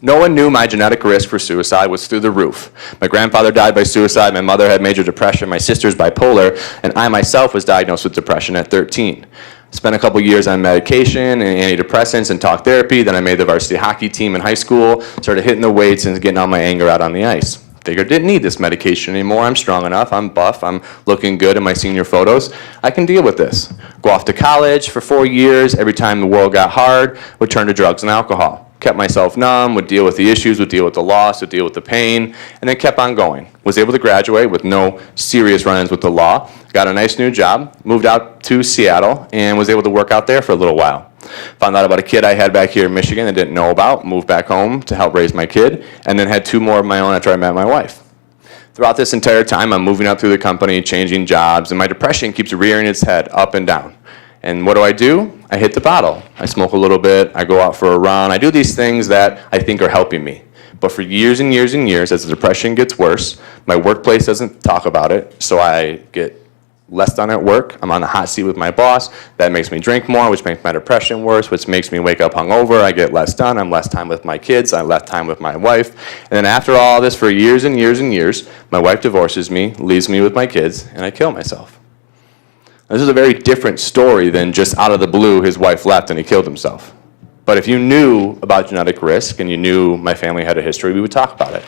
No one knew my genetic risk for suicide was through the roof. My grandfather died by suicide, my mother had major depression, my sister's bipolar, and I myself was diagnosed with depression at 13. Spent a couple years on medication and antidepressants and talk therapy, then I made the varsity hockey team in high school, started hitting the weights and getting all my anger out on the ice. Figured didn't need this medication anymore, I'm strong enough, I'm buff, I'm looking good in my senior photos, I can deal with this. Go off to college for 4 years, every time the world got hard, would turn to drugs and alcohol. Kept myself numb, would deal with the issues, would deal with the loss, would deal with the pain, and then kept on going. Was able to graduate with no serious run-ins with the law, got a nice new job, moved out to Seattle, and was able to work out there for a little while. Found out about a kid I had back here in Michigan I didn't know about, moved back home to help raise my kid, and then had 2 more of my own after I met my wife. Throughout this entire time, I'm moving up through the company, changing jobs, and my depression keeps rearing its head up and down. And what do? I hit the bottle. I smoke a little bit, I go out for a run, I do these things that I think are helping me. But for years and years and years, as the depression gets worse, my workplace doesn't talk about it, so I get less done at work. I'm on the hot seat with my boss. That makes me drink more, which makes my depression worse, which makes me wake up hungover. I get less done. I'm less time with my kids. I less time with my wife. And then after all this, for years and years and years, my wife divorces me, leaves me with my kids, and I kill myself. This is a very different story than just out of the blue, his wife left and he killed himself. But if you knew about genetic risk and you knew my family had a history, we would talk about it.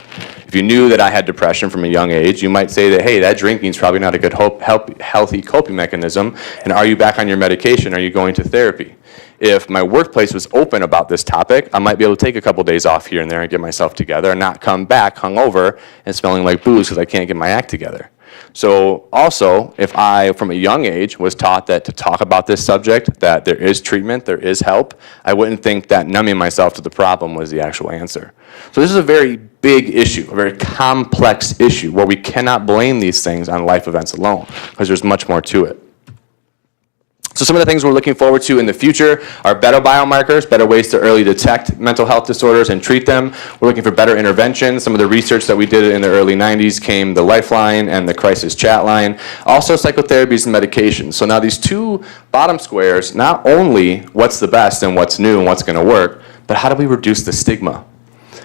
If you knew that I had depression from a young age, you might say that, hey, that drinking is probably not a good healthy coping mechanism, and are you back on your medication? Are you going to therapy? If my workplace was open about this topic, I might be able to take a couple days off here and there and get myself together and not come back hungover and smelling like booze because I can't get my act together. So also, if I, from a young age, was taught that to talk about this subject, that there is treatment, there is help, I wouldn't think that numbing myself to the problem was the actual answer. So this is a very big issue, a very complex issue, where we cannot blame these things on life events alone, because there's much more to it. So some of the things we're looking forward to in the future are better biomarkers, better ways to early detect mental health disorders and treat them. We're looking for better interventions. Some of the research that we did in the early 90s came the Lifeline and the Crisis Chat Line. Also psychotherapies and medications. So now these 2 bottom squares, not only what's the best and what's new and what's going to work, but how do we reduce the stigma?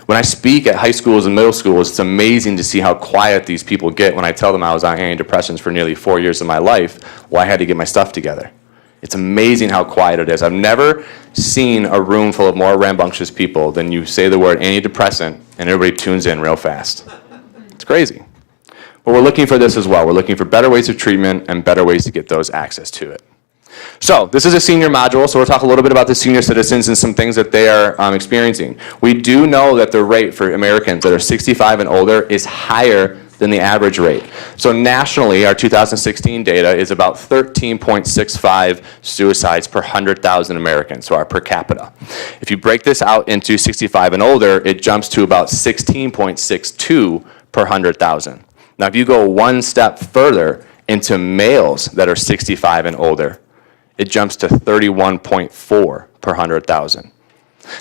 When I speak at high schools and middle schools, it's amazing to see how quiet these people get when I tell them I was on antidepressants for nearly 4 years of my life. Well, I had to get my stuff together. It's amazing how quiet it is. I've never seen a room full of more rambunctious people than you say the word antidepressant and everybody tunes in real fast. It's crazy. But we're looking for this as well. We're looking for better ways of treatment and better ways to get those access to it. So this is a senior module, so we'll talk a little bit about the senior citizens and some things that they are experiencing. We do know that the rate for Americans that are 65 and older is higher than the average rate. So nationally, our 2016 data is about 13.65 suicides per 100,000 Americans, so our per capita. If you break this out into 65 and older, it jumps to about 16.62 per 100,000. Now, if you go one step further into males that are 65 and older, it jumps to 31.4 per 100,000.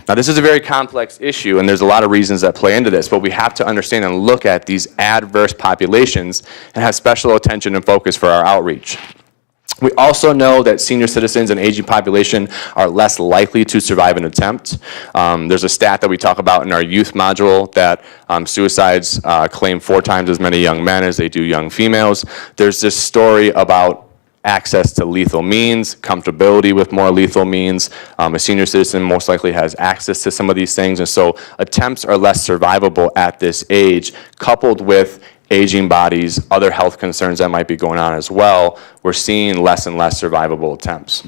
Now, this is a very complex issue, and there's a lot of reasons that play into this, but we have to understand and look at these adverse populations and have special attention and focus for our outreach. We also know that senior citizens and aging population are less likely to survive an attempt. There's a stat that we talk about in our youth module that suicides claim 4 times as many young men as they do young females. There's this story about access to lethal means, comfortability with more lethal means. A senior citizen most likely has access to some of these things, and so attempts are less survivable at this age, coupled with aging bodies, other health concerns that might be going on as well. We're seeing less and less survivable attempts.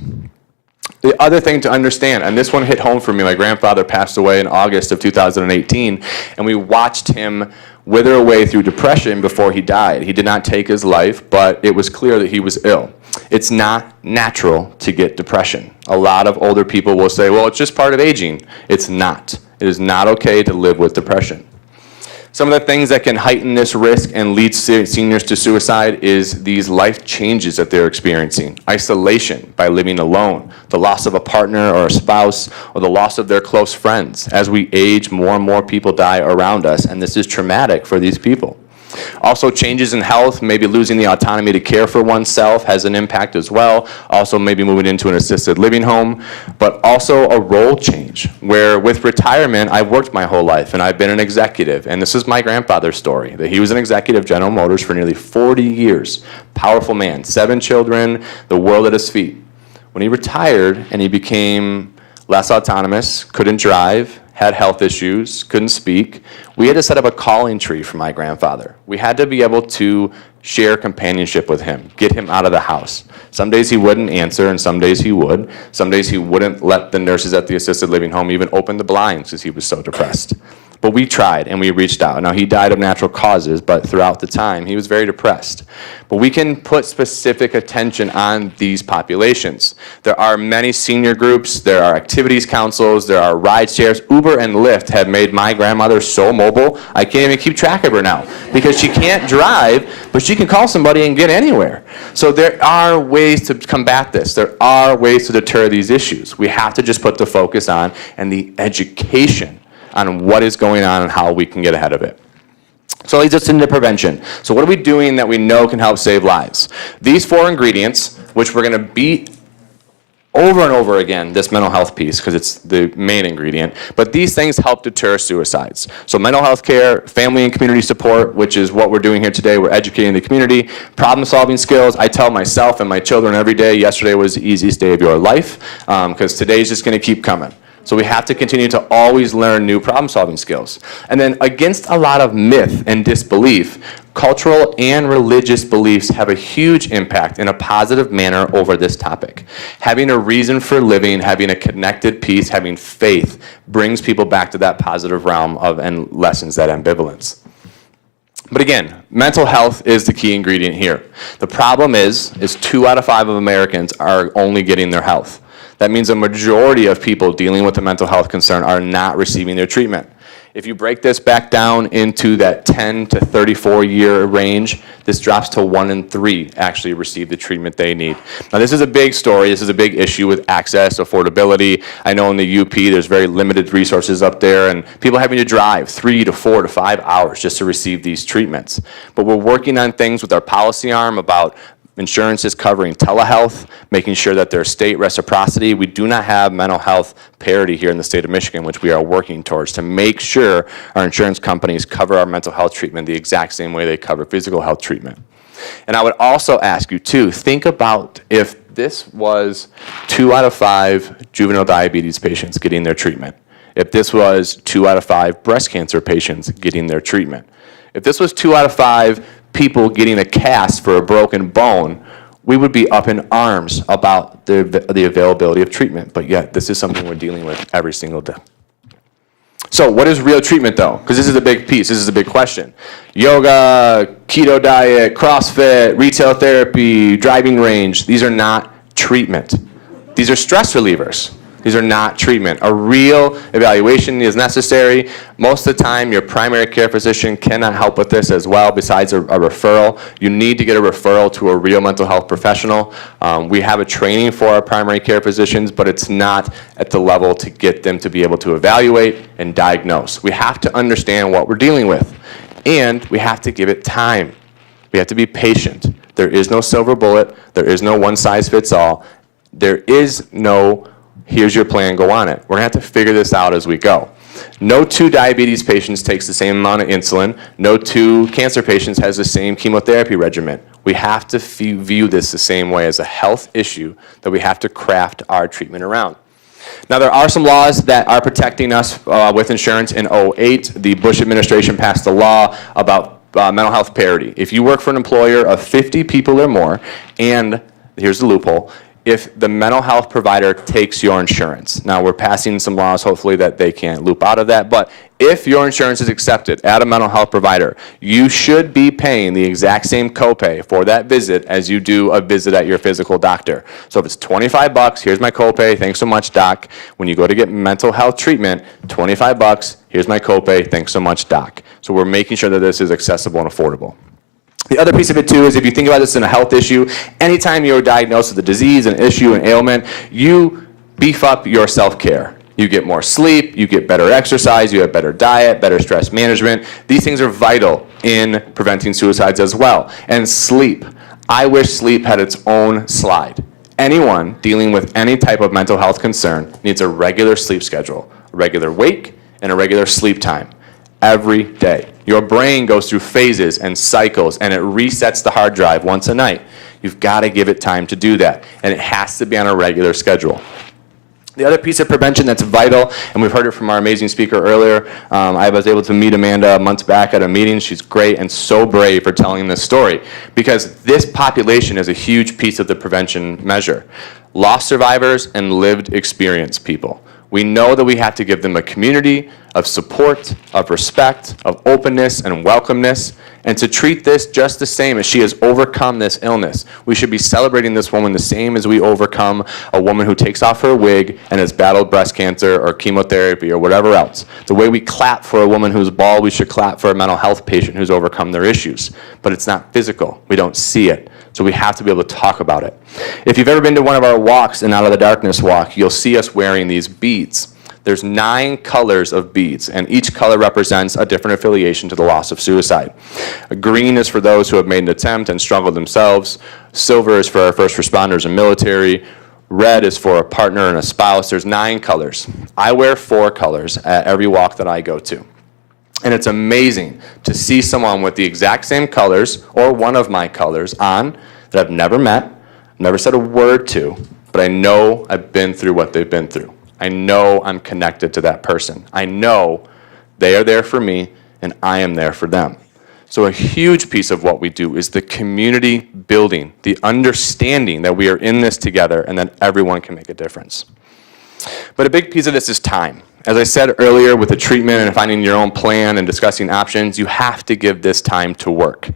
The other thing to understand, and this one hit home for me, my grandfather passed away in August of 2018, and we watched him wither away through depression before he died. He did not take his life, but it was clear that he was ill. It's not natural to get depression. A lot of older people will say, well, it's just part of aging. It's not. It is not okay to live with depression. Some of the things that can heighten this risk and lead seniors to suicide is these life changes that they're experiencing. Isolation by living alone, the loss of a partner or a spouse, or the loss of their close friends. As we age, more and more people die around us, and this is traumatic for these people. Also, changes in health, maybe losing the autonomy to care for oneself has an impact as well. Also, maybe moving into an assisted living home, but also a role change where with retirement, I've worked my whole life and I've been an executive. And this is my grandfather's story, that he was an executive at General Motors for nearly 40 years. Powerful man, 7 children, the world at his feet. When he retired and he became less autonomous, couldn't drive, had health issues, couldn't speak, we had to set up a calling tree for my grandfather. We had to be able to share companionship with him, get him out of the house. Some days he wouldn't answer, and some days he would. Some days he wouldn't let the nurses at the assisted living home even open the blinds because he was so depressed. But we tried and we reached out. Now, he died of natural causes, but throughout the time, he was very depressed. But we can put specific attention on these populations. There are many senior groups, there are activities councils, there are ride shares. Uber and Lyft have made my grandmother so mobile, I can't even keep track of her now because she can't drive, but she can call somebody and get anywhere. So there are ways to combat this. There are ways to deter these issues. We have to just put the focus on and the education on what is going on and how we can get ahead of it. So it leads us into prevention. So what are we doing that we know can help save lives? These 4 ingredients, which we're going to beat over and over again, this mental health piece, because it's the main ingredient, but these things help deter suicides. So mental health care, family and community support, which is what we're doing here today. We're educating the community. Problem-solving skills. I tell myself and my children every day, yesterday was the easiest day of your life, because today's just going to keep coming. So we have to continue to always learn new problem-solving skills. And then against a lot of myth and disbelief, cultural and religious beliefs have a huge impact in a positive manner over this topic. Having a reason for living, having a connected peace, having faith brings people back to that positive realm of and lessens that ambivalence. But again, mental health is the key ingredient here. The problem is 2 out of 5 of Americans are only getting their health. That means a majority of people dealing with a mental health concern are not receiving their treatment. If you break this back down into that 10 to 34 year range, this drops to 1 in 3 actually receive the treatment they need. Now this is a big story, this is a big issue with access, affordability. I know in the UP there's very limited resources up there and people having to drive 3 to 4 to 5 hours just to receive these treatments. But we're working on things with our policy arm about insurance is covering telehealth, making sure that there's state reciprocity. We do not have mental health parity here in the state of Michigan, which we are working towards to make sure our insurance companies cover our mental health treatment the exact same way they cover physical health treatment. And I would also ask you too, think about if this was 2 out of 5 juvenile diabetes patients getting their treatment. If this was 2 out of 5 breast cancer patients getting their treatment. If this was 2 out of 5 people getting a cast for a broken bone, we would be up in arms about the availability of treatment. But yet, this is something we're dealing with every single day. So what is real treatment though? Because this is a big piece, this is a big question. Yoga, keto diet, CrossFit, retail therapy, driving range, these are not treatment. These are stress relievers. These are not treatment. A real evaluation is necessary. Most of the time, your primary care physician cannot help with this as well, besides a referral. You need to get a referral to a real mental health professional. We have a training for our primary care physicians, but it's not at the level to get them to be able to evaluate and diagnose. We have to understand what we're dealing with, and we have to give it time. We have to be patient. There is no silver bullet. There is no one size fits all. There is no here's your plan, go on it. We're going to have to figure this out as we go. No 2 diabetes patients takes the same amount of insulin. No 2 cancer patients has the same chemotherapy regimen. We have to view this the same way as a health issue that we have to craft our treatment around. Now, there are some laws that are protecting us with insurance. In 2008, the Bush administration passed a law about mental health parity. If you work for an employer of 50 people or more, and here's the loophole, if the mental health provider takes your insurance. Now, we're passing some laws, hopefully, that they can't loop out of that, but if your insurance is accepted at a mental health provider, you should be paying the exact same copay for that visit as you do a visit at your physical doctor. So if it's $25, here's my copay, thanks so much, doc. When you go to get mental health treatment, $25, here's my copay, thanks so much, doc. So we're making sure that this is accessible and affordable. The other piece of it, too, is if you think about this in a health issue, anytime you're diagnosed with a disease, an issue, an ailment, you beef up your self-care. You get more sleep, you get better exercise, you have better diet, better stress management. These things are vital in preventing suicides as well. And sleep. I wish sleep had its own slide. Anyone dealing with any type of mental health concern needs a regular sleep schedule, a regular wake, and a regular sleep time. Every day. Your brain goes through phases and cycles, and it resets the hard drive once a night. You've got to give it time to do that, and it has to be on a regular schedule. The other piece of prevention that's vital, and we've heard it from our amazing speaker earlier, I was able to meet Amanda months back at a meeting. She's great and so brave for telling this story, because this population is a huge piece of the prevention measure. Loss survivors and lived experience people. We know that we have to give them a community of support, of respect, of openness and welcomeness, and to treat this just the same as she has overcome this illness. We should be celebrating this woman the same as we overcome a woman who takes off her wig and has battled breast cancer or chemotherapy or whatever else. The way we clap for a woman who's bald, we should clap for a mental health patient who's overcome their issues. But it's not physical. We don't see it. So we have to be able to talk about it. If you've ever been to one of our walks, an Out of the Darkness walk, you'll see us wearing these beads. There's 9 colors of beads, and each color represents a different affiliation to the loss of suicide. Green is for those who have made an attempt and struggled themselves. Silver is for our first responders and military. Red is for a partner and a spouse. There's 9 colors. I wear 4 colors at every walk that I go to. And it's amazing to see someone with the exact same colors, or one of my colors, on that I've never met, never said a word to, but I know I've been through what they've been through. I know I'm connected to that person. I know they are there for me, and I am there for them. So a huge piece of what we do is the community building, the understanding that we are in this together and that everyone can make a difference. But a big piece of this is time. As I said earlier, with the treatment and finding your own plan and discussing options, you have to give this time to work.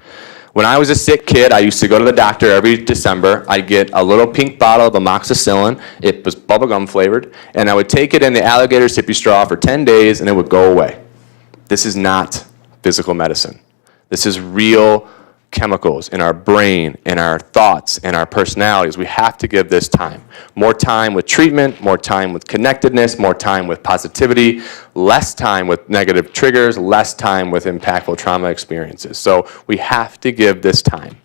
When I was a sick kid, I used to go to the doctor every December. I'd get a little pink bottle of amoxicillin. It was bubblegum flavored. And I would take it in the alligator sippy straw for 10 days, and it would go away. This is not physical medicine. This is real chemicals in our brain, in our thoughts, in our personalities. We have to give this time. More time with treatment, more time with connectedness, more time with positivity, less time with negative triggers, less time with impactful trauma experiences. So we have to give this time.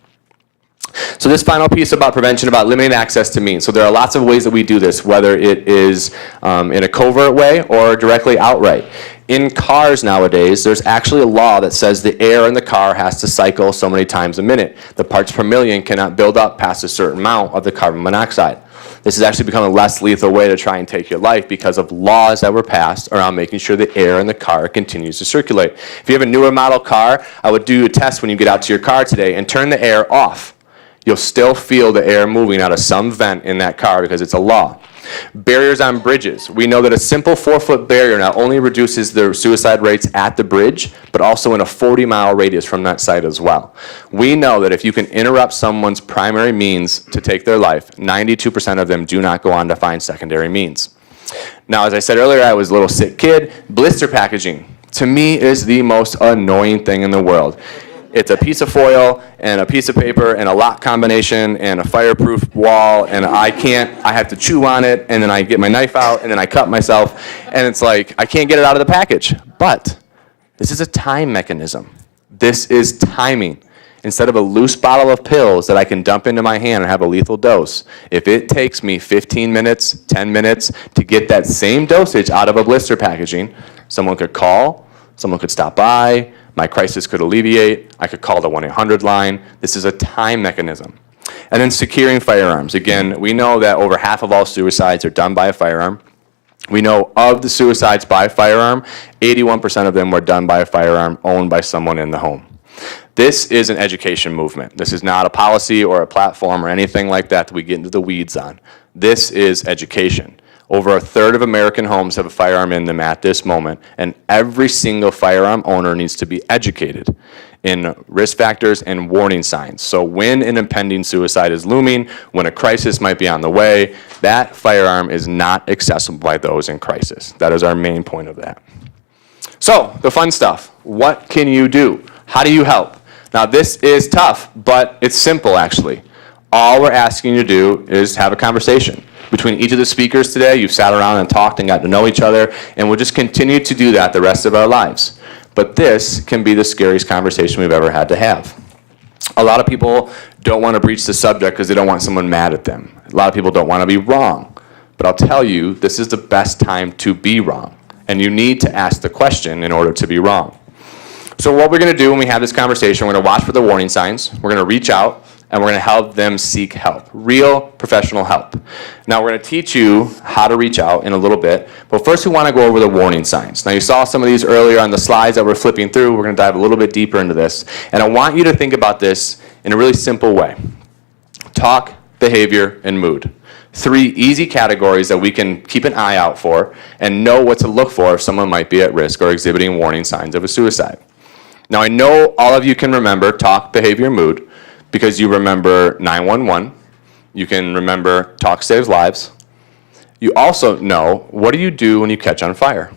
So this final piece about prevention, about limiting access to means. So there are lots of ways that we do this, whether it is in a covert way or directly outright. In cars nowadays, there's actually a law that says the air in the car has to cycle so many times a minute. The parts per million cannot build up past a certain amount of the carbon monoxide. This has actually become a less lethal way to try and take your life because of laws that were passed around making sure the air in the car continues to circulate. If you have a newer model car, I would do a test when you get out to your car today and turn the air off. You'll still feel the air moving out of some vent in that car because it's a law. Barriers on bridges. We know that a simple 4-foot barrier not only reduces the suicide rates at the bridge, but also in a 40-mile radius from that site as well. We know that if you can interrupt someone's primary means to take their life, 92% of them do not go on to find secondary means. Now, as I said earlier, I was a little sick kid. Blister packaging, to me, is the most annoying thing in the world. It's a piece of foil and a piece of paper and a lock combination and a fireproof wall, and I have to chew on it, and then I get my knife out and then I cut myself, and it's like I can't get it out of the package. But this is a time mechanism. This is timing. Instead of a loose bottle of pills that I can dump into my hand and have a lethal dose, if it takes me 15 minutes, 10 minutes to get that same dosage out of a blister packaging, someone could call, someone could stop by, my crisis could alleviate, I could call the 1-800 line. This is a time mechanism. And then securing firearms. Again, we know that over half of all suicides are done by a firearm. We know of the suicides by firearm, 81% of them were done by a firearm owned by someone in the home. This is an education movement. This is not a policy or a platform or anything like that we get into the weeds on. This is education. Over a third of American homes have a firearm in them at this moment, and every single firearm owner needs to be educated in risk factors and warning signs. So when an impending suicide is looming, when a crisis might be on the way, that firearm is not accessible by those in crisis. That is our main point of that. So, the fun stuff. What can you do? How do you help? Now, this is tough, but it's simple, actually. All we're asking you to do is have a conversation. Between each of the speakers today, you've sat around and talked and got to know each other, and we'll just continue to do that the rest of our lives. But this can be the scariest conversation we've ever had to have. A lot of people don't want to breach the subject because they don't want someone mad at them. A lot of people don't want to be wrong. But I'll tell you, this is the best time to be wrong. And you need to ask the question in order to be wrong. So what we're going to do when we have this conversation, we're going to watch for the warning signs, we're going to reach out, and we're going to help them seek help, real professional help. Now we're going to teach you how to reach out in a little bit, but first we want to go over the warning signs. Now you saw some of these earlier on the slides that we're flipping through. We're going to dive a little bit deeper into this, and I want you to think about this in a really simple way. Talk, behavior, and mood. 3 easy categories that we can keep an eye out for and know what to look for if someone might be at risk or exhibiting warning signs of a suicide. Now I know all of you can remember talk, behavior, mood because you remember 911. You can remember talk saves lives. You also know what do you do when you catch on fire?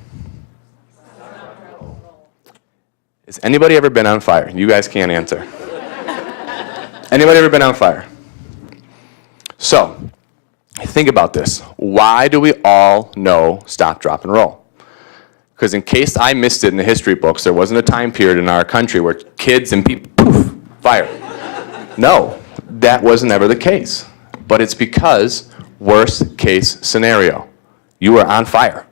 Has anybody ever been on fire? You guys can't answer. Anybody ever been on fire? So, think about this. Why do we all know stop, drop, and roll? Because in case I missed it in the history books, there wasn't a time period in our country where kids and people, poof, fire. No, that was never the case. But it's because worst case scenario. You were on fire.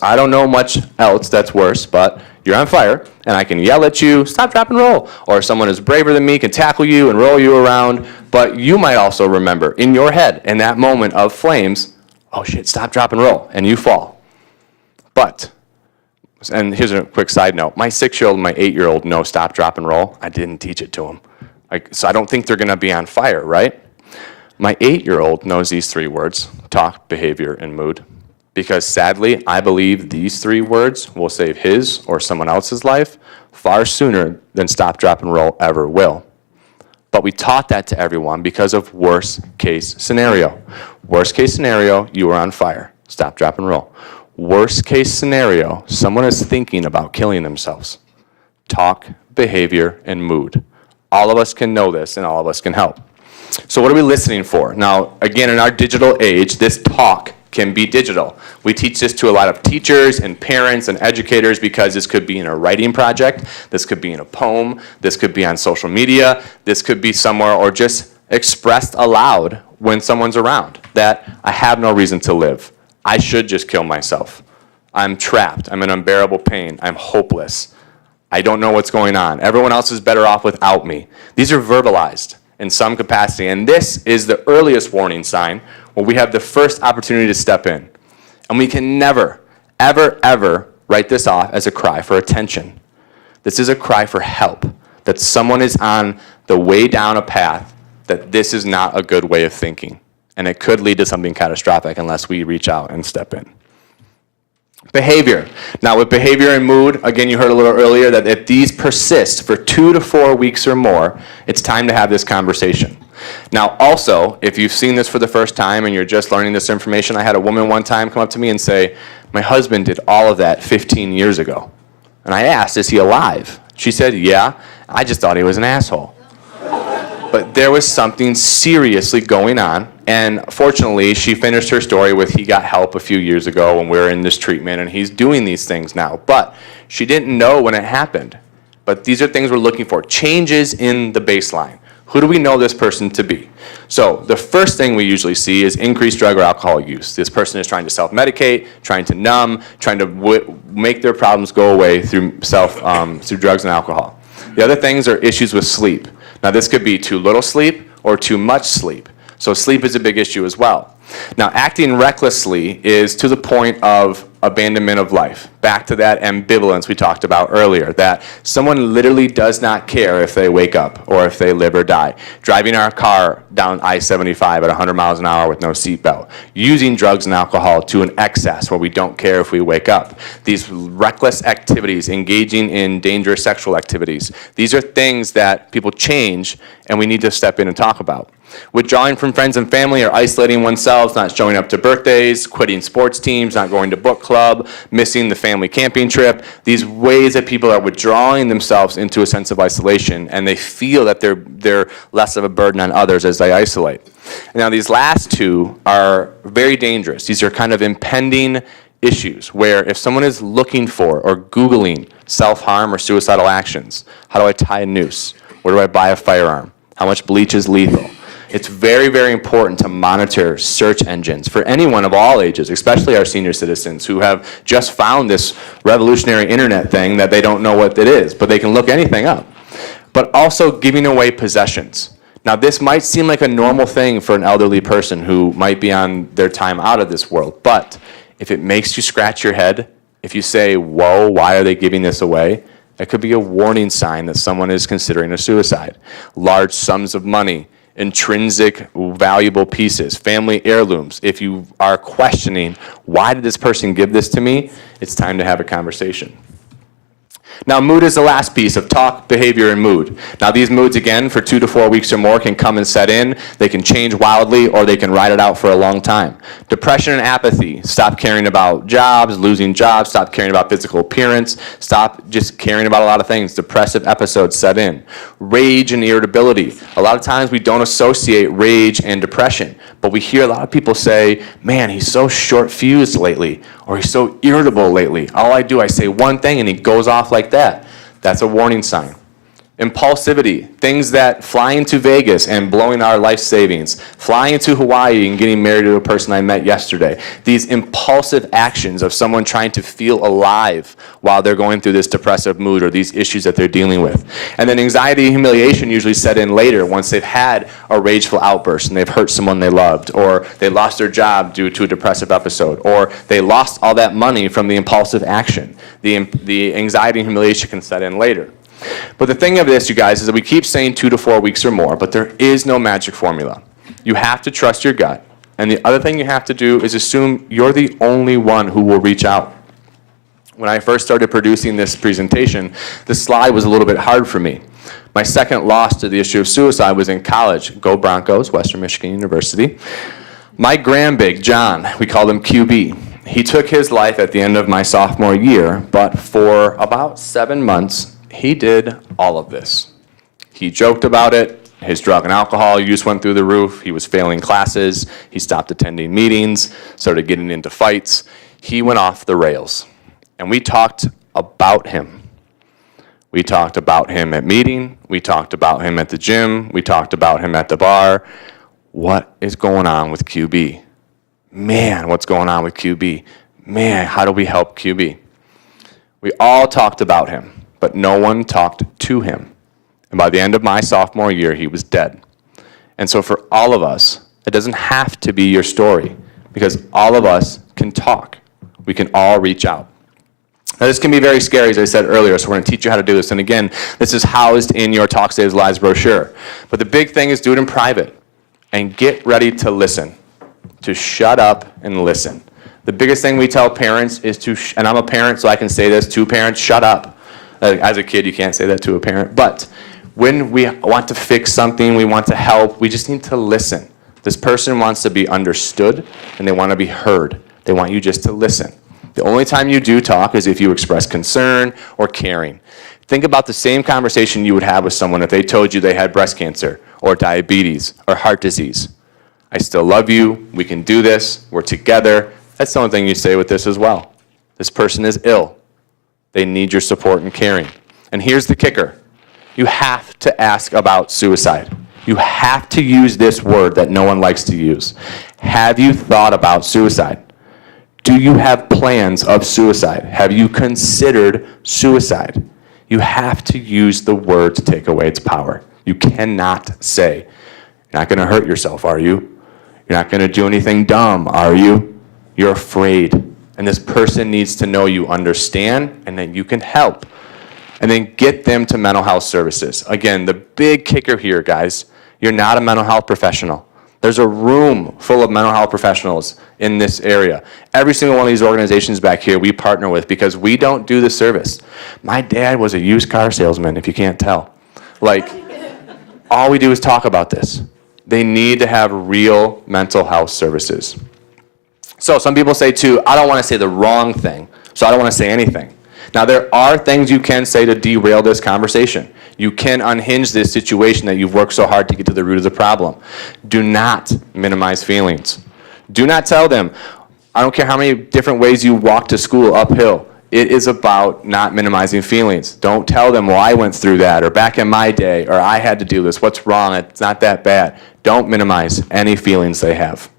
I don't know much else that's worse, but you're on fire, and I can yell at you, stop, drop, and roll. Or someone is braver than me can tackle you and roll you around. But you might also remember in your head, in that moment of flames, oh shit, stop, drop, and roll, and you fall. But, and here's a quick side note, my 6-year-old and my 8-year-old know stop, drop, and roll. I didn't teach it to them. So I don't think they're gonna be on fire, right? My 8-year-old knows these 3 words, talk, behavior, and mood. Because sadly, I believe these 3 words will save his or someone else's life far sooner than stop, drop, and roll ever will. But we taught that to everyone because of worst case scenario. Worst case scenario, you are on fire. Stop, drop, and roll. Worst case scenario, someone is thinking about killing themselves. Talk, behavior, and mood. All of us can know this and all of us can help. So what are we listening for? Now, again, in our digital age, this talk can be digital. We teach this to a lot of teachers and parents and educators because this could be in a writing project, this could be in a poem, this could be on social media, this could be somewhere or just expressed aloud when someone's around that I have no reason to live. I should just kill myself. I'm trapped. I'm in unbearable pain. I'm hopeless. I don't know what's going on. Everyone else is better off without me. These are verbalized in some capacity, and this is the earliest warning sign where we have the first opportunity to step in. And we can never, ever, ever write this off as a cry for attention. This is a cry for help, that someone is on the way down a path that this is not a good way of thinking. And it could lead to something catastrophic unless we reach out and step in. Behavior. Now with behavior and mood, again, you heard a little earlier that if these persist for 2 to 4 weeks or more, it's time to have this conversation. Now also, if you've seen this for the first time and you're just learning this information, I had a woman one time come up to me and say, my husband did all of that 15 years ago. And I asked, is he alive? She said, yeah, I just thought he was an asshole. But there was something seriously going on, and fortunately, she finished her story with he got help a few years ago when we were in this treatment, and he's doing these things now. But she didn't know when it happened. But these are things we're looking for, changes in the baseline. Who do we know this person to be? So the first thing we usually see is increased drug or alcohol use. This person is trying to self-medicate, trying to numb, trying to make their problems go away through through drugs and alcohol. The other things are issues with sleep. Now this could be too little sleep or too much sleep. So sleep is a big issue as well. Now, acting recklessly is to the point of abandonment of life. Back to that ambivalence we talked about earlier, that someone literally does not care if they wake up or if they live or die. Driving our car down I-75 at 100 miles an hour with no seatbelt. Using drugs and alcohol to an excess where we don't care if we wake up. These reckless activities, engaging in dangerous sexual activities. These are things that people change and we need to step in and talk about. Withdrawing from friends and family or isolating oneself, not showing up to birthdays, quitting sports teams, not going to book club, missing the family camping trip. These ways that people are withdrawing themselves into a sense of isolation, and they feel that they're less of a burden on others as they isolate. Now, these last two are very dangerous. These are kind of impending issues where if someone is looking for or Googling self-harm or suicidal actions, how do I tie a noose? Where do I buy a firearm? How much bleach is lethal? It's very, very important to monitor search engines for anyone of all ages, especially our senior citizens who have just found this revolutionary internet thing that they don't know what it is, but they can look anything up. But also giving away possessions. Now, this might seem like a normal thing for an elderly person who might be on their time out of this world, but if it makes you scratch your head, if you say, whoa, why are they giving this away? It could be a warning sign that someone is considering a suicide. Large sums of money, intrinsic valuable pieces, family heirlooms. If you are questioning, why did this person give this to me? It's time to have a conversation. Now, mood is the last piece of talk, behavior, and mood. Now, these moods, again, for 2 to 4 weeks or more can come and set in. They can change wildly, or they can ride it out for a long time. Depression and apathy. Stop caring about jobs, losing jobs, stop caring about physical appearance, stop just caring about a lot of things. Depressive episodes set in. Rage and irritability. A lot of times we don't associate rage and depression, but we hear a lot of people say, man, he's so short-fused lately, or he's so irritable lately. All I do, I say one thing and he goes off like that. That's a warning sign. Impulsivity, things that flying to Vegas and blowing our life savings, flying to Hawaii and getting married to a person I met yesterday. These impulsive actions of someone trying to feel alive while they're going through this depressive mood or these issues that they're dealing with. And then anxiety and humiliation usually set in later once they've had a rageful outburst and they've hurt someone they loved, or they lost their job due to a depressive episode, or they lost all that money from the impulsive action. The anxiety and humiliation can set in later. But the thing of this, you guys, is that we keep saying 2 to 4 weeks or more, but there is no magic formula. You have to trust your gut. And the other thing you have to do is assume you're the only one who will reach out. When I first started producing this presentation, the slide was a little bit hard for me. My second loss to the issue of suicide was in college. Go Broncos, Western Michigan University. My grandbig, John, we called him QB. He took his life at the end of my sophomore year, but for about 7 months, he did all of this. He joked about it. His drug and alcohol use went through the roof. He was failing classes. He stopped attending meetings, started getting into fights. He went off the rails. And we talked about him. We talked about him at meeting. We talked about him at the gym. We talked about him at the bar. What is going on with QB? Man, what's going on with QB? Man, how do we help QB? We all talked about him, but no one talked to him. And by the end of my sophomore year, he was dead. And so for all of us, it doesn't have to be your story, because all of us can talk. We can all reach out. Now, this can be very scary, as I said earlier, so we're going to teach you how to do this. And again, this is housed in your Talk Saves Lives brochure. But the big thing is do it in private and get ready to listen, to shut up and listen. The biggest thing we tell parents is to, and I'm a parent, so I can say this to parents, shut up. As a kid, you can't say that to a parent. But when we want to fix something, we want to help, we just need to listen. This person wants to be understood, and they want to be heard. They want you just to listen. The only time you do talk is if you express concern or caring. Think about the same conversation you would have with someone if they told you they had breast cancer or diabetes or heart disease. I still love you. We can do this. We're together. That's the only thing you say with this as well. This person is ill. They need your support and caring. And here's the kicker. You have to ask about suicide. You have to use this word that no one likes to use. Have you thought about suicide? Do you have plans of suicide? Have you considered suicide? You have to use the word to take away its power. You cannot say, you're not going to hurt yourself, are you? You're not going to do anything dumb, are you? You're afraid. And this person needs to know you understand and that you can help. And then get them to mental health services. Again, the big kicker here, guys, you're not a mental health professional. There's a room full of mental health professionals in this area. Every single one of these organizations back here we partner with because we don't do the service. My dad was a used car salesman, if you can't tell. Like, all we do is talk about this. They need to have real mental health services. So some people say too, I don't want to say the wrong thing, so I don't want to say anything. Now there are things you can say to derail this conversation. You can unhinge this situation that you've worked so hard to get to the root of the problem. Do not minimize feelings. Do not tell them, I don't care how many different ways you walk to school uphill. It is about not minimizing feelings. Don't tell them, well, I went through that, or back in my day, or I had to do this. What's wrong? It's not that bad. Don't minimize any feelings they have.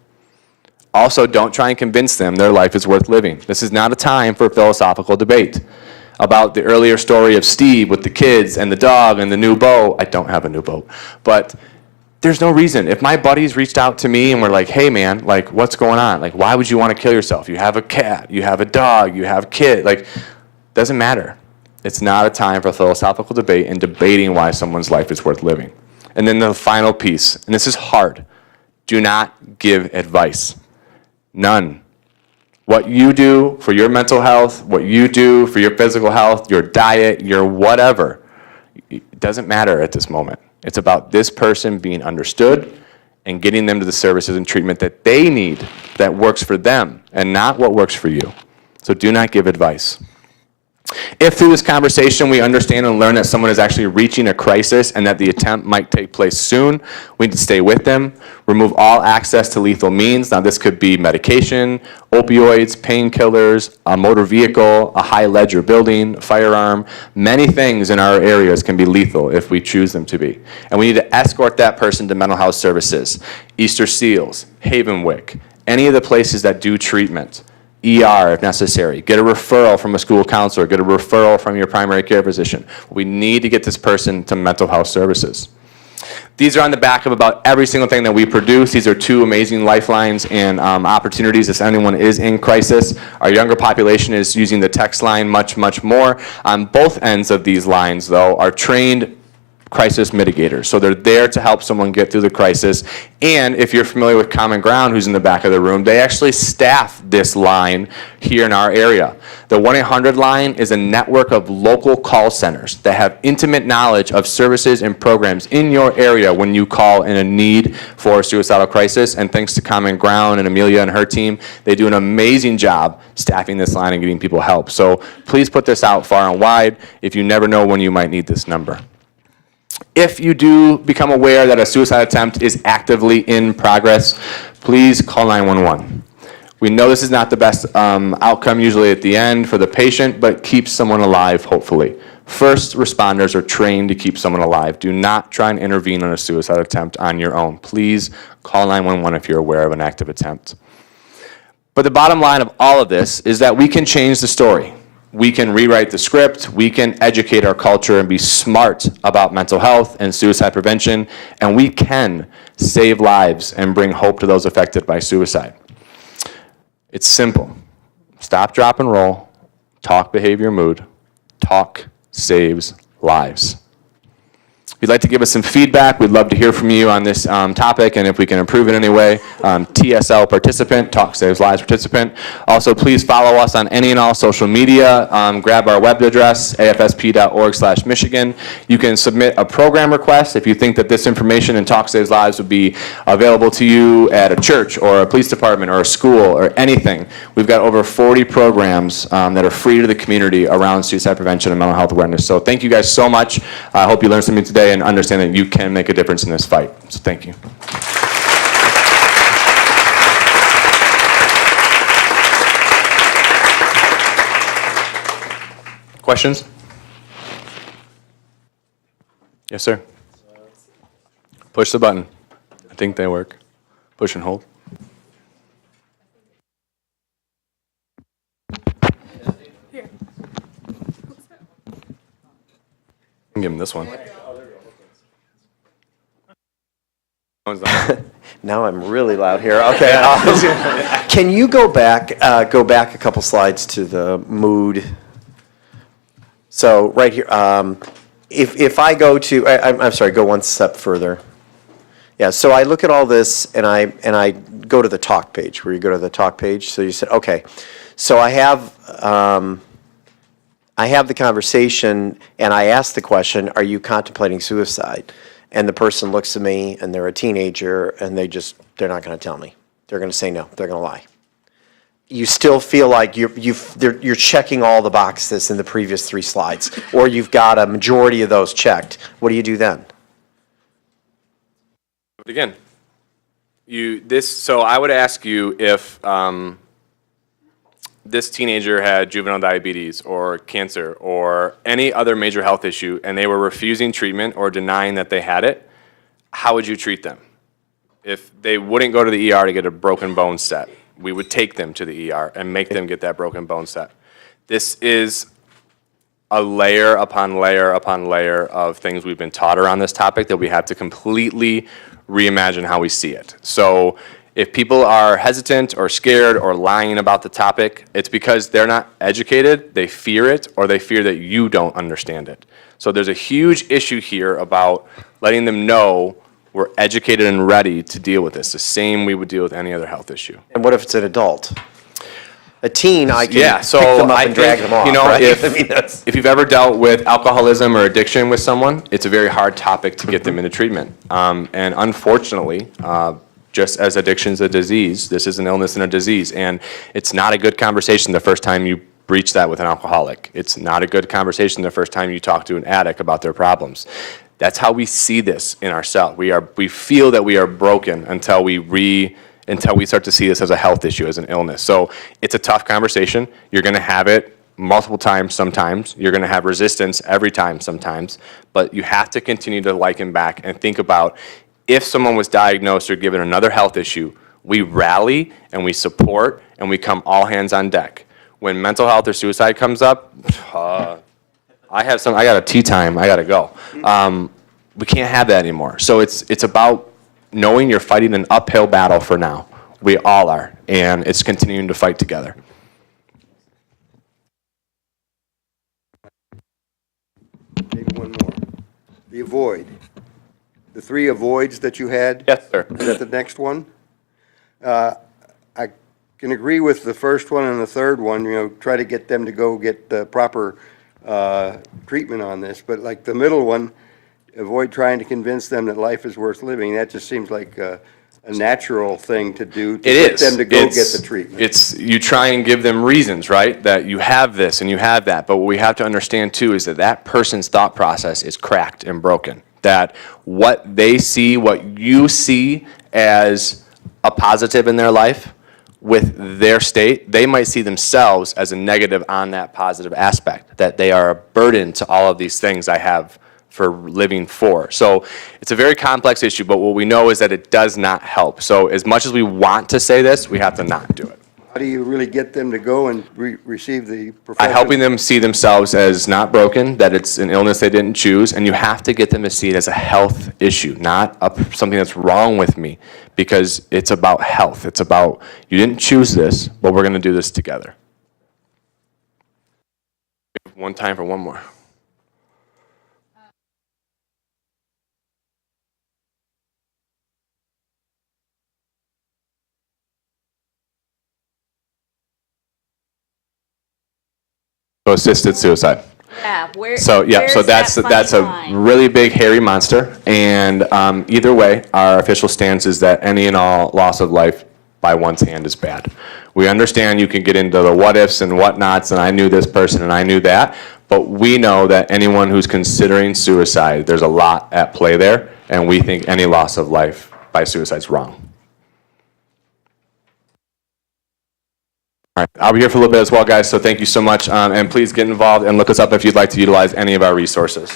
Also, don't try and convince them their life is worth living. This is not a time for philosophical debate. About the earlier story of Steve with the kids and the dog and the new boat. I don't have a new boat. But there's no reason. If my buddies reached out to me and were like, hey man, like what's going on? Like why would you want to kill yourself? You have a cat, you have a dog, you have a kid. Like, doesn't matter. It's not a time for philosophical debate and debating why someone's life is worth living. And then the final piece, and this is hard, do not give advice. None. What you do for your mental health, what you do for your physical health, your diet, your whatever, it doesn't matter at this moment. It's about this person being understood and getting them to the services and treatment that they need that works for them and not what works for you. So do not give advice. If through this conversation we understand and learn that someone is actually reaching a crisis and that the attempt might take place soon, we need to stay with them, remove all access to lethal means. Now this could be medication, opioids, painkillers, a motor vehicle, a high ledger building, a firearm. Many things in our areas can be lethal if we choose them to be. And we need to escort that person to mental health services, Easter Seals, Havenwick, any of the places that do treatment. ER if necessary. Get a referral from a school counselor. Get a referral from your primary care physician. We need to get this person to mental health services. These are on the back of about every single thing that we produce. These are two amazing lifelines and opportunities if anyone is in crisis. Our younger population is using the text line much, much more. On both ends of these lines, though, are trained crisis mitigators. So they're there to help someone get through the crisis. And if you're familiar with Common Ground, who's in the back of the room, they actually staff this line here in our area. The 1-800 line is a network of local call centers that have intimate knowledge of services and programs in your area when you call in a need for a suicidal crisis. And thanks to Common Ground and Amelia and her team, they do an amazing job staffing this line and getting people help. So please put this out far and wide if you never know when you might need this number. If you do become aware that a suicide attempt is actively in progress, please call 911. We know this is not the best outcome usually at the end for the patient, but keeps someone alive, hopefully. First responders are trained to keep someone alive. Do not try and intervene on a suicide attempt on your own. Please call 911 if you're aware of an active attempt. But the bottom line of all of this is that we can change the story. We can rewrite the script, we can educate our culture and be smart about mental health and suicide prevention, and we can save lives and bring hope to those affected by suicide. It's simple. Stop, drop, and roll. Talk, behavior, mood. Talk saves lives. If you'd like to give us some feedback, we'd love to hear from you on this topic, and if we can improve in any way, TSL participant, Talk Saves Lives participant. Also, please follow us on any and all social media. Grab our web address, afsp.org/Michigan. You can submit a program request if you think that this information in Talk Saves Lives would be available to you at a church or a police department or a school or anything. We've got over 40 programs that are free to the community around suicide prevention and mental health awareness. So thank you guys so much. I hope you learned something today and understand that you can make a difference in this fight. So thank you. Questions? Yes, sir. Push the button. I think they work. Push and hold. Give him this one. Now I'm really loud here. Okay. Can you go back a couple slides to the mood? So right here, if I go to, I'm sorry, go one step further. Yeah. So I look at all this and I go to the talk page, where you go to the talk page. So you said, okay. So I have the conversation and I ask the question, are you contemplating suicide? And the person looks at me and they're a teenager and they're not going to tell me. They're going to say no. They're going to lie. You still feel like you're checking all the boxes in the previous 3 slides, or you've got a majority of those checked. What do you do then? Again, so I would ask you if this teenager had juvenile diabetes or cancer or any other major health issue and they were refusing treatment or denying that they had it, how would you treat them? If they wouldn't go to the ER to get a broken bone set, we would take them to the ER and make them get that broken bone set. This is a layer upon layer upon layer of things we've been taught around this topic that we have to completely reimagine how we see it. So if people are hesitant or scared or lying about the topic, it's because they're not educated, they fear it, or they fear that you don't understand it. So there's a huge issue here about letting them know we're educated and ready to deal with this, the same we would deal with any other health issue. And what if it's an adult? A teen, I can Yeah, so pick them up I and drag think, them off, you know, right? if you've ever dealt with alcoholism or addiction with someone, it's a very hard topic to get them into treatment. And unfortunately, just as addiction's a disease, this is an illness and a disease. And it's not a good conversation the first time you breach that with an alcoholic. It's not a good conversation the first time you talk to an addict about their problems. That's how we see this in ourselves. We feel that we are broken until we start to see this as a health issue, as an illness. So it's a tough conversation. You're going to have it multiple times sometimes. You're going to have resistance every time sometimes. But you have to continue to liken back and think about, if someone was diagnosed or given another health issue, we rally and we support and we come all hands on deck. When mental health or suicide comes up, I got a tea time, I got to go. We can't have that anymore. So it's about knowing you're fighting an uphill battle for now. We all are, and it's continuing to fight together. Maybe one more. The avoid. The 3 avoids that you had? Yes, sir. Is that the next one? I can agree with the first one and the third one, try to get them to go get the proper treatment on this. But like the middle one, avoid trying to convince them that life is worth living. That just seems like a natural thing to do to get them to go get the treatment. You try and give them reasons, right? That you have this and you have that. But what we have to understand too is that person's thought process is cracked and broken. That what they see, what you see as a positive in their life with their state, they might see themselves as a negative on that positive aspect, that they are a burden to all of these things I have for living for. So it's a very complex issue, but what we know is that it does not help. So as much as we want to say this, we have to not do it. How do you really get them to go and receive the By professional? helping them see themselves as not broken, that it's an illness they didn't choose, and you have to get them to see it as a health issue, not something that's wrong with me, because it's about health. It's about, you didn't choose this, but we're going to do this together. We have one time for one more. So assisted suicide. Yeah, So that's a really big hairy monster, and either way, our official stance is that any and all loss of life by one's hand is bad. We understand you can get into the what ifs and whatnots, and I knew this person and I knew that, but we know that anyone who's considering suicide, there's a lot at play there, and we think any loss of life by suicide is wrong. All right, I'll be here for a little bit as well, guys, so thank you so much, and please get involved and look us up if you'd like to utilize any of our resources.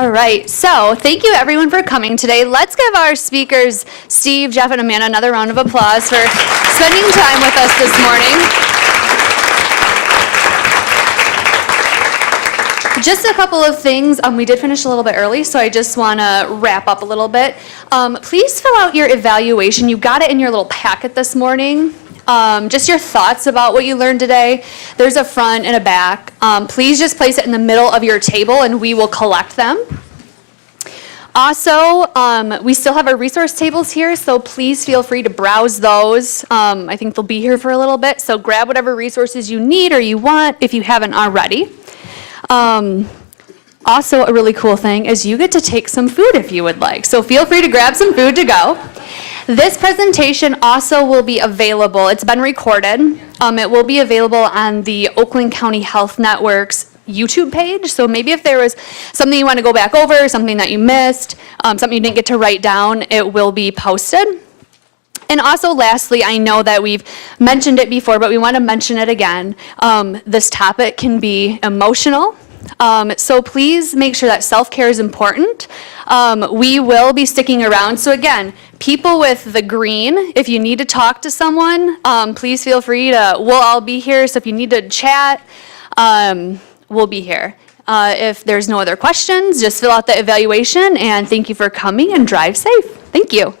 All right, so thank you everyone for coming today. Let's give our speakers, Steve, Jeff, and Amanda, another round of applause for spending time with us this morning. just a couple of things. We did finish a little bit early, so I just want to wrap up a little bit. Please fill out your evaluation. You got it in your little packet this morning. Just your thoughts about what you learned today. There's a front and a back. Please just place it in the middle of your table and we will collect them. Also, we still have our resource tables here, so please feel free to browse those. I think they'll be here for a little bit, so grab whatever resources you need or you want if you haven't already. Also, a really cool thing is you get to take some food if you would like, so feel free to grab some food to go. This presentation also will be available. It's been recorded. It will be available on the Oakland County Health Network's YouTube page. So maybe if there was something you want to go back over, something that you missed, something you didn't get to write down, it will be posted. And also lastly, I know that we've mentioned it before, but we want to mention it again. This topic can be emotional. So please make sure that self-care is important. We will be sticking around. So again, people with the green, if you need to talk to someone, please feel free to, we'll all be here. So if you need to chat, we'll be here. If there's no other questions, just fill out the evaluation, and thank you for coming, and drive safe. Thank you.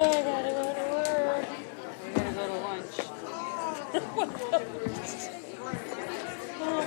I gotta go to work. I gotta go to lunch. What the? Oh,